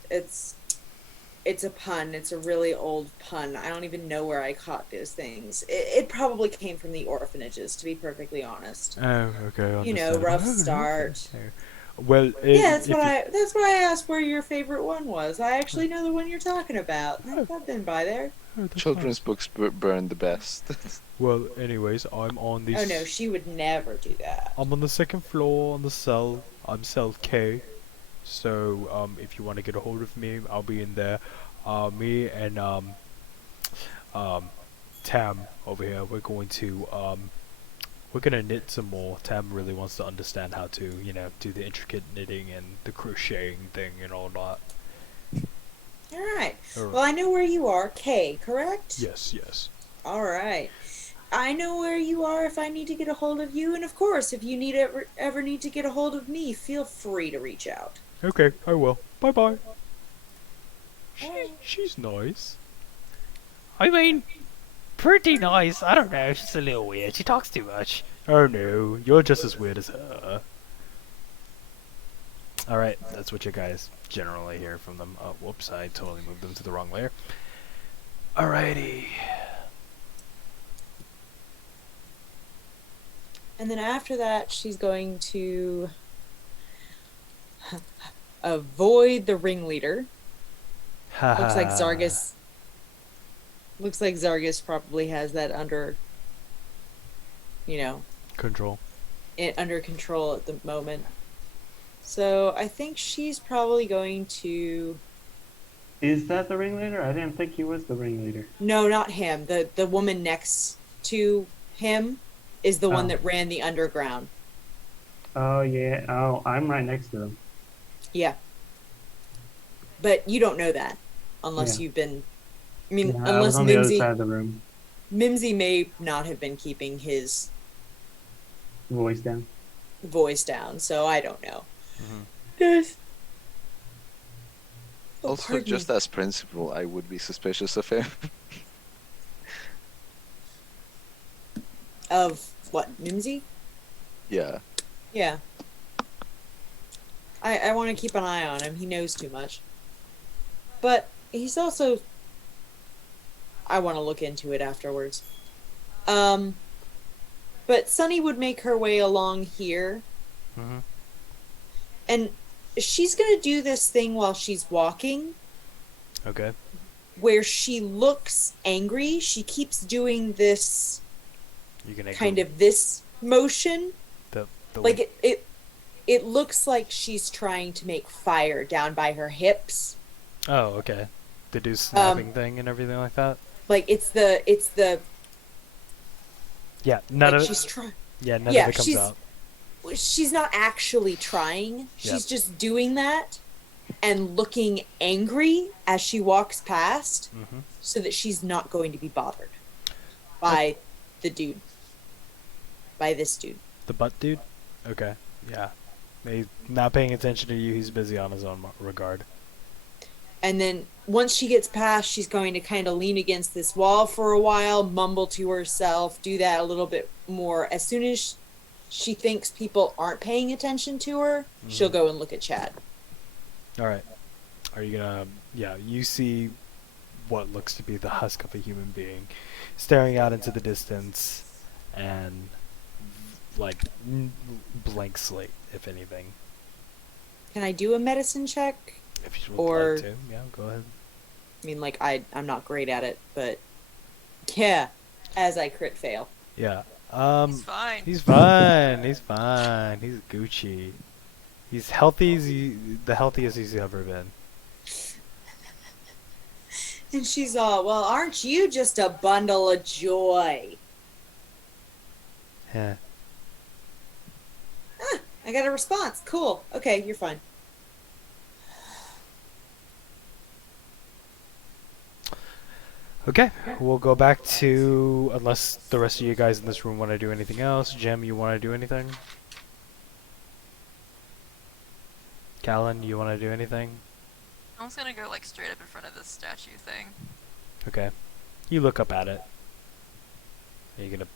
a pun. It's a really old pun. I don't even know where I caught those things. It probably came from the orphanages, to be perfectly honest. Oh, okay. You know, rough start. Well, Yeah, that's what I asked where your favorite one was. I actually know the one you're talking about. I've been by there. Children's books burn the best. Well, anyways, I'm on this. Oh no, she would never do that. I'm on the second floor on the cell. I'm cell K. So, if you want to get a hold of me, I'll be in there. Me and Tam over here, we're gonna knit some more. Tam really wants to understand how to, do the intricate knitting and the crocheting thing and all that. Alright. Alright. Well, I know where you are. K, correct? Yes. Alright. I know where you are if I need to get a hold of you, and of course, if you ever need to get a hold of me, feel free to reach out. Okay, I will. Bye. Bye. She's nice. I mean, pretty nice. I don't know. She's a little weird. She talks too much. Oh no, you're just as weird as her. Alright, that's what you guys generally hear from them. Oh, whoops, I totally moved them to the wrong layer. Alrighty. And then after that, she's going to avoid the ringleader. Looks like Zargus probably has that under Control. under control at the moment. So I think she's probably going to... Is that the ringleader? I didn't think he was the ringleader. No, not him. The woman next to him is the one Oh. that ran the underground. Oh, yeah. Oh, I'm right next to him. Yeah. But you don't know that unless Yeah. you've been... I mean, Yeah, I unless was on the other Mimsy... side of the room. Mimsy may not have been keeping his Voice down. voice down, so I don't know. Mhm. Yes. Oh, Also, pardon just me. as principle, I would be suspicious of him. Of what, Mimsy? Yeah. Yeah. I want to keep an eye on him. He knows too much. But he's also... I want to look into it afterwards. But Sunny would make her way along here. Mm-hmm. And she's going to do this thing while she's walking, Okay. where she looks angry. She keeps doing this You gonna kind of this motion. the Like it looks like she's trying to make fire down by her hips. Oh, okay. They do snapping thing and everything like that. Like it's the Yeah, none like of she's trying. none of yeah, it comes she's- out. She's not actually trying. She's Yep. just doing that and looking angry as she walks past, Mm-hmm. so that she's not going to be bothered by the dude. By this dude. The butt dude. Okay. Yeah. He's not paying attention to you. He's busy on his own regard. And then once she gets past, she's going to kind of lean against this wall for a while, mumble to herself, do that a little bit more. As soon as she thinks people aren't paying attention to her, she'll go and look at Chad. All right. Are you gonna? Yeah. You see what looks to be the husk of a human being staring out into the distance, and like blank slate, if anything. Can I do a medicine check? If you would Or- like to, yeah, go ahead. I mean, like, I'm not great at it, but yeah, as I crit fail. Yeah. He's fine. He's fine. He's fine. He's Gucci. He's healthy as the healthiest he's ever been. And she's all, well, aren't you just a bundle of joy? Yeah. I got a response. Cool. Okay, you're fine. Okay, we'll go back to, unless the rest of you guys in this room want to do anything else. Jem, you want to do anything? Callan, you want to do anything? I'm just gonna go like straight up in front of this statue thing. Okay. You look up at it. Are you gonna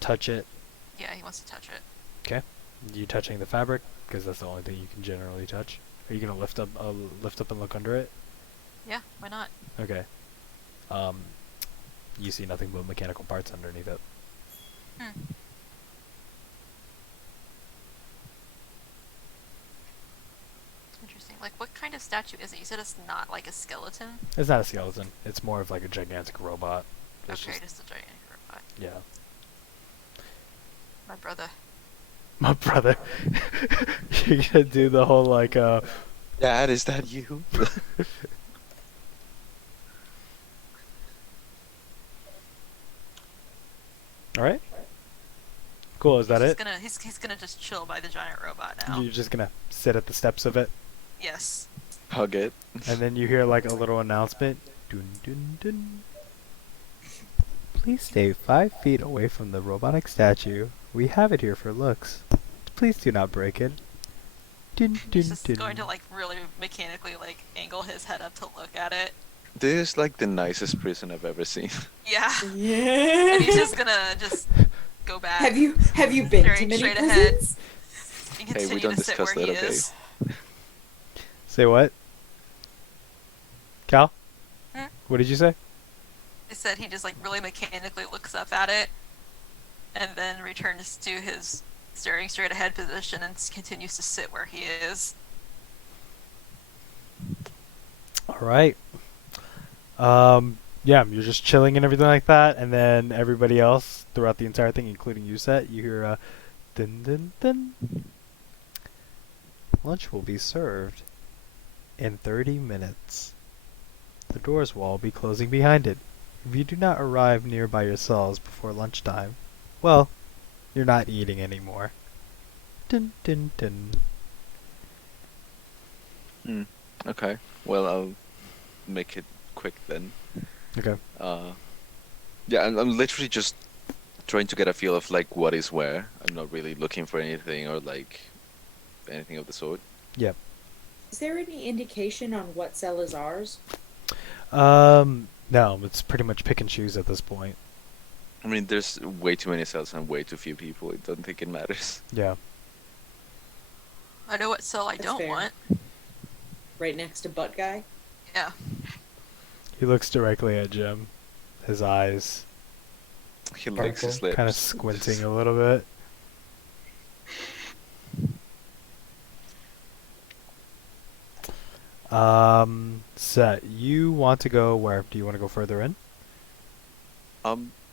touch it? Yeah, he wants to touch it. You touching the fabric? Because that's the only thing you can generally touch. Are you gonna lift up and look under it? Yeah, why not? Okay. You see nothing but mechanical parts underneath it. Hmm. Interesting. Like, what kind of statue is it? You said it's not like a skeleton? It's not a skeleton. It's more of like a gigantic robot. It's Okay, just, just a gigantic robot. yeah. My brother. My brother. You're gonna do the whole like Dad, is that you? Alright. Cool, is that He's it? gonna he's gonna just chill by the giant robot now. You're just gonna sit at the steps of it, Yes. Hug it. and then you hear like a little announcement. Dun dun dun. Please stay 5 feet away from the robotic statue. We have it here for looks. Please do not break it. Dun dun He's just dun. going to like really mechanically like angle his head up to look at it. This is like the nicest prison I've ever seen. Yeah. Yeah. And he's just gonna just go back. Have you been to Staring many straight ahead. prisons? and Hey, we continue don't to sit discuss where that, he okay? is. Say what? Cal? Hmm? What did you say? I said he just like really mechanically looks up at it and then returns to his staring straight ahead position and continues to sit where he is. Alright. Yeah, you're just chilling and everything like that, and then everybody else throughout the entire thing, including you, Set, you hear a dun dun dun. Lunch will be served in 30 minutes. The doors will all be closing behind it. If you do not arrive nearby your cells before lunchtime, well, you're not eating anymore. Dun dun dun. Okay. Well, I'll make it quick then. Okay. Yeah, I'm literally just trying to get a feel of like what is where. I'm not really looking for anything or like anything of the sort. Is there any indication on what cell is ours? No, it's pretty much pick and choose at this point. I mean, there's way too many cells and way too few people. I don't think it matters. Yeah. I know what cell I That's don't fair. want. Right next to Butt Guy? Yeah. He looks directly at Jim. His eyes He licks his lips. kind of squinting a little bit. Set, you want to go where? Do you want to go further in?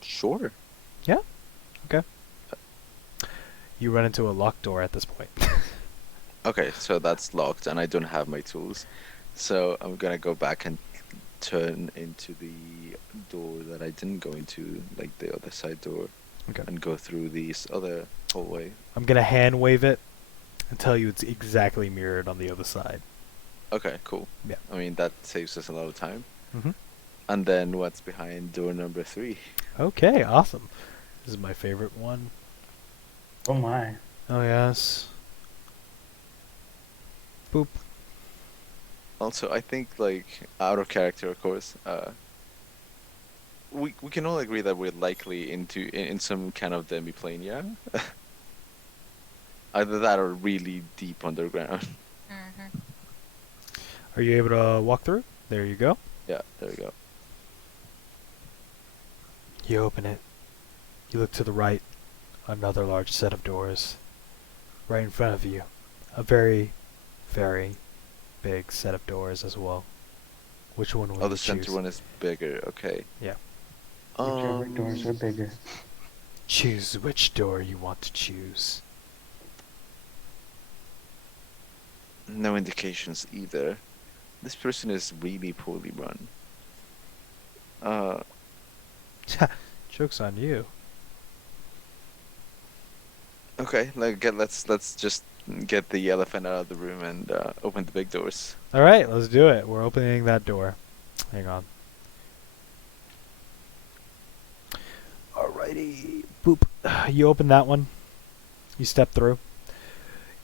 Sure. You run into a locked door at this point. Okay, so that's locked and I don't have my tools. So I'm gonna go back and turn into the door that I didn't go into, like the other side door, Okay. and go through this other hallway. I'm gonna hand wave it and tell you it's exactly mirrored on the other side. Okay, cool. Yeah. I mean, that saves us a lot of time. Mm-hmm. And then what's behind door number 3? Okay, awesome. This is my favorite one. Oh my. Oh yes. Boop. Also, I think, like, out of character, of course, we can all agree that we're likely in some kind of demiplane, yeah? Either that or really deep underground. Mm-hmm. Are you able to walk through? There you go. Yeah, there we go. You open it. You look to the right, another large set of doors. Right in front of you, a very, very big set of doors as well. Which one will Oh, you the center choose? one is bigger. Okay. Yeah. Whichever doors are bigger. Choose which door you want to choose. No indications either. This person is really poorly run. Joke's on you. Okay, let's just get the elephant out of the room and open the big doors. Alright, let's do it. We're opening that door. Hang on. Alrighty. Boop. You open that one. You step through.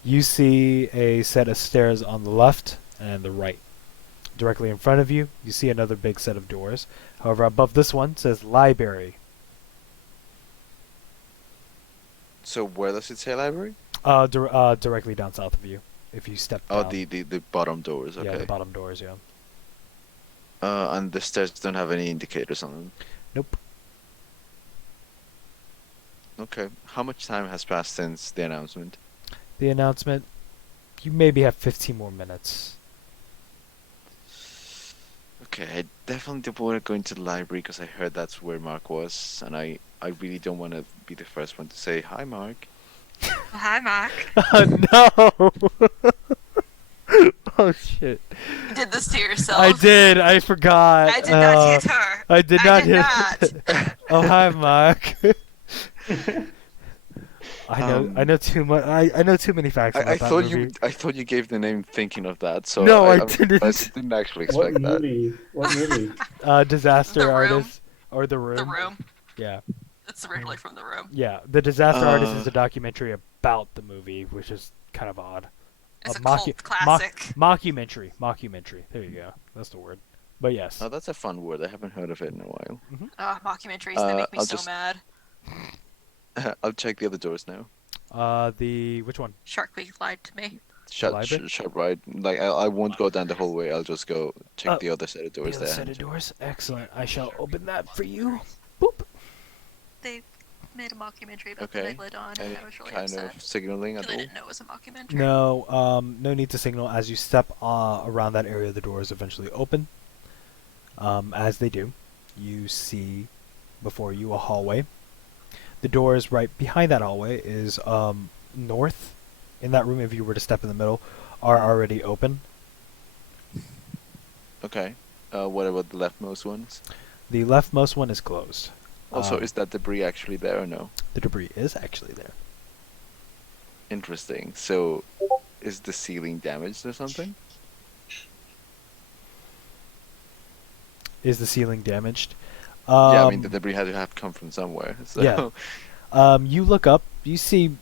You see a set of stairs on the left and the right. Directly in front of you, you see another big set of doors. However, above this one says library. So where does it say library? Directly down south of you. If you step Oh, down. the bottom doors. Okay. Yeah, the bottom doors, yeah. And the stairs don't have any indicators on them. Nope. Okay. How much time has passed since the announcement? The announcement, you maybe have 15 more minutes. Okay, I definitely don't want to go into the library because I heard that's where Mark was, and I really don't want to be the first one to say, "Hi, Mark." Hi, Mark. Oh, no! Oh, shit. You did this to yourself. I did. I forgot. I did not hit her. I did not hit not. Oh, hi, Mark. I know too much. I know too many facts about I that thought movie. I thought you gave the name thinking of that, so No, I I didn't. didn't actually What expect that. movie? What movie? Disaster The Room. Artist or The Room. The Room. Yeah, It's originally from The Room. yeah. The Disaster Artist is Uh. a documentary about the movie, which is kind of odd. It's a mocu- cult classic. Mockumentary. Mockumentary. There you go. That's the word. But yes. Oh, that's a fun word. I haven't heard of it in a while. Mockumentaries, they make me I'll so just- mad. I'll check the other doors now. Which one? Shark Week lied to me. library? Shut right. Like I won't go down the hallway. I'll just go check the other set of The doors other there. set of doors. Excellent. I shall open that for you. Boop. They made a mockumentary about Okay. the Megalodon, Any and I was really kind upset. of signaling at Because I all? didn't know it was a mockumentary. No, no need to signal. As you step around that area, the doors eventually open. As they do, you see before you a hallway. The doors right behind that hallway is north. In that room, if you were to step in the middle, are already open. Okay. What about the leftmost ones? The leftmost one is closed. Also, Um, is that debris actually there or no? The debris is actually there. Interesting. So, is the ceiling damaged or something? Is the ceiling damaged? Yeah, I mean the debris had to have come from somewhere. So. Yeah. You look up, you see,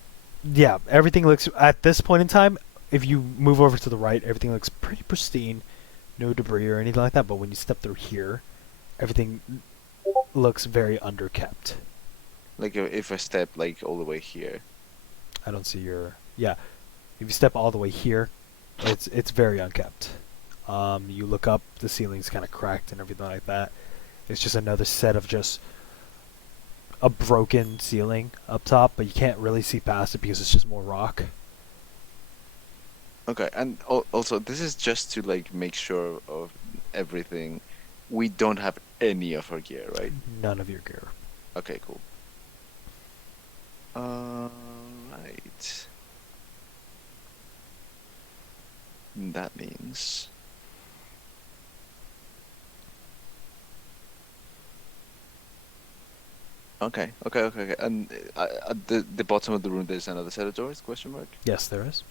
yeah, everything looks, at this point in time, if you move over to the right, everything looks pretty pristine. No debris or anything like that, but when you step through here, everything looks very underkept. Like if I step like all the way here. I don't see your, yeah. If you step all the way here, it's very unkept. You look up, the ceiling's kind of cracked and everything like that. It's just another set of just a broken ceiling up top, but you can't really see past it because it's just more rock. Okay, and also this is just to like make sure of everything. We don't have any of our gear, right? None of your gear. Okay, cool. Right. That means. Okay. And at the bottom of the room, there's another set of doors? Question mark. Yes, there is.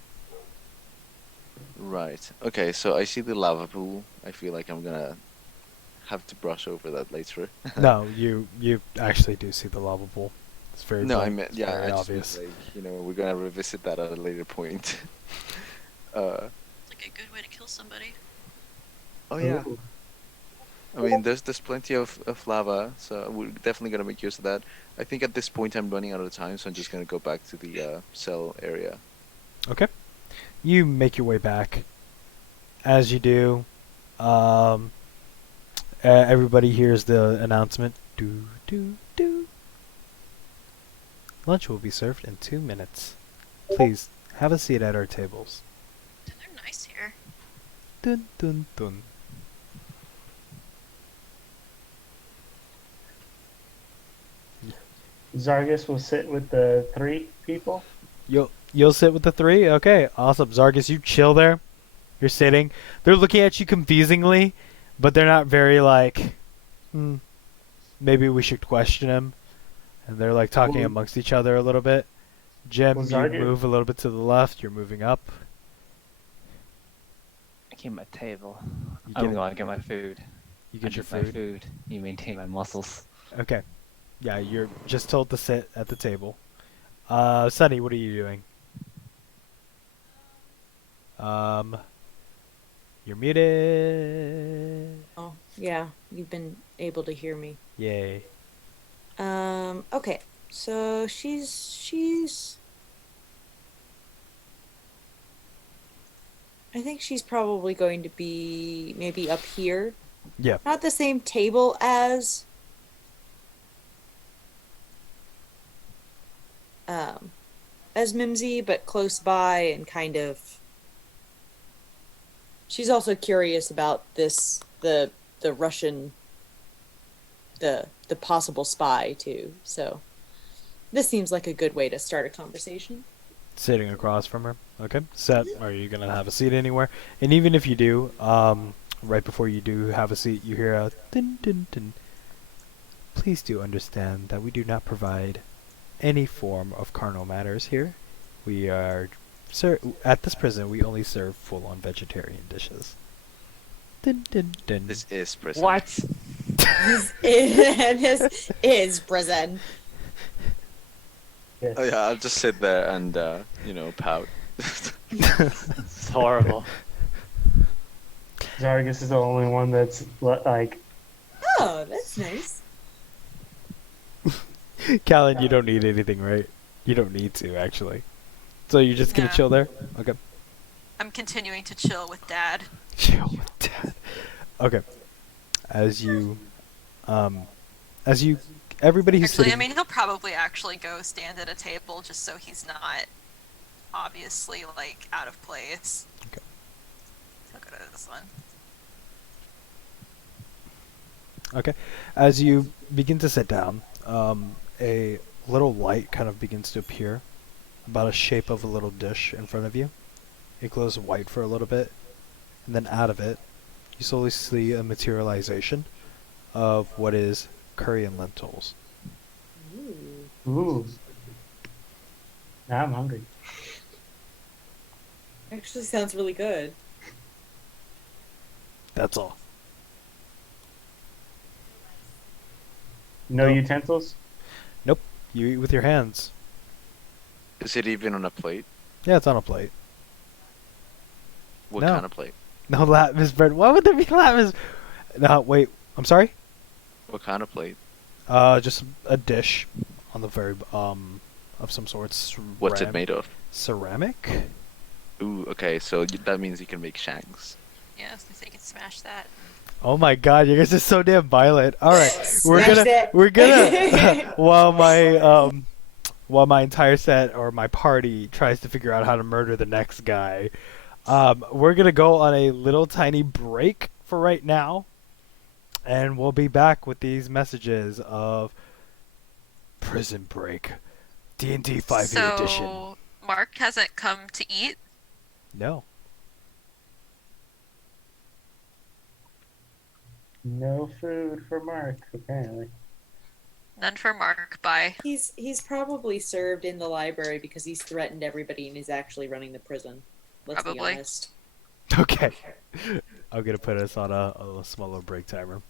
Right. Okay. So I see the lava pool. I feel like I'm gonna have to brush over that later. No, you actually do see the lava pool. It's very No, I black- meant it's yeah. very I just obvious. meant, like we're gonna revisit that at a later point. Like a good way to kill somebody. Oh yeah. Ooh. I mean, there's plenty of lava, so we're definitely gonna make use of that. I think at this point I'm running out of time, so I'm just gonna go back to the cell area. Okay. You make your way back. As you do, everybody hears the announcement. Do do do. Lunch will be served in 2 minutes. Please, have a seat at our tables. They're nice here. Dun dun dun. Zargus will sit with the 3 people. You'll sit with the 3? Okay, awesome. Zargus, you chill there. You're sitting. They're looking at you confusingly, but they're not very like, maybe we should question him. And they're like talking Well- amongst each other a little bit. Jem, Well, you Zargus- move a little bit to the left. You're moving up. I keep my table. You I'm get, going to get my food. you I get your get my food. food. You maintain my muscles. Okay. Yeah, you're just told to sit at the table. Sunny, what are you doing? You're muted. Oh, yeah, you've been able to hear me. Yay. Okay. So she's I think she's probably going to be maybe up here. Yeah. Not the same table as Mimsy, but close by and kind of. She's also curious about the Russian, the possible spy too. So this seems like a good way to start a conversation. Sitting across from her. Okay. Set. Are you gonna have a seat anywhere? And even if you do, right before you do have a seat, you hear a dun dun dun. Please do understand that we do not provide any form of carnal matters here. We are, at this prison, we only serve full-on vegetarian dishes. Dun dun dun. This is prison. What? This is prison. Yes. Oh yeah, I'll just sit there and pout. It's horrible. Zargus is the only one that's like. Oh, that's nice. Callan, you don't need anything, right? You don't need to, actually. So you're just gonna Yeah. chill there? Okay. I'm continuing to chill with Dad. Chill with Dad. Okay. As you, everybody who's Actually, sitting. I mean, he'll probably actually go stand at a table just so he's not obviously like out of place. Okay. So I'll go to this one. Okay. As you begin to sit down, a little light kind of begins to appear, about a shape of a little dish in front of you. It glows white for a little bit, and then out of it, you slowly see a materialization of what is curry and lentils. Ooh. Now I'm hungry. Actually sounds really good. That's all. No utensils? You eat with your hands. Is it even on a plate? Yeah, it's on a plate. What No. kind of plate? No lattice bread. Why would there be lattice? No, wait. I'm sorry. What kind of plate? Just a dish on the very of some sort. What's it made of? Ceramic. Ooh, okay, so that means you can make shanks. Yeah, I was gonna say you can smash that. Oh my God, you guys are so damn violent. All right, Smashed it. we're gonna while my entire set or my party tries to figure out how to murder the next guy, we're gonna go on a little tiny break for right now, and we'll be back with these messages of Prison Break, D&D 5e edition. So Mark hasn't come to eat. No. No food for Mark, apparently. None for Mark. Bye. He's probably served in the library because he's threatened everybody and he's actually running the prison. Let's be Probably. honest. Okay. I'm gonna put us on a small little break timer.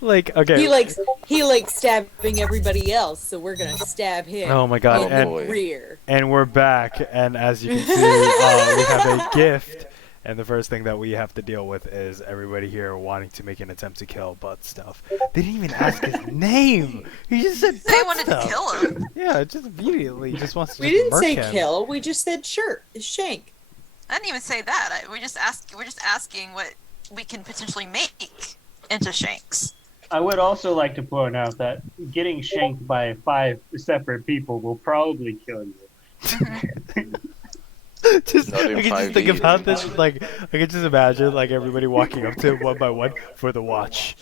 like okay. He likes stabbing everybody else, so we're gonna stab him. Oh my god! Oh, in the boy. rear. And we're back, and as you can see, we have a gift. And the first thing that we have to deal with is everybody here wanting to make an attempt to kill Butt Stuff. They didn't even ask his name. He just said They Butt wanted Stuff. to kill him. Yeah, just immediately just wants to We just didn't murk say him. kill. We just said shank. I didn't even say that. We're just asking what we can potentially make into shanks. I would also like to point out that getting shanked by 5 separate people will probably kill you. Just, Not in I can just 5e think about even. this. Like, I can just imagine like everybody walking up to him one by one for the watch.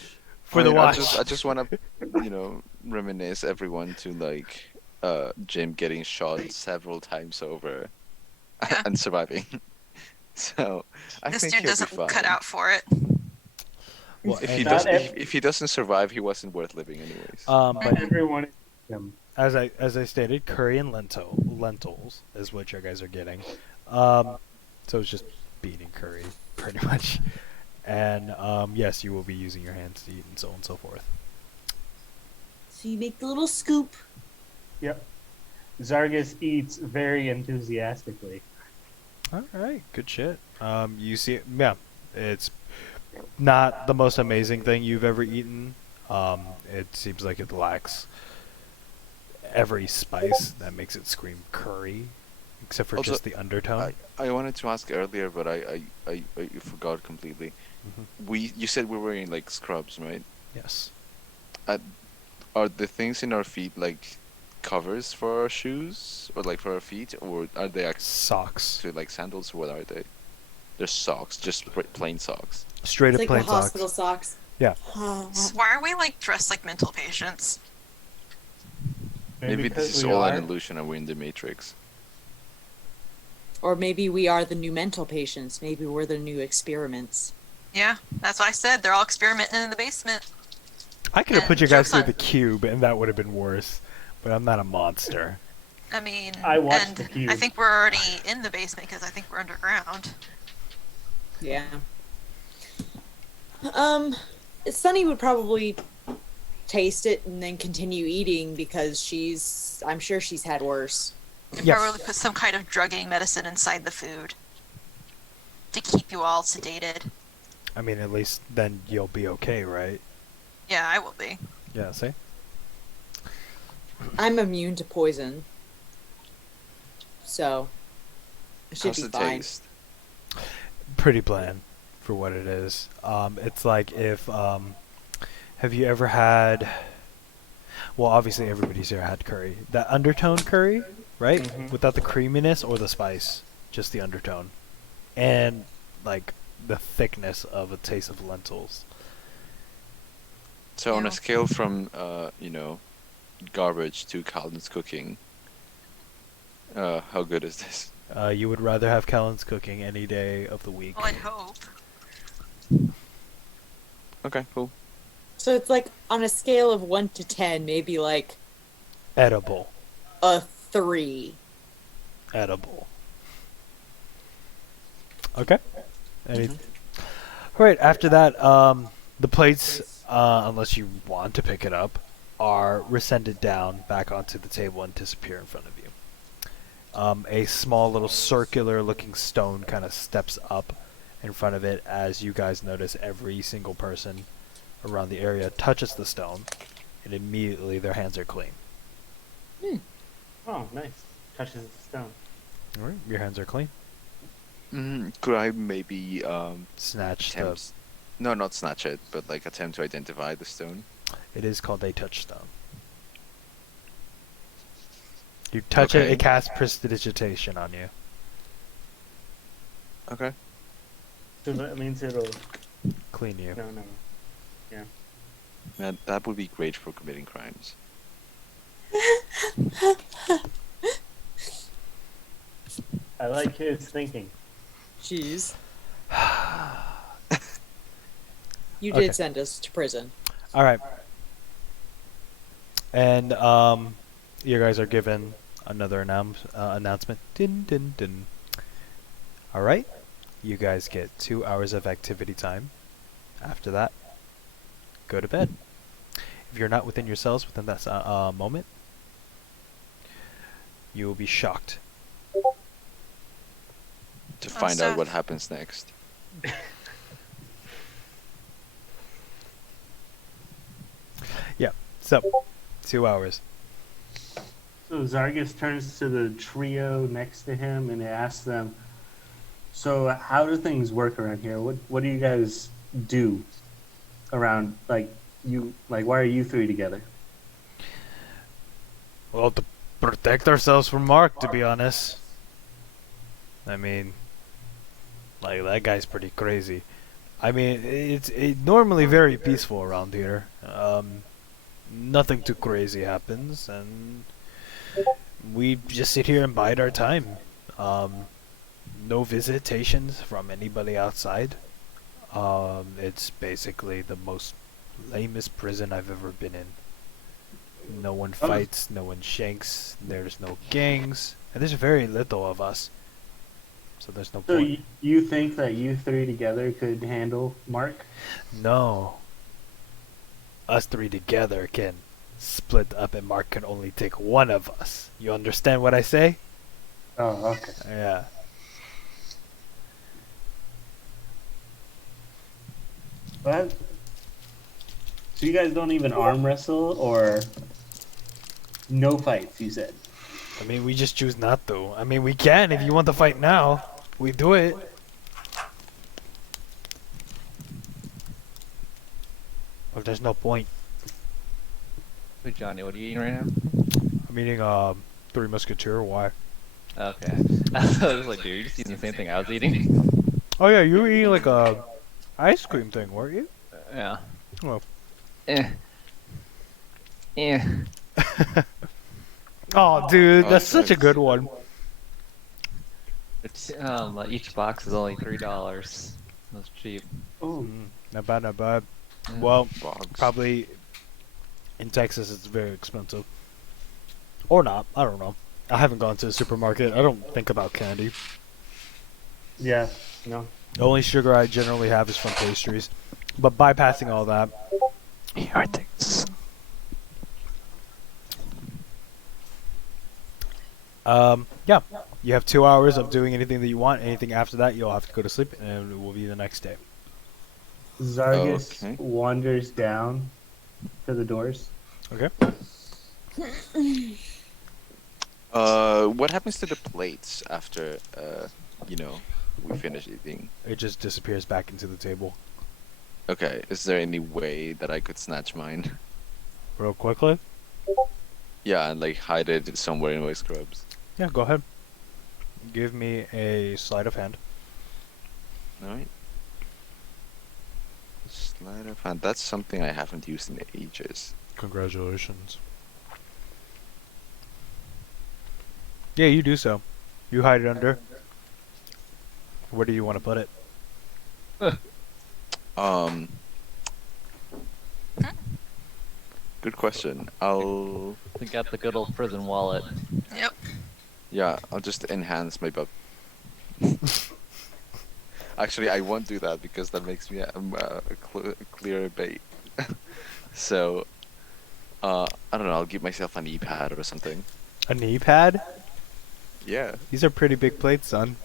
For I the mean, watch. I just want to, reminisce everyone to like Jim getting shot several times over Yeah. and surviving. So I This think dude he'll be doesn't fine. cut out for it. Well, If and- he Not does, ev- if he doesn't survive, he wasn't worth living anyways. but Everyone is them. as I stated, curry and lentils is what you guys are getting. So it's just bean and curry, pretty much. And yes, you will be using your hands to eat and so on and so forth. So you make the little scoop. Yep. Zargus eats very enthusiastically. All right, good shit. You see, yeah, it's not the most amazing thing you've ever eaten. It seems like it lacks every spice that makes it scream curry, except for Also, just the undertone. I wanted to ask earlier, but I forgot completely. You said we were in like scrubs, right? Yes. Are the things in our feet like covers for our shoes or like for our feet, or are they Socks. actually like sandals? What are they? They're socks, just plain socks. Straight It's up like plain the hospital socks. socks. Yeah. So why are we like dressed like mental patients? Maybe because this is we all are. an illusion and we're in the Matrix. Or maybe we are the new mental patients. Maybe we're the new experiments. Yeah, that's what I said. They're all experimenting in the basement. I could have put And you guys joke's through on- the cube, and that would have been worse. But I'm not a monster. I mean, I watched and the Cube. I think we're already in the basement because I think we're underground. Yeah. Sunny would probably taste it and then continue eating because I'm sure she's had worse. Yes. Probably put some kind of drugging medicine inside the food to keep you all sedated. I mean, at least then you'll be okay, right? Yeah, I will be. Yeah, see? I'm immune to poison. So, I should How's be the fine. taste? Pretty bland for what it is. It's like if, have you ever had, well, obviously everybody's here had curry. That undertone curry, right? Mhm. Without the creaminess or the spice, just the undertone. And, like, the thickness of a taste of lentils. So on Yeah. a scale from garbage to Calvin's cooking, how good is this? You would rather have Callan's cooking any day of the week. Well, I'd hope. Okay, cool. So it's like on a scale of 1 to 10, maybe like Edible. a 3. Edible. Okay. Alright, after that, the plates, unless you want to pick it up, are rescinded down back onto the table and disappear in front of you. A small little circular looking stone kind of steps up in front of it as you guys notice every single person around the area touches the stone, and immediately their hands are clean. Oh, nice. Touches the stone. Alright, your hands are clean. Could I maybe Snatch the... attempt? No, not snatch it, but like attempt to identify the stone. It is called a touchstone. You touch it, Okay. it casts prestidigitation on you. Okay. So that means it'll. Clean you. No. Man, that would be great for committing crimes. I like his thinking. Jeez. You Okay. did send us to prison. Alright. And, you guys are given another announcement. Din, din, din. Alright. You guys get 2 hours of activity time. After that, go to bed. If you're not within yourselves within that moment, you will be shocked. To Fun find out what stuff. happens next. So, 2 hours. So Zargus turns to the trio next to him and asks them, "So how do things work around here? What do you guys do around why are you three together?" Well, to protect ourselves from Mark, to be honest. I mean, like, that guy's pretty crazy. I mean, it's normally very peaceful around here. Nothing too crazy happens, and we just sit here and bide our time. No visitations from anybody outside. It's basically the most lamest prison I've ever been in. No one fights, no one shanks, there's no gangs, and there's very little of us. So there's no So point. you think that you three together could handle Mark? No. Us three together can split up and Mark can only take one of us. You understand what I say? Oh, okay. Yeah. But so you guys don't even arm wrestle or no fights? You said. I mean, we just choose not to. I mean, we can if you want to fight now. We do it. But there's no point. Hey, Johnny, what are you eating right now? I'm eating Three Musketeer. Why? Okay. I was like, dude, you're just eating the same thing I was eating. Oh yeah, you were eating like a ice cream thing, weren't you? Yeah. Oh. Eh. Eh. Oh, dude, Oh, that's such a nice. good one. It's, each box is only $3. That's cheap. Oh, Not bad, not bad. Yeah. Well, Box. probably in Texas it's very expensive. Or not, I don't know. I haven't gone to the supermarket. I don't think about candy. yeah. No. The only sugar I generally have is from pastries. But bypassing all that, Here are things. yeah. You have 2 hours of doing anything that you want. Anything after that, you'll have to go to sleep, and it will be the next day. Zargus Okay. wanders down to the doors. Okay? What happens to the plates after we finish eating? It just disappears back into the table. Okay, is there any way that I could snatch mine? Real quickly? Yeah, and like hide it somewhere in my scrubs. Yeah, go ahead. Give me a sleight of hand. Alright. Sleight of hand. That's something I haven't used in ages. Congratulations. Yeah, you do so. You hide it under. Where do you want to put it? Good question. I'll We got the good old prison wallet. Yep. I'll just enhance my Actually, I won't do that because that makes me a clearer bait. So, I don't know. I'll give myself a knee pad or something. A knee pad? Yeah. These are pretty big plates, son.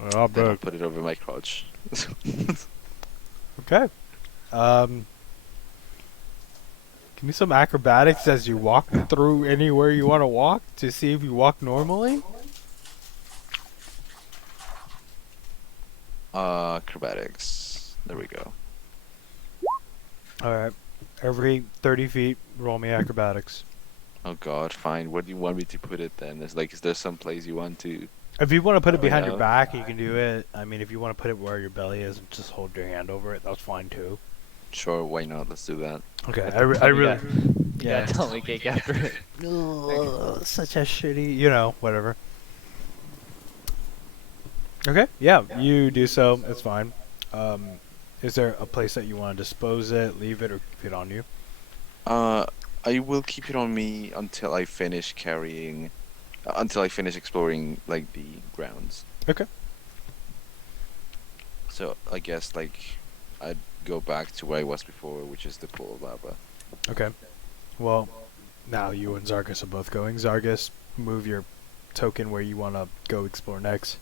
Oh, Then I'll big. put it over my crotch. Okay. Give me some acrobatics as you walk through anywhere you want to walk to see if you walk normally. Acrobatics. There we go. Alright. Every 30 feet, roll me acrobatics. Oh God, fine. Where do you want me to put it then? Is there some place you want to? If you want to put it Oh, behind your yeah. back, you can do it. I mean, if you want to put it where your belly is and just hold your hand over it, that's fine too. Sure, why not? Let's do that. Okay, That's I probably really... Yeah, tell me cake after it. Ugh, such a shitty... You know, whatever. Okay, yeah, you do so. It's fine. Is there a place that you want to dispose it, leave it, or keep it on you? I will keep it on me until I finish until I finish exploring like the grounds. Okay. So I guess like I'd go back to where I was before, which is the pool of lava. Okay. Well, now you and Zargus are both going. Zargus, move your token where you want to go explore next.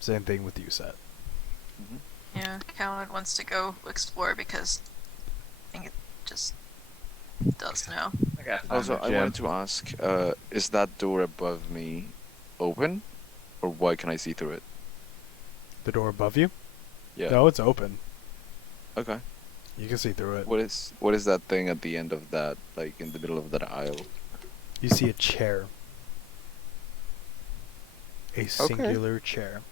Same thing with you, Set. Yeah, Callan wants to go explore because I think it just does now. I gotta find Also, the I gym. wanted to ask, is that door above me open, or why can I see through it? The door above you? Yeah. No, it's open. Okay. You can see through it. What is that thing at the end of that, like in the middle of that aisle? You see a chair. A singular chair.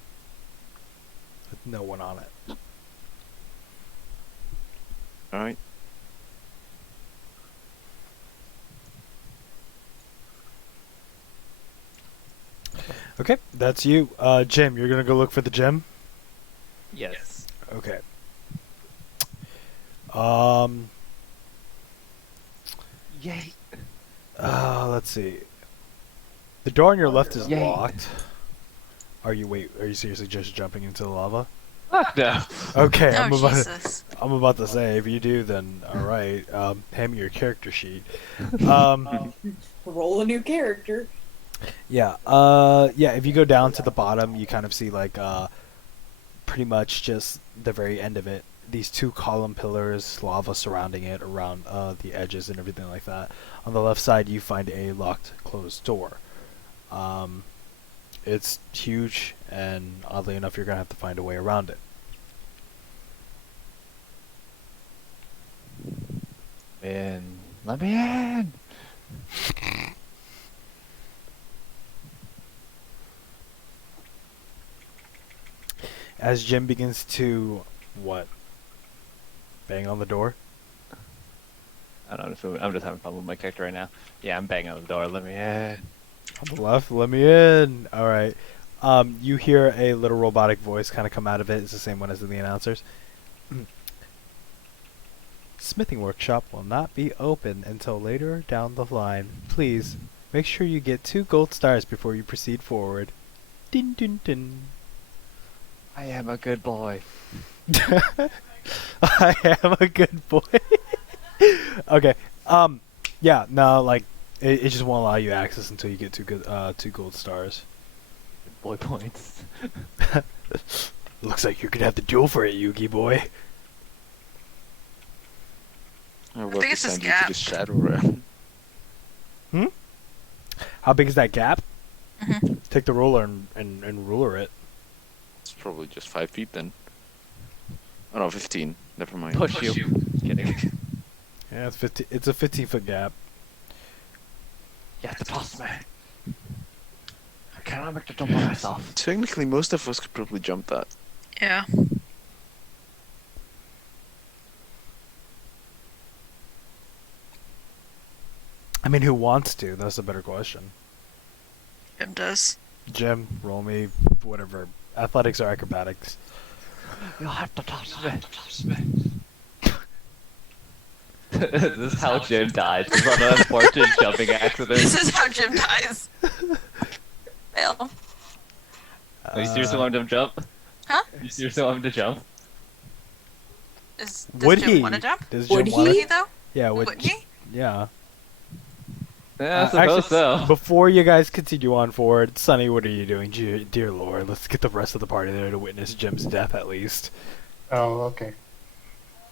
With no one on it. All right. Okay, that's you. Jim, you're gonna go look for the gem? Yes. Okay. Yay. Let's see. The door on your left is Yay. locked. Are you seriously just jumping into the lava? No. Okay, Oh, I'm about Jesus. I'm about to say, if you do, then alright. Hand me your character sheet. Roll a new character. Yeah, if you go down to the bottom, you kind of see, like, pretty much just the very end of it. These two column pillars, lava surrounding it around the edges and everything like that. On the left side, you find a locked, closed door. It's huge, and oddly enough, you're going to have to find a way around it. Let me in. As Jim begins to, what? Bang on the door? I don't know. I'm just having fun with my character right now. Yeah, I'm banging on the door. Let me in. On the left, let me in. Alright. You hear a little robotic voice kind of come out of it. It's the same one as in the announcers. Smithing workshop will not be open until later down the line. Please, make sure you get 2 gold stars before you proceed forward. Din din din. I am a good boy. I am a good boy. Okay. Yeah, no, like, it just won't allow you access until you get 2 gold stars. Boy points. Looks like you're gonna have to duel for it, Yugi boy. I How will big is this send you to gap? the shadow realm. How big is that gap? Mhm. Take the ruler and ruler it. It's probably just 5 feet then. Oh no, 15. Never mind. Push you. Kidding. Yeah, it's 15. It's a 15-foot gap. You have to toss me. I cannot make the jump by myself. Technically, most of us could probably jump that. Yeah. I mean, who wants to? That's a better question. Jim does. Jim, roll me, whatever. Athletics or acrobatics. You'll have to toss me. This is how Jim dies. This is an unfortunate jumping accident. This is how Jim dies. Fail. Oh, you seriously want him to jump? Huh? You seriously want him to jump? Does Would Jim he? want to jump? Does Would Jim he? want Would he to? though? Yeah, Would he? Yeah. Yeah, I suppose Actually, so. before you guys continue on forward, Sonny, what are you doing? Dear Lord, let's get the rest of the party there to witness Jim's death at least. Oh, okay.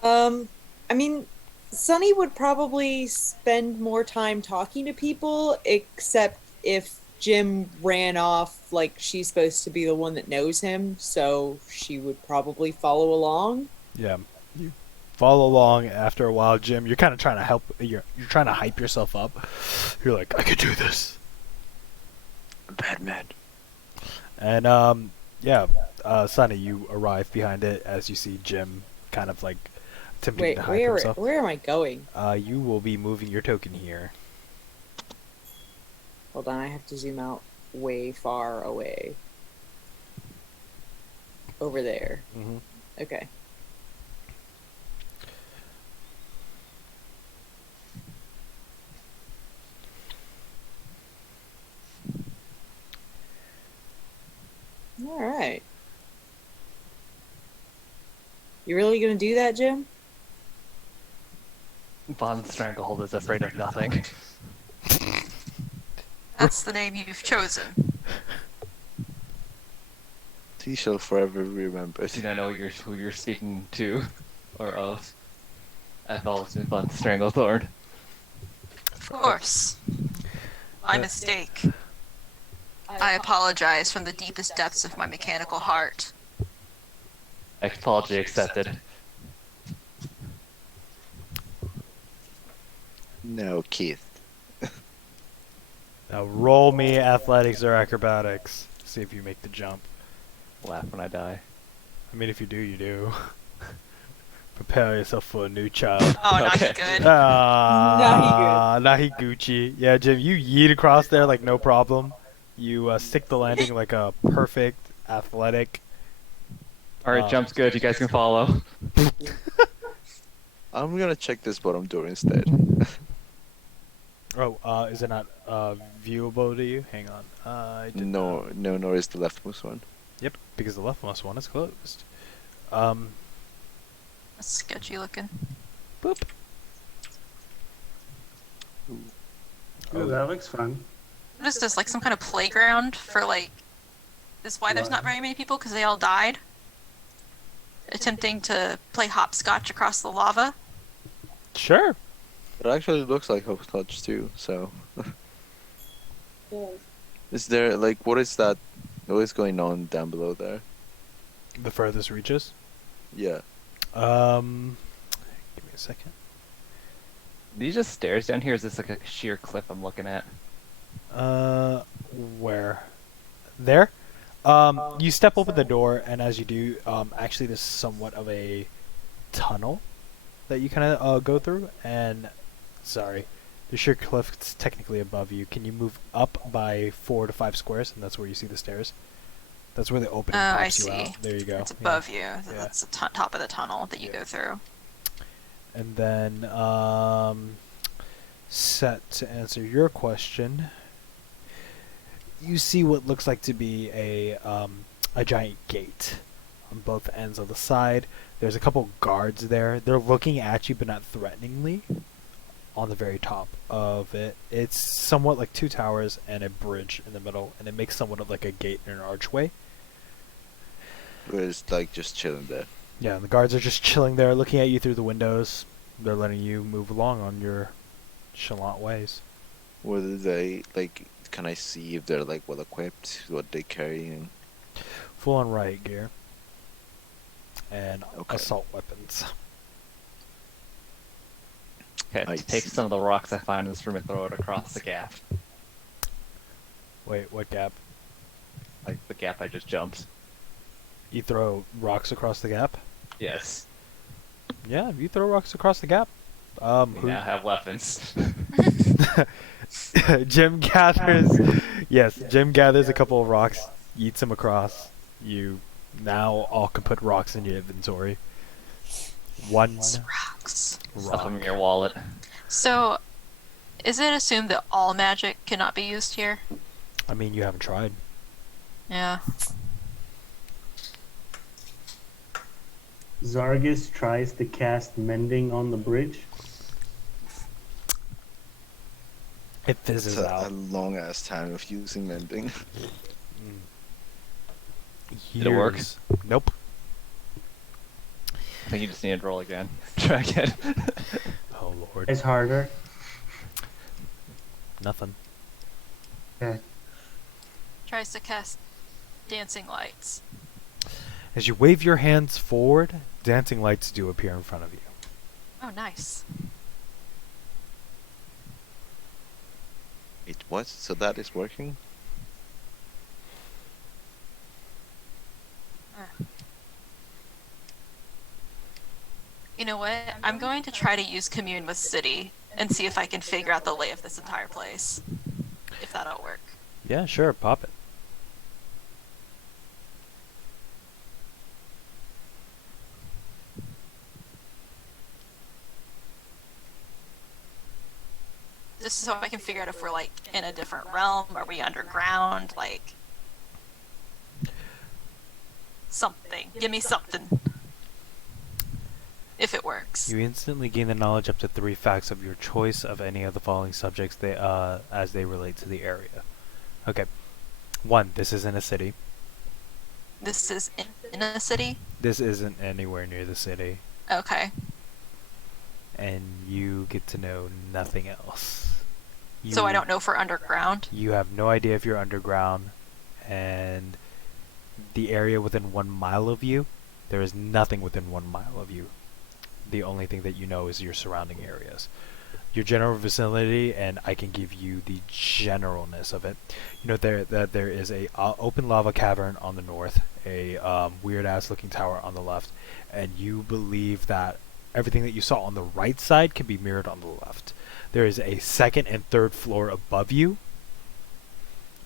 I mean, Sunny would probably spend more time talking to people, except if Jim ran off like she's supposed to be the one that knows him, so she would probably follow along. Yeah. You follow along. After a while, Jim, you're kind of trying to help. You're trying to hype yourself up. You're like, I could do this. Bad man. And yeah, Sonny, you arrive behind it as you see Jim kind of like attempting Wait, to hype himself. where am I going? You will be moving your token here. Hold on, I have to zoom out way far away. Over there. Mm-hmm. Okay. All right. You really gonna do that, Jim? Von Stranglehold is afraid of nothing. That's the name you've chosen. He shall forever be remembered. Do not know who you're speaking to, or of. Athelson Von Stranglethorn. Of course. My mistake. I apologize from the deepest depths of my mechanical heart. Apology accepted. No, Keith. Now roll me athletics or acrobatics. See if you make the jump. Laugh when I die. I mean, if you do, you do. Prepare yourself for a new child. Oh, not Okay. good. Nahi Gucci. Yeah, Jim, you yeet across there like no problem. You stick the landing like a perfect athletic. Alright, jump's good. You guys can follow. I'm gonna check this bottom door instead. Oh, is it not viewable to you? Hang on. I did No, not- no, nor is the leftmost one. Yep, because the leftmost one is closed. That's sketchy looking. Boop. Ooh, that looks fun. What is this, like some kind of playground for like... This is why there's not very many people, because they all died? Attempting to play hopscotch across the lava? Sure. It actually looks like hopscotch too, so... Is there, like, what is that? What is going on down below there? The furthest reaches. Yeah. Give me a second. These just stairs down here? Is this like a sheer cliff I'm looking at? Where? There? You step open the door, and as you do, actually there's somewhat of a tunnel that you kind of go through, and, sorry, the sheer cliff is technically above you. Can you move up by 4 to 5 squares, and that's where you see the stairs? That's where the opening Oh, I pops you see. out. There you go. It's Yeah. above you. That's the top of the tunnel that you Yeah. go through. And then, set to answer your question, you see what looks like to be a giant gate on both ends of the side. There's a couple guards there. They're looking at you, but not threateningly. On the very top of it, it's somewhat like 2 towers and a bridge in the middle, and it makes somewhat of like a gate and an archway. Where it's like just chilling there. Yeah, and the guards are just chilling there, looking at you through the windows. They're letting you move along on your chalant ways. Whether they, like, can I see if they're, like, well equipped, what they carrying? Full on riot gear. And Okay. assault weapons. Okay, I take see. some of the rocks I find in this room and throw it across the gap. Wait, what gap? Like the gap I just jumped. You throw rocks across the gap? Yes. Yeah, you throw rocks across the gap. We now have weapons. Jim gathers. Yes, Jim gathers a couple of rocks, yeets them across. You now all can put rocks in your inventory. One Rocks. Stuff them rock. in your wallet. So, is it assumed that all magic cannot be used here? I mean, you haven't tried. Yeah. Zargus tries to cast Mending on the bridge. It It's fizzes a out. long ass time of using mending. Did it work? Years. Nope. I think you just need to roll again. Try again. Oh lord. It's harder. Nothing. Okay. Tries to cast dancing lights. As you wave your hands forward, dancing lights do appear in front of you. Oh, nice. It what? So that is working? You know what? I'm going to try to use Commune with City and see if I can figure out the lay of this entire place. If that'll work. Yeah, sure, pop it. Just so I can figure out if we're like in a different realm, are we underground, like something. Give me something. if it works. You instantly gain the knowledge up to 3 facts of your choice of any of the following subjects as they relate to the area. Okay. 1. This is in a city. This is in a city? This isn't anywhere near the city. Okay. And you get to know nothing else. So I don't know if we're underground? You have no idea if you're underground. And the area within 1 mile of you, there is nothing within 1 mile of you. The only thing that you know is your surrounding areas. Your general vicinity, and I can give you the generalness of it. You know there is a open lava cavern on the north, a weird ass looking tower on the left, and you believe that everything that you saw on the right side can be mirrored on the left. There is a second and third floor above you,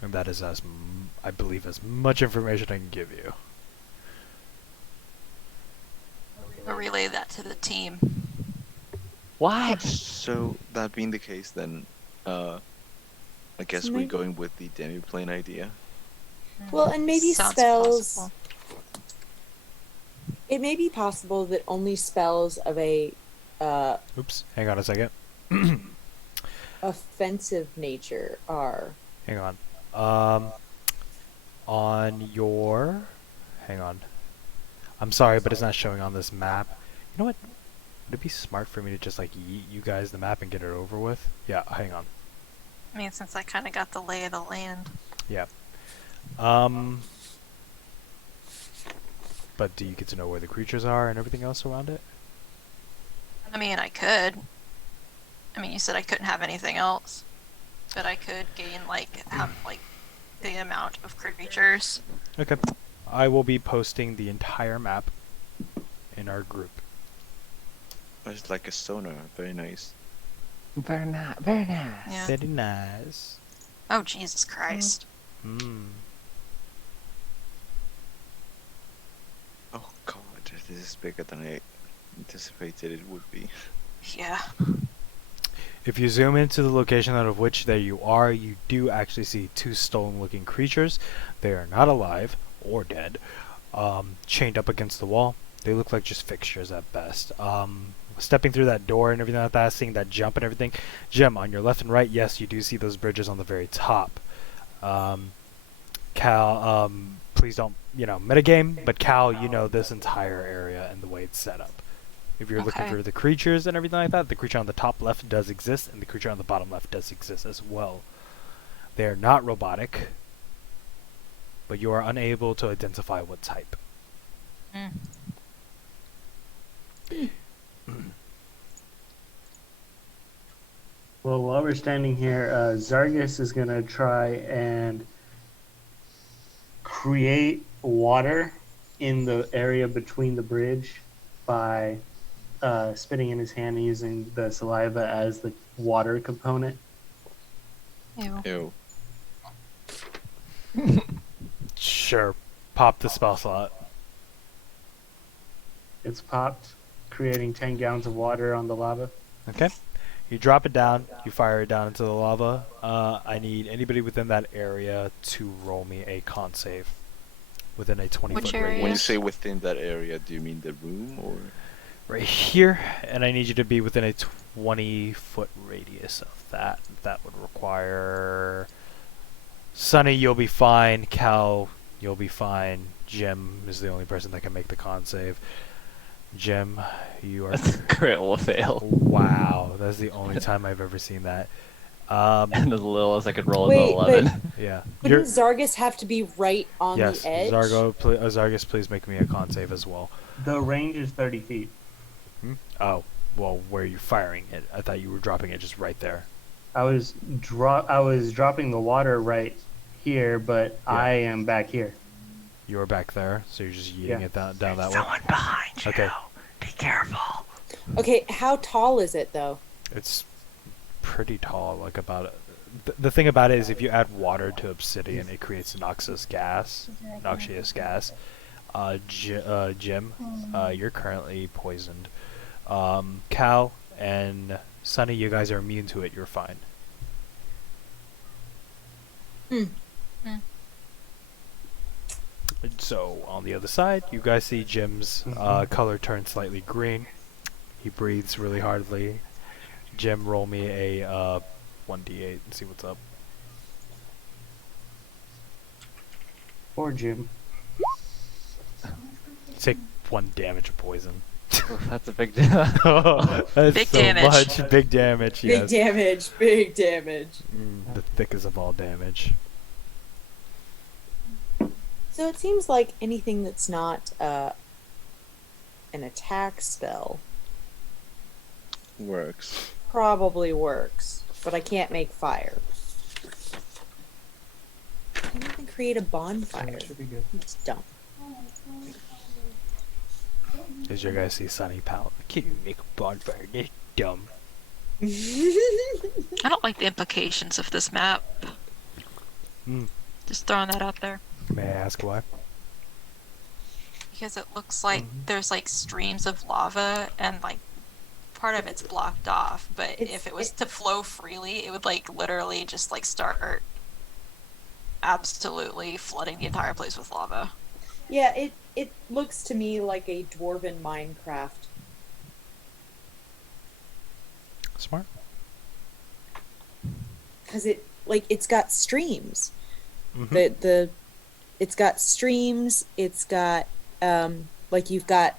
and that is I believe as much information I can give you. We'll relay that to the team. What? So that being the case, then I guess So we're maybe- going with the demi-plane idea. Well, and maybe Sounds spells. possible. It may be possible that only spells of a Oops, hang on a second. offensive nature are. Hang on. On your... Hang on. I'm sorry, but it's not showing on this map. You know what? Would it be smart for me to just, like, yeet you guys the map and get it over with? Yeah, hang on. I mean, since I kind of got the lay of the land. Yeah. But do you get to know where the creatures are and everything else around it? I mean, I could. I mean, you said I couldn't have anything else. But I could gain, like, the amount of creatures. Okay. I will be posting the entire map in our group. It's like a sonar. Very nice. Very nice. Very nice. Yeah. Very nice. Oh, Jesus Christ. Oh god, this is bigger than I anticipated it would be. Yeah. If you zoom into the location out of which there you are, you do actually see 2 stone-looking creatures. They are not alive or dead. Chained up against the wall. They look like just fixtures at best. Stepping through that door and everything like that, seeing that jump and everything. Jim, on your left and right, yes, you do see those bridges on the very top. Cal, please don't, metagame, but Cal, you know this entire area and the way it's set up. If you're looking Okay. for the creatures and everything like that, the creature on the top left does exist, and the creature on the bottom left does exist as well. They are not robotic, but you are unable to identify what type. Mm. Well, while we're standing here, Zargus is going to try and create water in the area between the bridge by spitting in his hand and using the saliva as the water component. Ew. Ew. Sure, pop the spell slot. It's popped, creating 10 gallons of water on the lava. Okay. You drop it down, you fire it down into the lava. I need anybody within that area to roll me a con save within a 20-foot Which radius. area? When you say within that area, do you mean the room or? Right here, and I need you to be within a 20-foot radius of that. That would require... Sunny, you'll be fine. Cal, you'll be fine. Jim is the only person that can make the con save. Jim, you are... That's a critical fail. Wow, that's the only time I've ever seen that. And as little as I could roll Wait, is 11. Yeah. Wouldn't Zargus have to be right on Yes, the edge? Zargus, please make me a con save as well. The range is 30 feet. Oh, well, where are you firing it? I thought you were dropping it just right there. I was dropping the water right here, but Yeah. I am back here. You are back there, so you're just yeeting Yeah. it down that way. Someone behind you. Okay. Be careful. Okay, how tall is it though? It's pretty tall, like about... The thing about it is if you add water to obsidian, it creates noxious gas. Jim, you're currently poisoned. Cal and Sunny, you guys are immune to it. You're fine. So on the other side, you guys see Jim's color turn slightly green. He breathes really hardly. Jim, roll me a 1d8 and see what's up. Or Jim. Take 1 damage of poison. Oof, that's a big deal. That's Big so damage. much. Big damage, Big yes. damage. Big damage. The thickest of all damage. So it seems like anything that's not an attack spell Works. probably works, but I can't make fire. I can't even create a bonfire. That should be good. It's dumb. As you guys see Sunny pout. I can't make a bonfire. That's dumb. I don't like the implications of this map. Hmm. Just throwing that out there. May I ask why? Because it looks like there's like streams of lava and like part of it's blocked off, but if it was to flow freely, it would like literally just like start absolutely flooding the entire place with lava. Yeah, it looks to me like a dwarven Minecraft. Smart. Because it's got streams. Mhm. It's got streams. It's got like you've got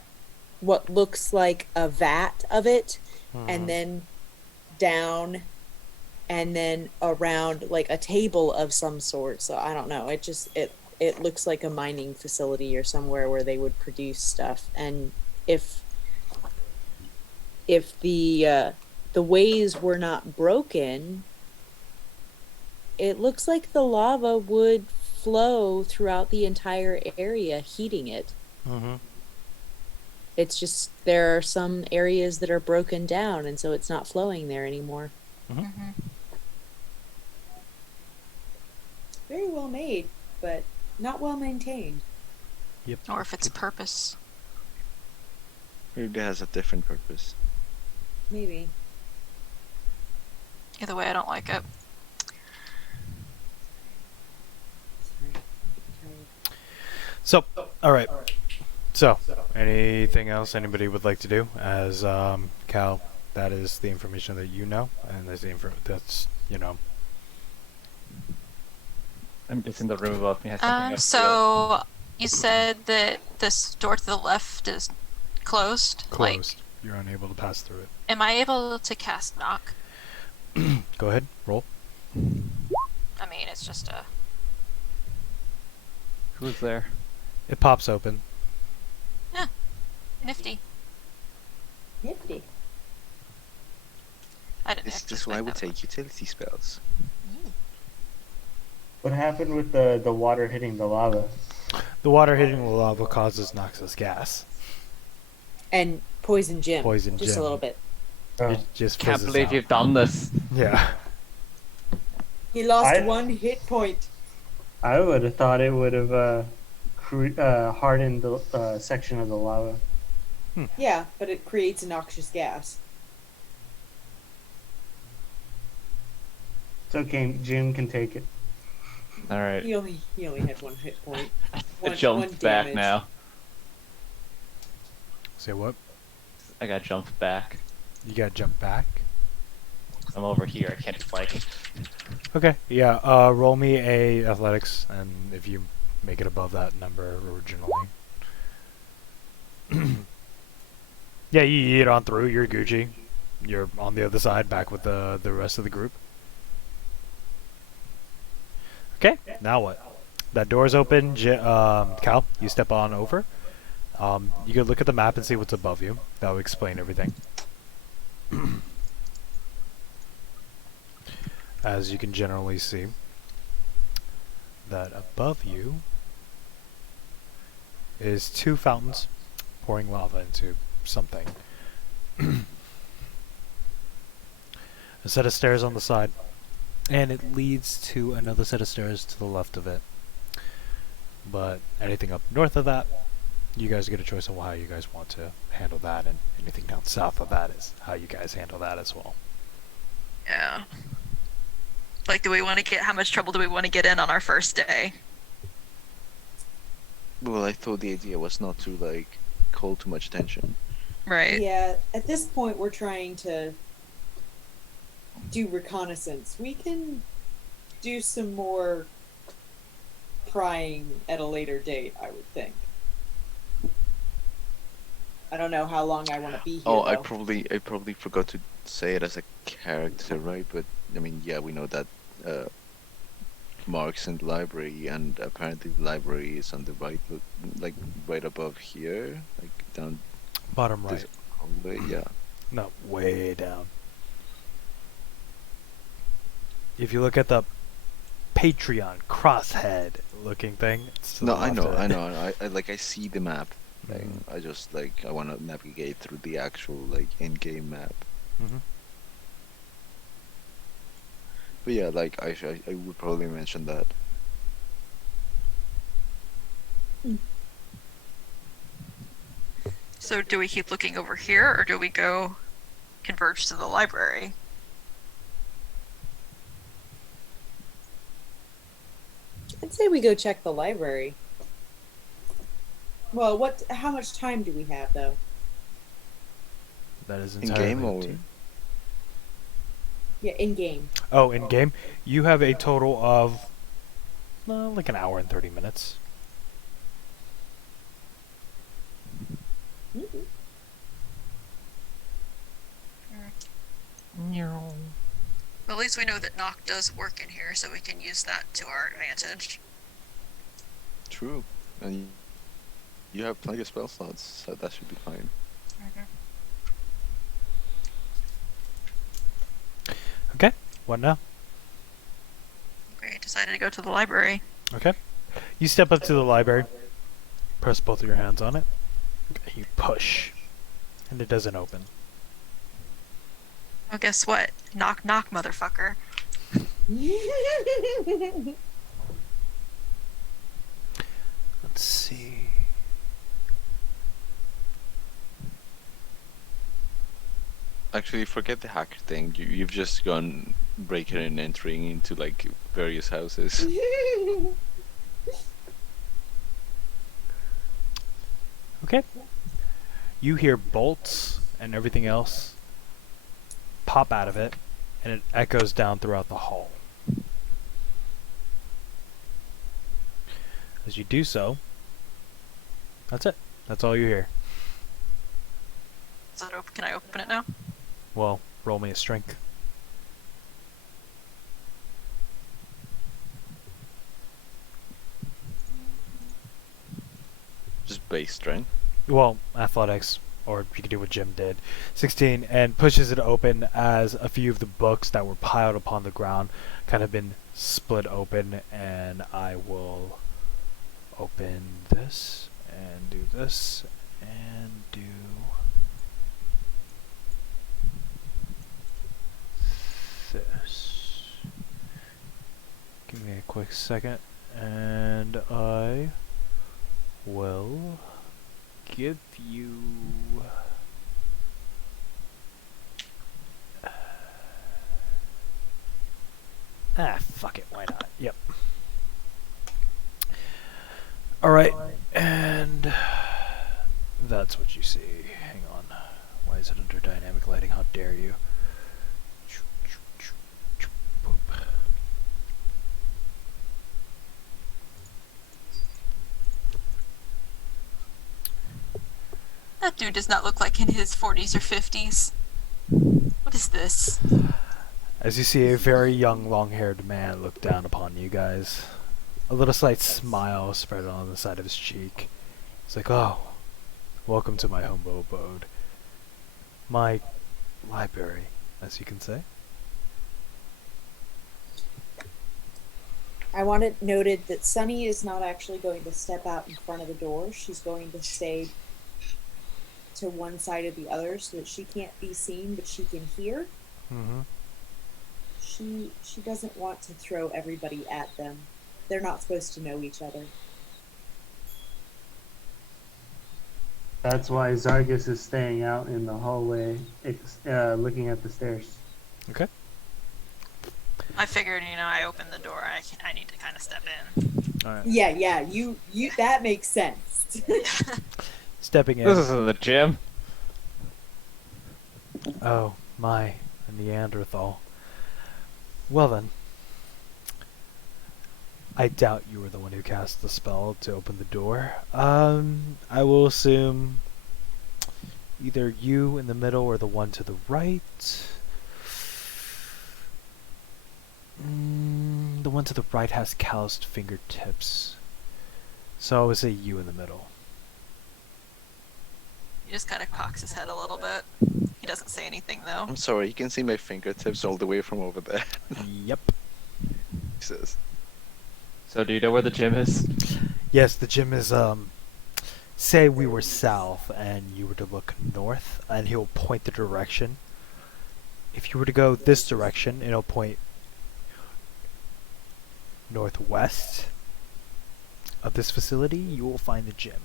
what looks like a vat of it, and then down, and then around like a table of some sort. So I don't know. It looks like a mining facility or somewhere where they would produce stuff. And if the ways were not broken, it looks like the lava would flow throughout the entire area, heating it. Mm-hmm. It's just there are some areas that are broken down, and so it's not flowing there anymore. Mm-hmm. Very well made, but not well maintained. Yep. Or if it's a purpose. Maybe it has a different purpose. Maybe. Either way, I don't like it. So, all right. So, anything else anybody would like to do? As Cal, that is the information that you know, and that's It's in the room above me. Has something else to do. So you said that this door to the left is closed. closed. You're unable to pass through it. Am I able to cast knock? Go ahead, roll. I mean, it's just a. Who's there? It pops open. Nifty. Nifty. I didn't. Is have to this why explain we that. take utility spells? What happened with the water hitting the lava? The water hitting the lava causes noxious gas. And poison Jim. Poison just Jim. a little bit. Oh. It just Can't fizzes believe out. you've done this. Yeah. He lost I- 1 hit point. I would have thought it would have hardened the section of the lava. Yeah, but it creates a noxious gas. It's okay, Jim can take it. All right. He only had 1 hit point. I One jumped back damage. now. Say what? I got jumped back. You gotta jump back. I'm over here. I can't just like. Okay. Yeah. Roll me a athletics, and if you make it above that number originally. Yeah, you get on through. You're Gucci. You're on the other side, back with the rest of the group. Okay. Now what? That door's open. Cal, you step on over. You could look at the map and see what's above you. That will explain everything. As you can generally see, that above you is 2 fountains pouring lava into something. A set of stairs on the side, and it leads to another set of stairs to the left of it. But anything up north of that, you guys get a choice on how you guys want to handle that, and anything down south of that is how you guys handle that as well. Yeah. Like, do we want to get? How much trouble do we want to get in on our first day? Well, I thought the idea was not to like call too much attention. Right. Yeah, at this point, we're trying to do reconnaissance. We can do some more prying at a later date, I would think. I don't know how long I want to be here, Oh, I though. probably forgot to say it as a character, right? But I mean, yeah, we know that Mark's in the library, and apparently the library is on the right, like right above here, like down Bottom this right. hallway. Yeah. No, way down. If you look at the Patreon crosshead looking thing, it's to No, the I left know, of it. I know. I like I see the map thing. Mhm. I just like I want to navigate through the actual like in-game map. Mhm. But yeah, like I would probably mention that. So do we keep looking over here, or do we go converge to the library? I'd say we go check the library. Well, what? How much time do we have, though? That is In entirely game up or to you. Yeah, in game. Oh, in game, you have a total of like an hour and 30 minutes. Mm-hmm. Well, at least we know that knock does work in here, so we can use that to our advantage. true, and you have plenty of spell slots, so that should be fine. Okay, what now? Okay, decided to go to the library. Okay. You step up to the library, press both of your hands on it, okay, you push, and it doesn't open. Well, guess what? Knock, knock, motherfucker. Let's see. Actually, forget the hacker thing. You've just gone breaking and entering into like various houses. Okay. You hear bolts and everything else pop out of it, and it echoes down throughout the hall. As you do so, that's it. That's all you hear. Is that open? Can I open it now? Well, roll me a strength. Just base strength. Well, athletics, or you could do what Jim did. 16, and pushes it open as a few of the books that were piled upon the ground kind of been split open, and I will open this, and do this, and do this. Give me a quick second, and I will give you fuck it, why not? Yep. Alright, and that's what you see. Hang on. Why is it under dynamic lighting? How dare you? Boop. That dude does not look like in his 40s or 50s. What is this? As you see a very young, long-haired man look down upon you guys. A little slight smile spread on the side of his cheek. He's like, oh, welcome to my humble abode. My library, as you can say. I want it noted that Sunny is not actually going to step out in front of the door. She's going to stay to one side of the other so that she can't be seen, but she can hear. Mm-hmm. She doesn't want to throw everybody at them. They're not supposed to know each other. That's why Zargus is staying out in the hallway, looking at the stairs. Okay. I figured, I opened the door. I need to kind of step in. Alright. Yeah, you that makes sense. Stepping in. This isn't the gym. Oh, my, a Neanderthal. Well then, I doubt you were the one who cast the spell to open the door. I will assume either you in the middle or the one to the right. The one to the right has calloused fingertips. So I would say you in the middle. He just kind of cocks his head a little bit. He doesn't say anything though. I'm sorry, you can see my fingertips all the way from over there. Yep. Jesus. So do you know where the gym is? Yes, the gym is, say we were south and you were to look north, and he'll point the direction. If you were to go this direction, it'll point northwest of this facility. You will find the gym.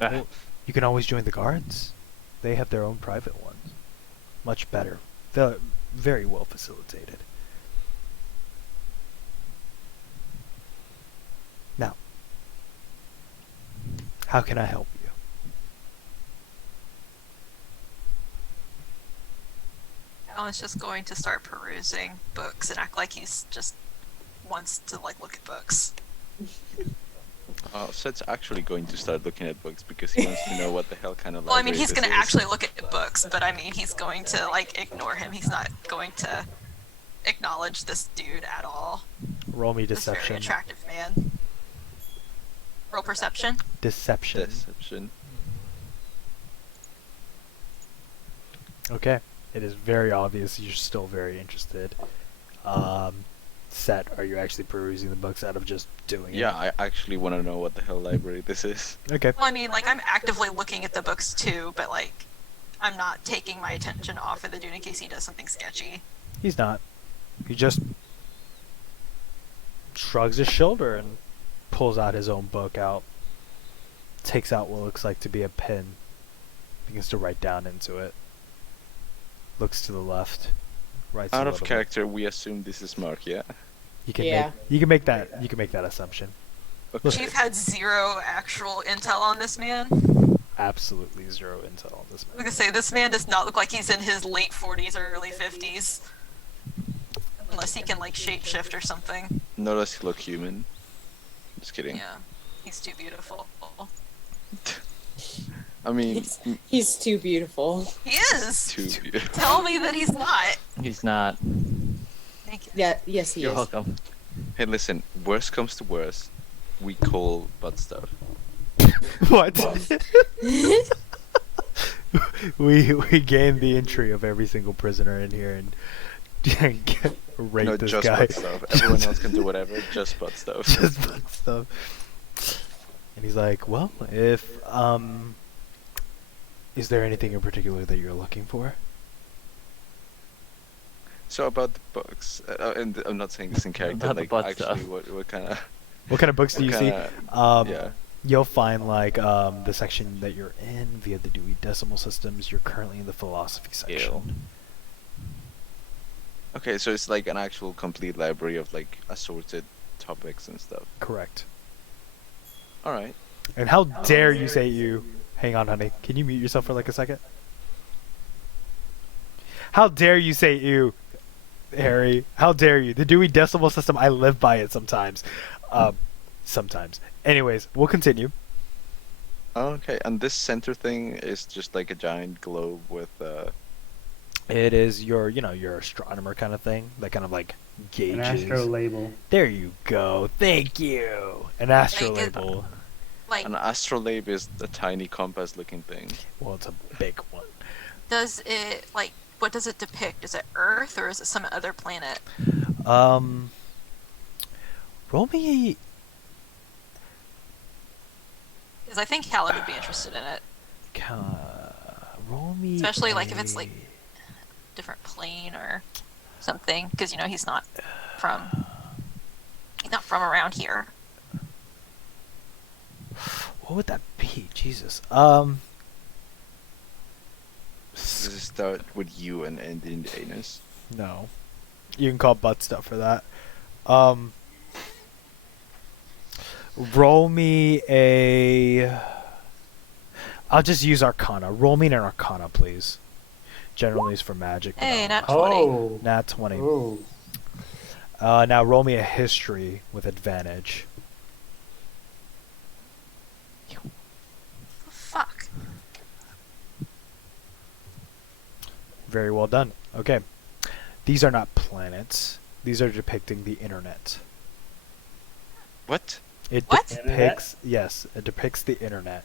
Well, you can always join the guards. They have their own private ones. Much better. They're very well facilitated. Now, how can I help you? Alan's just going to start perusing books and act like he's just wants to like look at books. Sed's actually going to start looking at books because he wants to know what the hell kind of Well, I mean, library he's this going to is. actually look at books, but I mean, he's going to like ignore him. He's not going to acknowledge this dude at all. Roll me This very deception. attractive man. Roll perception. Deception. Deception. Okay. It is very obvious you're still very interested. Set, are you actually perusing the books out of just doing it? Yeah, I actually want to know what the hell library this is. Okay. Well, I mean, like, I'm actively looking at the books too, but like, I'm not taking my attention off of the dude in case he does something sketchy. He's not. He just shrugs his shoulder and pulls out his own book out. Takes out what looks like to be a pen. Begins to write down into it. Looks to the left. Writes a Out little of bit. character, we assume this is Mark, yeah? You can Yeah. make you can make that assumption. Okay. Chief had zero actual intel on this man. Absolutely zero intel on this I'm man. gonna say this man does not look like he's in his late 40s or early 50s. Unless he can like shapeshift or something. Nor does he look human. Just kidding. Yeah, he's too beautiful. I mean, He's too beautiful. He is. too beautiful. Tell me that he's not. He's not. Thank you. Yeah, yes, he You're is. welcome. Hey, listen, worst comes to worst, we call butt stuff. What? we gain the entry of every single prisoner in here and rate No, this just guy. butt stuff. Everyone else can do whatever, just butt stuff. Just butt stuff. And he's like, well, if is there anything in particular that you're looking for? So about the books, and I'm not saying this in character, About the like butt actually stuff. what kind of, What kind of books do you see? yeah. You'll find like the section that you're in via the Dewey Decimal Systems. You're currently in the philosophy section. Ew. Okay, so it's like an actual complete library of like assorted topics and stuff. Correct. All right. And how dare you say you? Hang on, honey. Can you mute yourself for like a second? How dare you say you, Harry? How dare you? The Dewey Decimal System. I live by it sometimes. Sometimes. Anyways, we'll continue. Okay, and this center thing is just like a giant globe with It is your, your astronomer kind of thing. That kind of like gauges. An astro label. There you go. Thank you. An astro Like it- label. Like, an astrolabe is a tiny compass-looking thing. Well, it's a big one. does it like what does it depict? Is it Earth or is it some other planet? Roll me. Because I think Caleb would be interested in it. Roll me. Especially, like, if it's, like, Different plane or something. Because he's not from around here. What would that be? Jesus. Does it start with U and end in anus? No. You can call butt stuff for that. Roll me a. I'll just use Arcana. Roll me an Arcana, please. Generally, is for magic. but Hey, I'll- not 20. Oh. Nat 20. Oh. Now roll me a history with advantage. Fuck. Very well done. Okay. These are not planets. These are depicting the internet. What? It What? depicts, yes, it depicts the internet.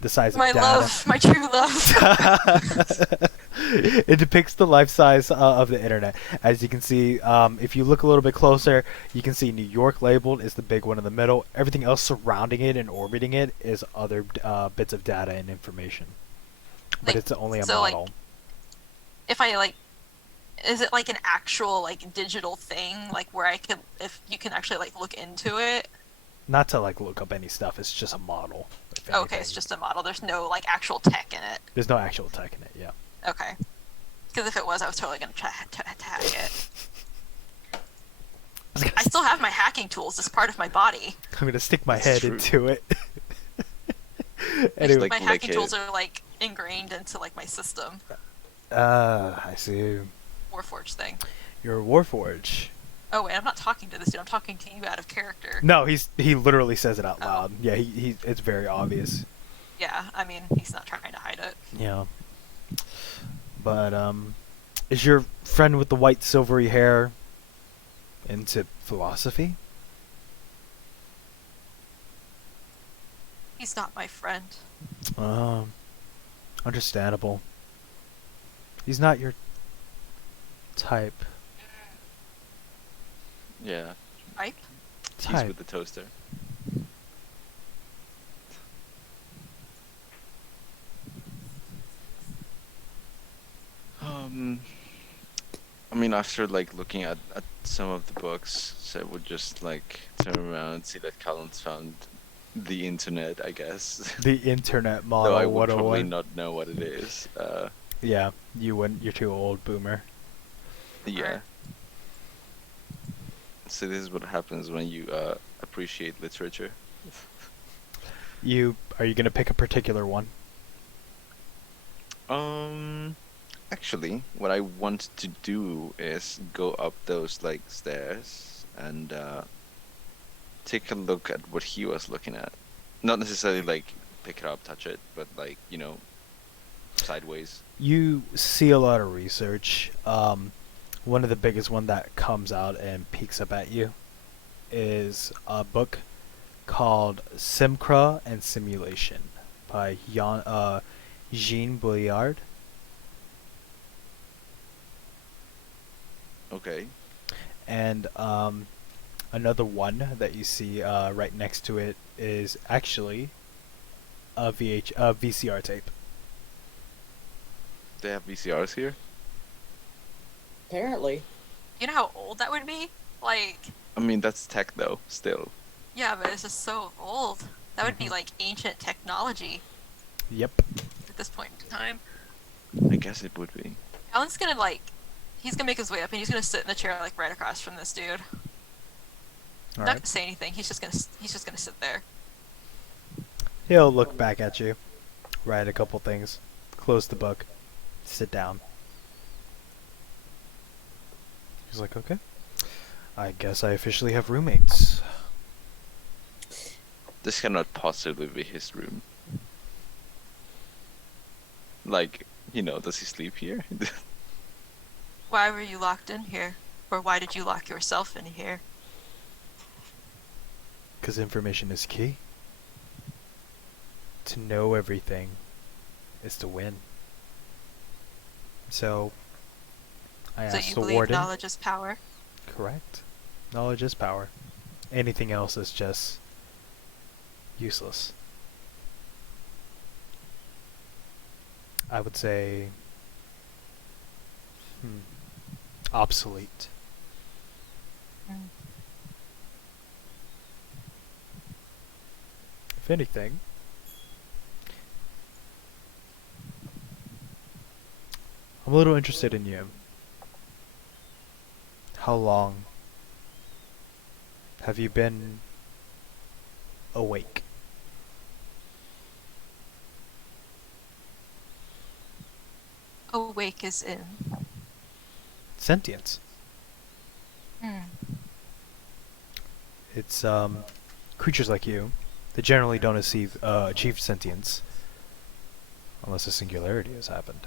The size My of data. love, my true love. It depicts the life size of the internet. As you can see, if you look a little bit closer, you can see New York labeled is the big one in the middle. Everything else surrounding it and orbiting it is other bits of data and information. But Like, it's only a so, like, model. If I like, is it like an actual like digital thing, like where I could, if you can actually like look into it? Not to like look up any stuff. It's just a model. if Okay, anything. it's just a model. There's no like actual tech in it. There's no actual tech in it. Yeah. Okay. Because if it was, I was totally gonna try to hack it. I still have my hacking tools as part of my body. I'm gonna stick my That's head true. into it. Anyway, Like- My hacking a- tools are like ingrained into like my system. I see. Warforged thing. You're a Warforge. Oh wait, I'm not talking to this dude. I'm talking to you out of character. No, he literally says it out Oh. loud. Yeah, he it's very obvious. Yeah, I mean he's not trying to hide it. Yeah. But is your friend with the white silvery hair into philosophy? He's not my friend. Understandable. He's not your type. Yeah. Type? He's Type. with the toaster. I mean, after like looking at some of the books, so I would just like turn around and see that Callum's found the internet, I guess. The internet model. Though I would what a probably one. not know what it is. Yeah, you wouldn't. You're too old, boomer. Yeah. So this is what happens when you appreciate literature. Are you gonna pick a particular one? Actually, what I want to do is go up those like stairs and take a look at what he was looking at. Not necessarily like pick it up, touch it, but like, you know, sideways. You see a lot of research. One of the biggest one that comes out and peeks up at you is a book called Simcra and Simulation by Jean Bouillard. Okay. And another one that you see right next to it is actually a VCR tape. They have VCRs here? Apparently. You know how old that would be? Like, I mean, that's tech though, still. yeah, but it's just so old. That would be Mhm. like ancient technology Yep. at this point in time. I guess it would be. Alan's gonna like, he's gonna make his way up and he's gonna sit in the chair like right across from this dude. All Not right. gonna say anything. He's just gonna sit there. He'll look back at you, write a couple things, close the book, sit down. He's like, okay. I guess I officially have roommates. This cannot possibly be his room. Like, you know, does he sleep here? Why were you locked in here? Or why did you lock yourself in here? Because information is key. To know everything is to win. So, I So asked you the believe warden. knowledge is power? Correct. Knowledge is power. Anything else is just useless. I would say obsolete. Mm. If anything, I'm a little interested in you. How long have you been awake? awake is in? Sentience. Hmm. It's creatures like you that generally don't achieve sentience unless a singularity has happened,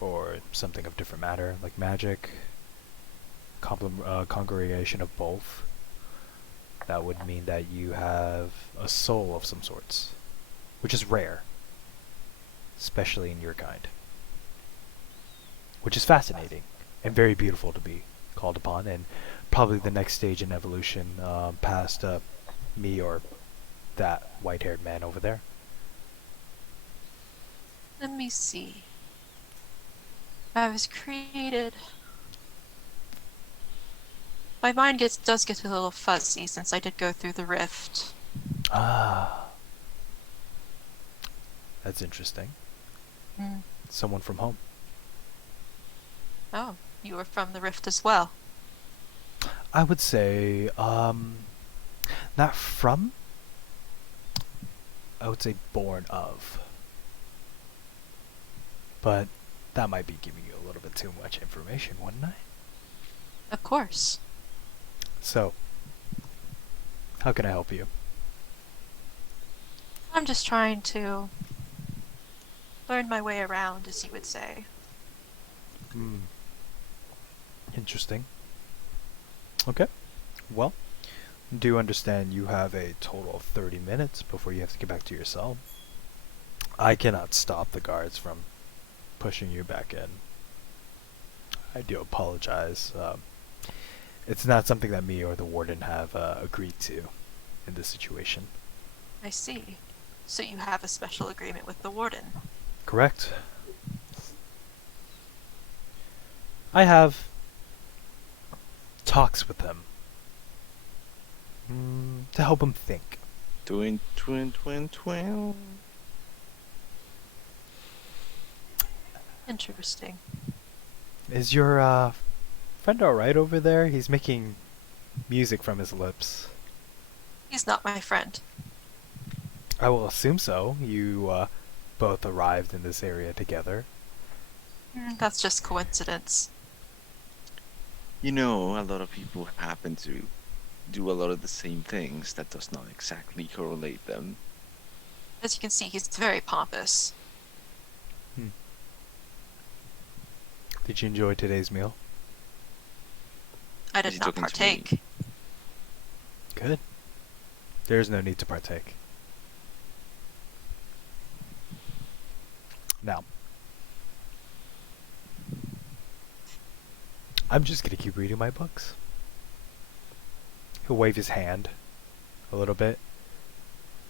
or something of different matter, like magic, congregation of both. That would mean that you have a soul of some sorts, which is rare, especially in your kind, which is fascinating and very beautiful to be called upon, and probably the next stage in evolution past me or that white-haired man over there. Let me see. I was created. My mind does get a little fuzzy since I did go through the rift. Ah, that's interesting. Hmm. Someone from home. Oh, you were from the rift as well. I would say, not from. I would say born of. But that might be giving you a little bit too much information, wouldn't I? Of course. So, how can I help you? I'm just trying to learn my way around, as you would say. Hmm. Interesting. Okay. Well, do understand you have a total of 30 minutes before you have to get back to your cell. I cannot stop the guards from pushing you back in. I do apologize. It's not something that me or the warden have agreed to in this situation. I see. So you have a special agreement with the warden. Correct. I have talks with him to help him think. Twin, twin, twin, twin. Interesting. Is your friend alright over there? He's making music from his lips. He's not my friend. I will assume so. You both arrived in this area together. That's just coincidence. You know, a lot of people happen to do a lot of the same things. That does not exactly correlate them. As you can see, he's very pompous. Did you enjoy today's meal? I Is did he not talking to me? partake. Good. There's no need to partake. Now, I'm just gonna keep reading my books. He'll wave his hand a little bit.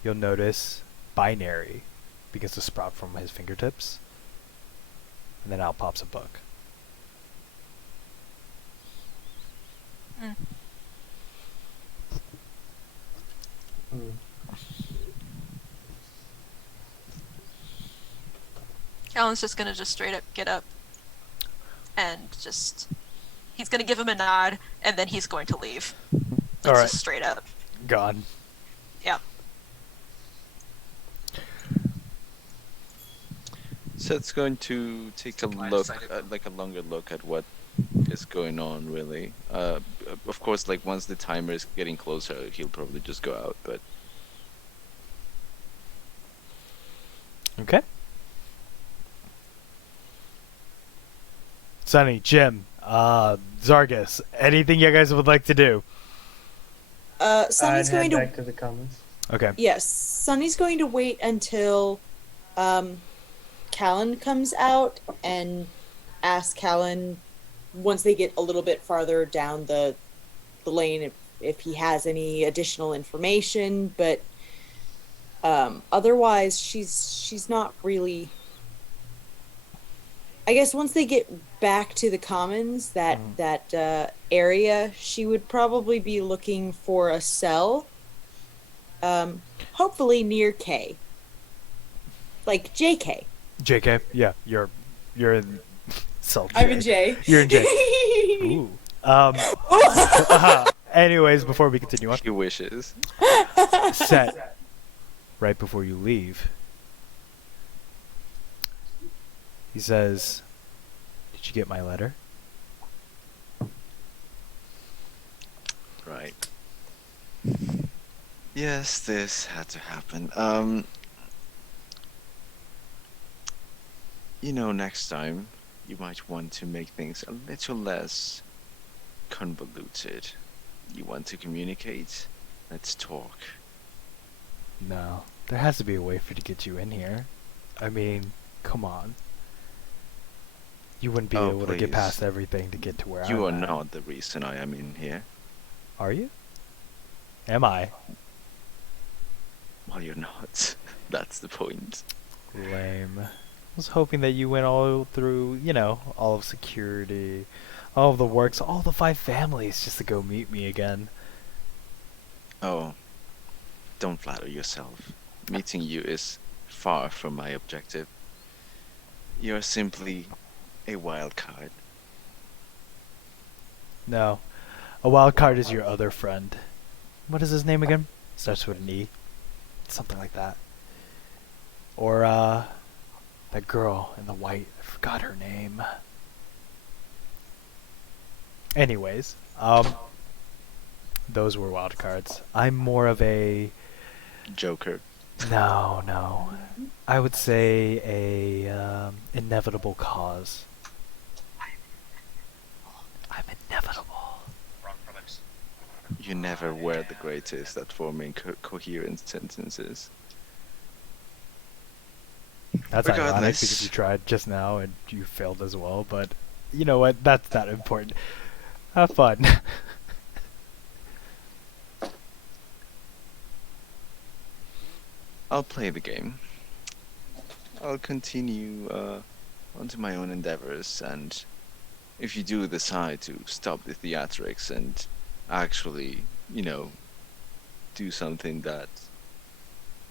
You'll notice binary begins to sprout from his fingertips. And then out pops a book. Mm. Callan's just gonna straight up get up and he's gonna give him a nod and then he's going to leave. That's Alright. just straight up. Gone. Yep. So it's going to take a look, like a longer look at what is going on, really. Of course, like once the timer is getting closer, he'll probably just go out, but... Okay. Sunny, Jim, Zargus, anything you guys would like to do? Sunny's I'd going head to back to the comments. Okay. yes, Sunny's going to wait until Callan comes out and ask Callan once they get a little bit farther down the lane if he has any additional information, but otherwise she's not really. I guess once they get back to the commons, that area, she would probably be looking for a cell, hopefully near K, like JK. JK, yeah, you're in cell J. I'm in J. You're in J. Ooh. Anyways, before we continue on, He wishes. Set, right before you leave, He says, "Did you get my letter?" Right. Yes, this had to happen. Next time you might want to make things a little less convoluted. You want to communicate? Let's talk. No, there has to be a way to get you in here. I mean, come on. You wouldn't be Oh, able to get please. past everything to get to where You are I'm at. not the reason I am in here. Are you? Am I? Well, you're not. That's the point. Lame. I was hoping that you went all through, all of security, all of the works, all the 5 families just to go meet me again. Oh, don't flatter yourself. Meeting you is far from my objective. You're simply a wild card. No. A wild card is your other friend. What is his name again? Starts with an E. Something like that. Or, that girl in the white. I forgot her name. Anyways, those were wild cards. I'm more of a... Joker. No. I would say a, inevitable cause. I'm inevitable. You never were the greatest at forming coherent sentences. That's ironic Regardless. because you tried just now and you failed as well, but you know what? That's not important. Have fun. I'll play the game. I'll continue onto my own endeavors, and if you do decide to stop the theatrics and actually, do something that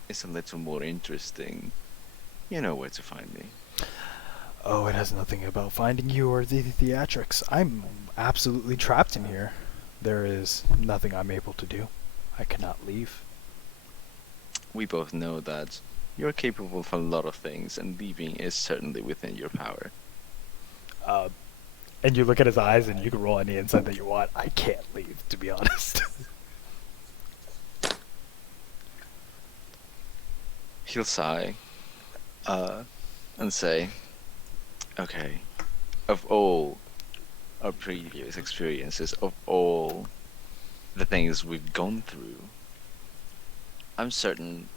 is a little more interesting, you know where to find me. Oh, it has nothing about finding you or the theatrics. I'm absolutely trapped in here. There is nothing I'm able to do. I cannot leave. We both know that you're capable of a lot of things, and leaving is certainly within your power. And you look at his eyes and you can roll any insight that you want. I can't leave, to be honest. He'll sigh, and say, okay, of all our previous experiences, of all the things we've gone through, I'm certain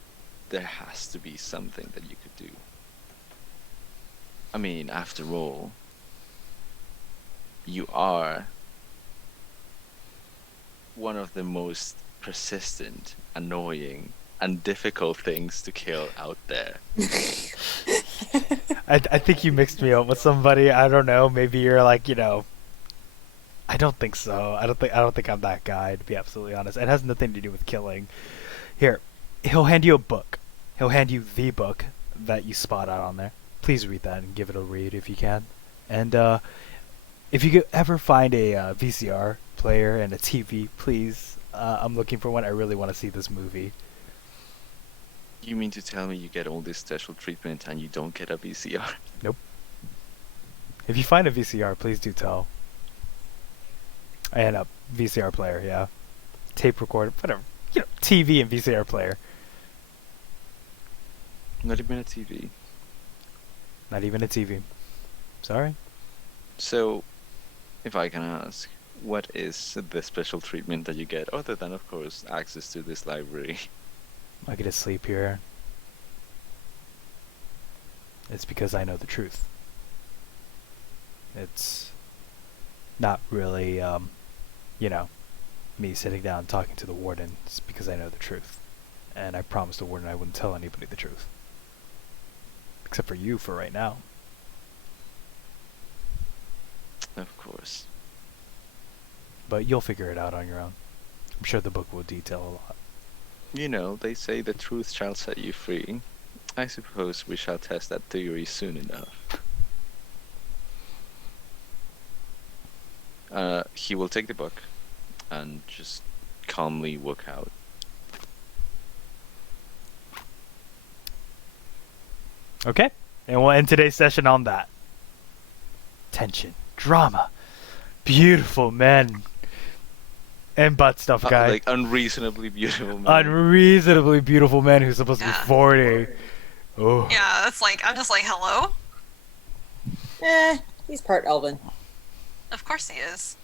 there has to be something that you could do. I mean, after all, you are one of the most persistent, annoying, and difficult things to kill out there. I think you mixed me up with somebody. I don't know. Maybe you're like, I don't think so. I don't think I'm that guy, to be absolutely honest. It has nothing to do with killing. Here, he'll hand you a book. He'll hand you the book that you spot out on there. Please read that and give it a read if you can. And if you could ever find a VCR player and a TV, please. I'm looking for one. I really want to see this movie. You mean to tell me you get all this special treatment and you don't get a VCR? Nope. If you find a VCR, please do tell. And a VCR player, yeah. Tape recorder, whatever. TV and VCR player. Not even a TV. Not even a TV. Sorry. So, if I can ask, what is the special treatment that you get, other than, of course, access to this library? I get to sleep here. It's because I know the truth. It's not really, me sitting down talking to the warden. It's because I know the truth. And I promised the warden I wouldn't tell anybody the truth. Except for you for right now. Of course. But you'll figure it out on your own. I'm sure the book will detail a lot. They say the truth shall set you free. I suppose we shall test that theory soon enough. He will take the book and just calmly walk out. Okay, and we'll end today's session on that. tension, drama, beautiful men, and butt stuff, guy. Like unreasonably beautiful men. Unreasonably beautiful men who's supposed to be Yeah. 40. Oh. Yeah, it's like I'm just like, hello. He's part elven. Of course he is.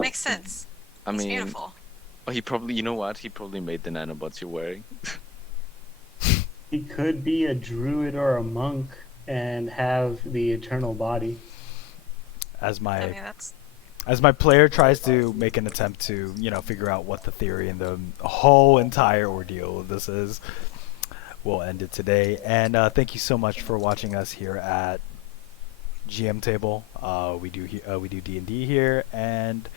Makes sense. I He's mean, beautiful. oh, he probably, you know what? He probably made the nanobots you're wearing. He could be a druid or a monk and have the eternal body. As I mean, my that's as my player tries to make an attempt to, figure out what the theory and the whole entire ordeal of this is, we'll end it today. And thank you so much for watching us here at GM Table. We do D&D here, and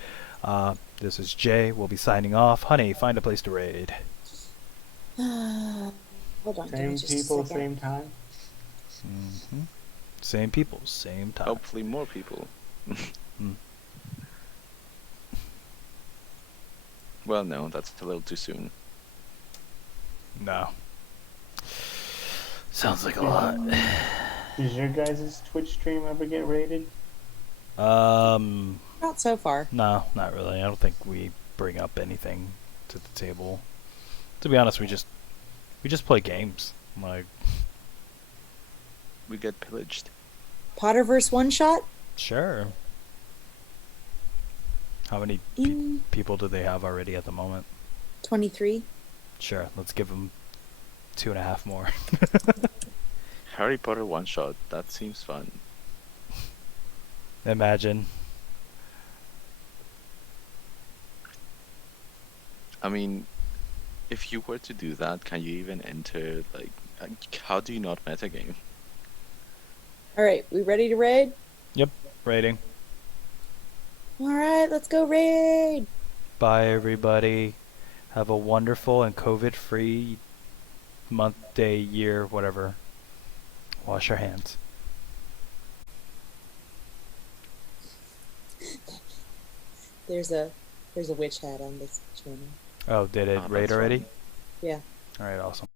this is Jay. We'll be signing off. Honey, find a place to raid. Hold on. give me Same just a people, second. same time. Mm-hmm. Same people, same time. Hopefully more people. Mm. Well, no, that's a little too soon. No. Sounds like a lot. Does your guys' Twitch stream ever get rated? Um, Not so far. no, not really. I don't think we bring up anything to the table. To be honest, we just play games. Like, We get pillaged. Potterverse one shot? sure. How many In people do they have already at the moment? 23. Sure, let's give them 2.5 more. Harry Potter one shot. That seems fun. Imagine. I mean, if you were to do that, can you even enter, like, how do you not metagame? Alright, we ready to raid? Rating. Alright, let's go raid! Bye, everybody. Have a wonderful and COVID-free month, day, year, whatever. Wash your hands. There's a witch hat on this channel. Oh, did it Oh, raid that's already? fun. Yeah. Alright, awesome.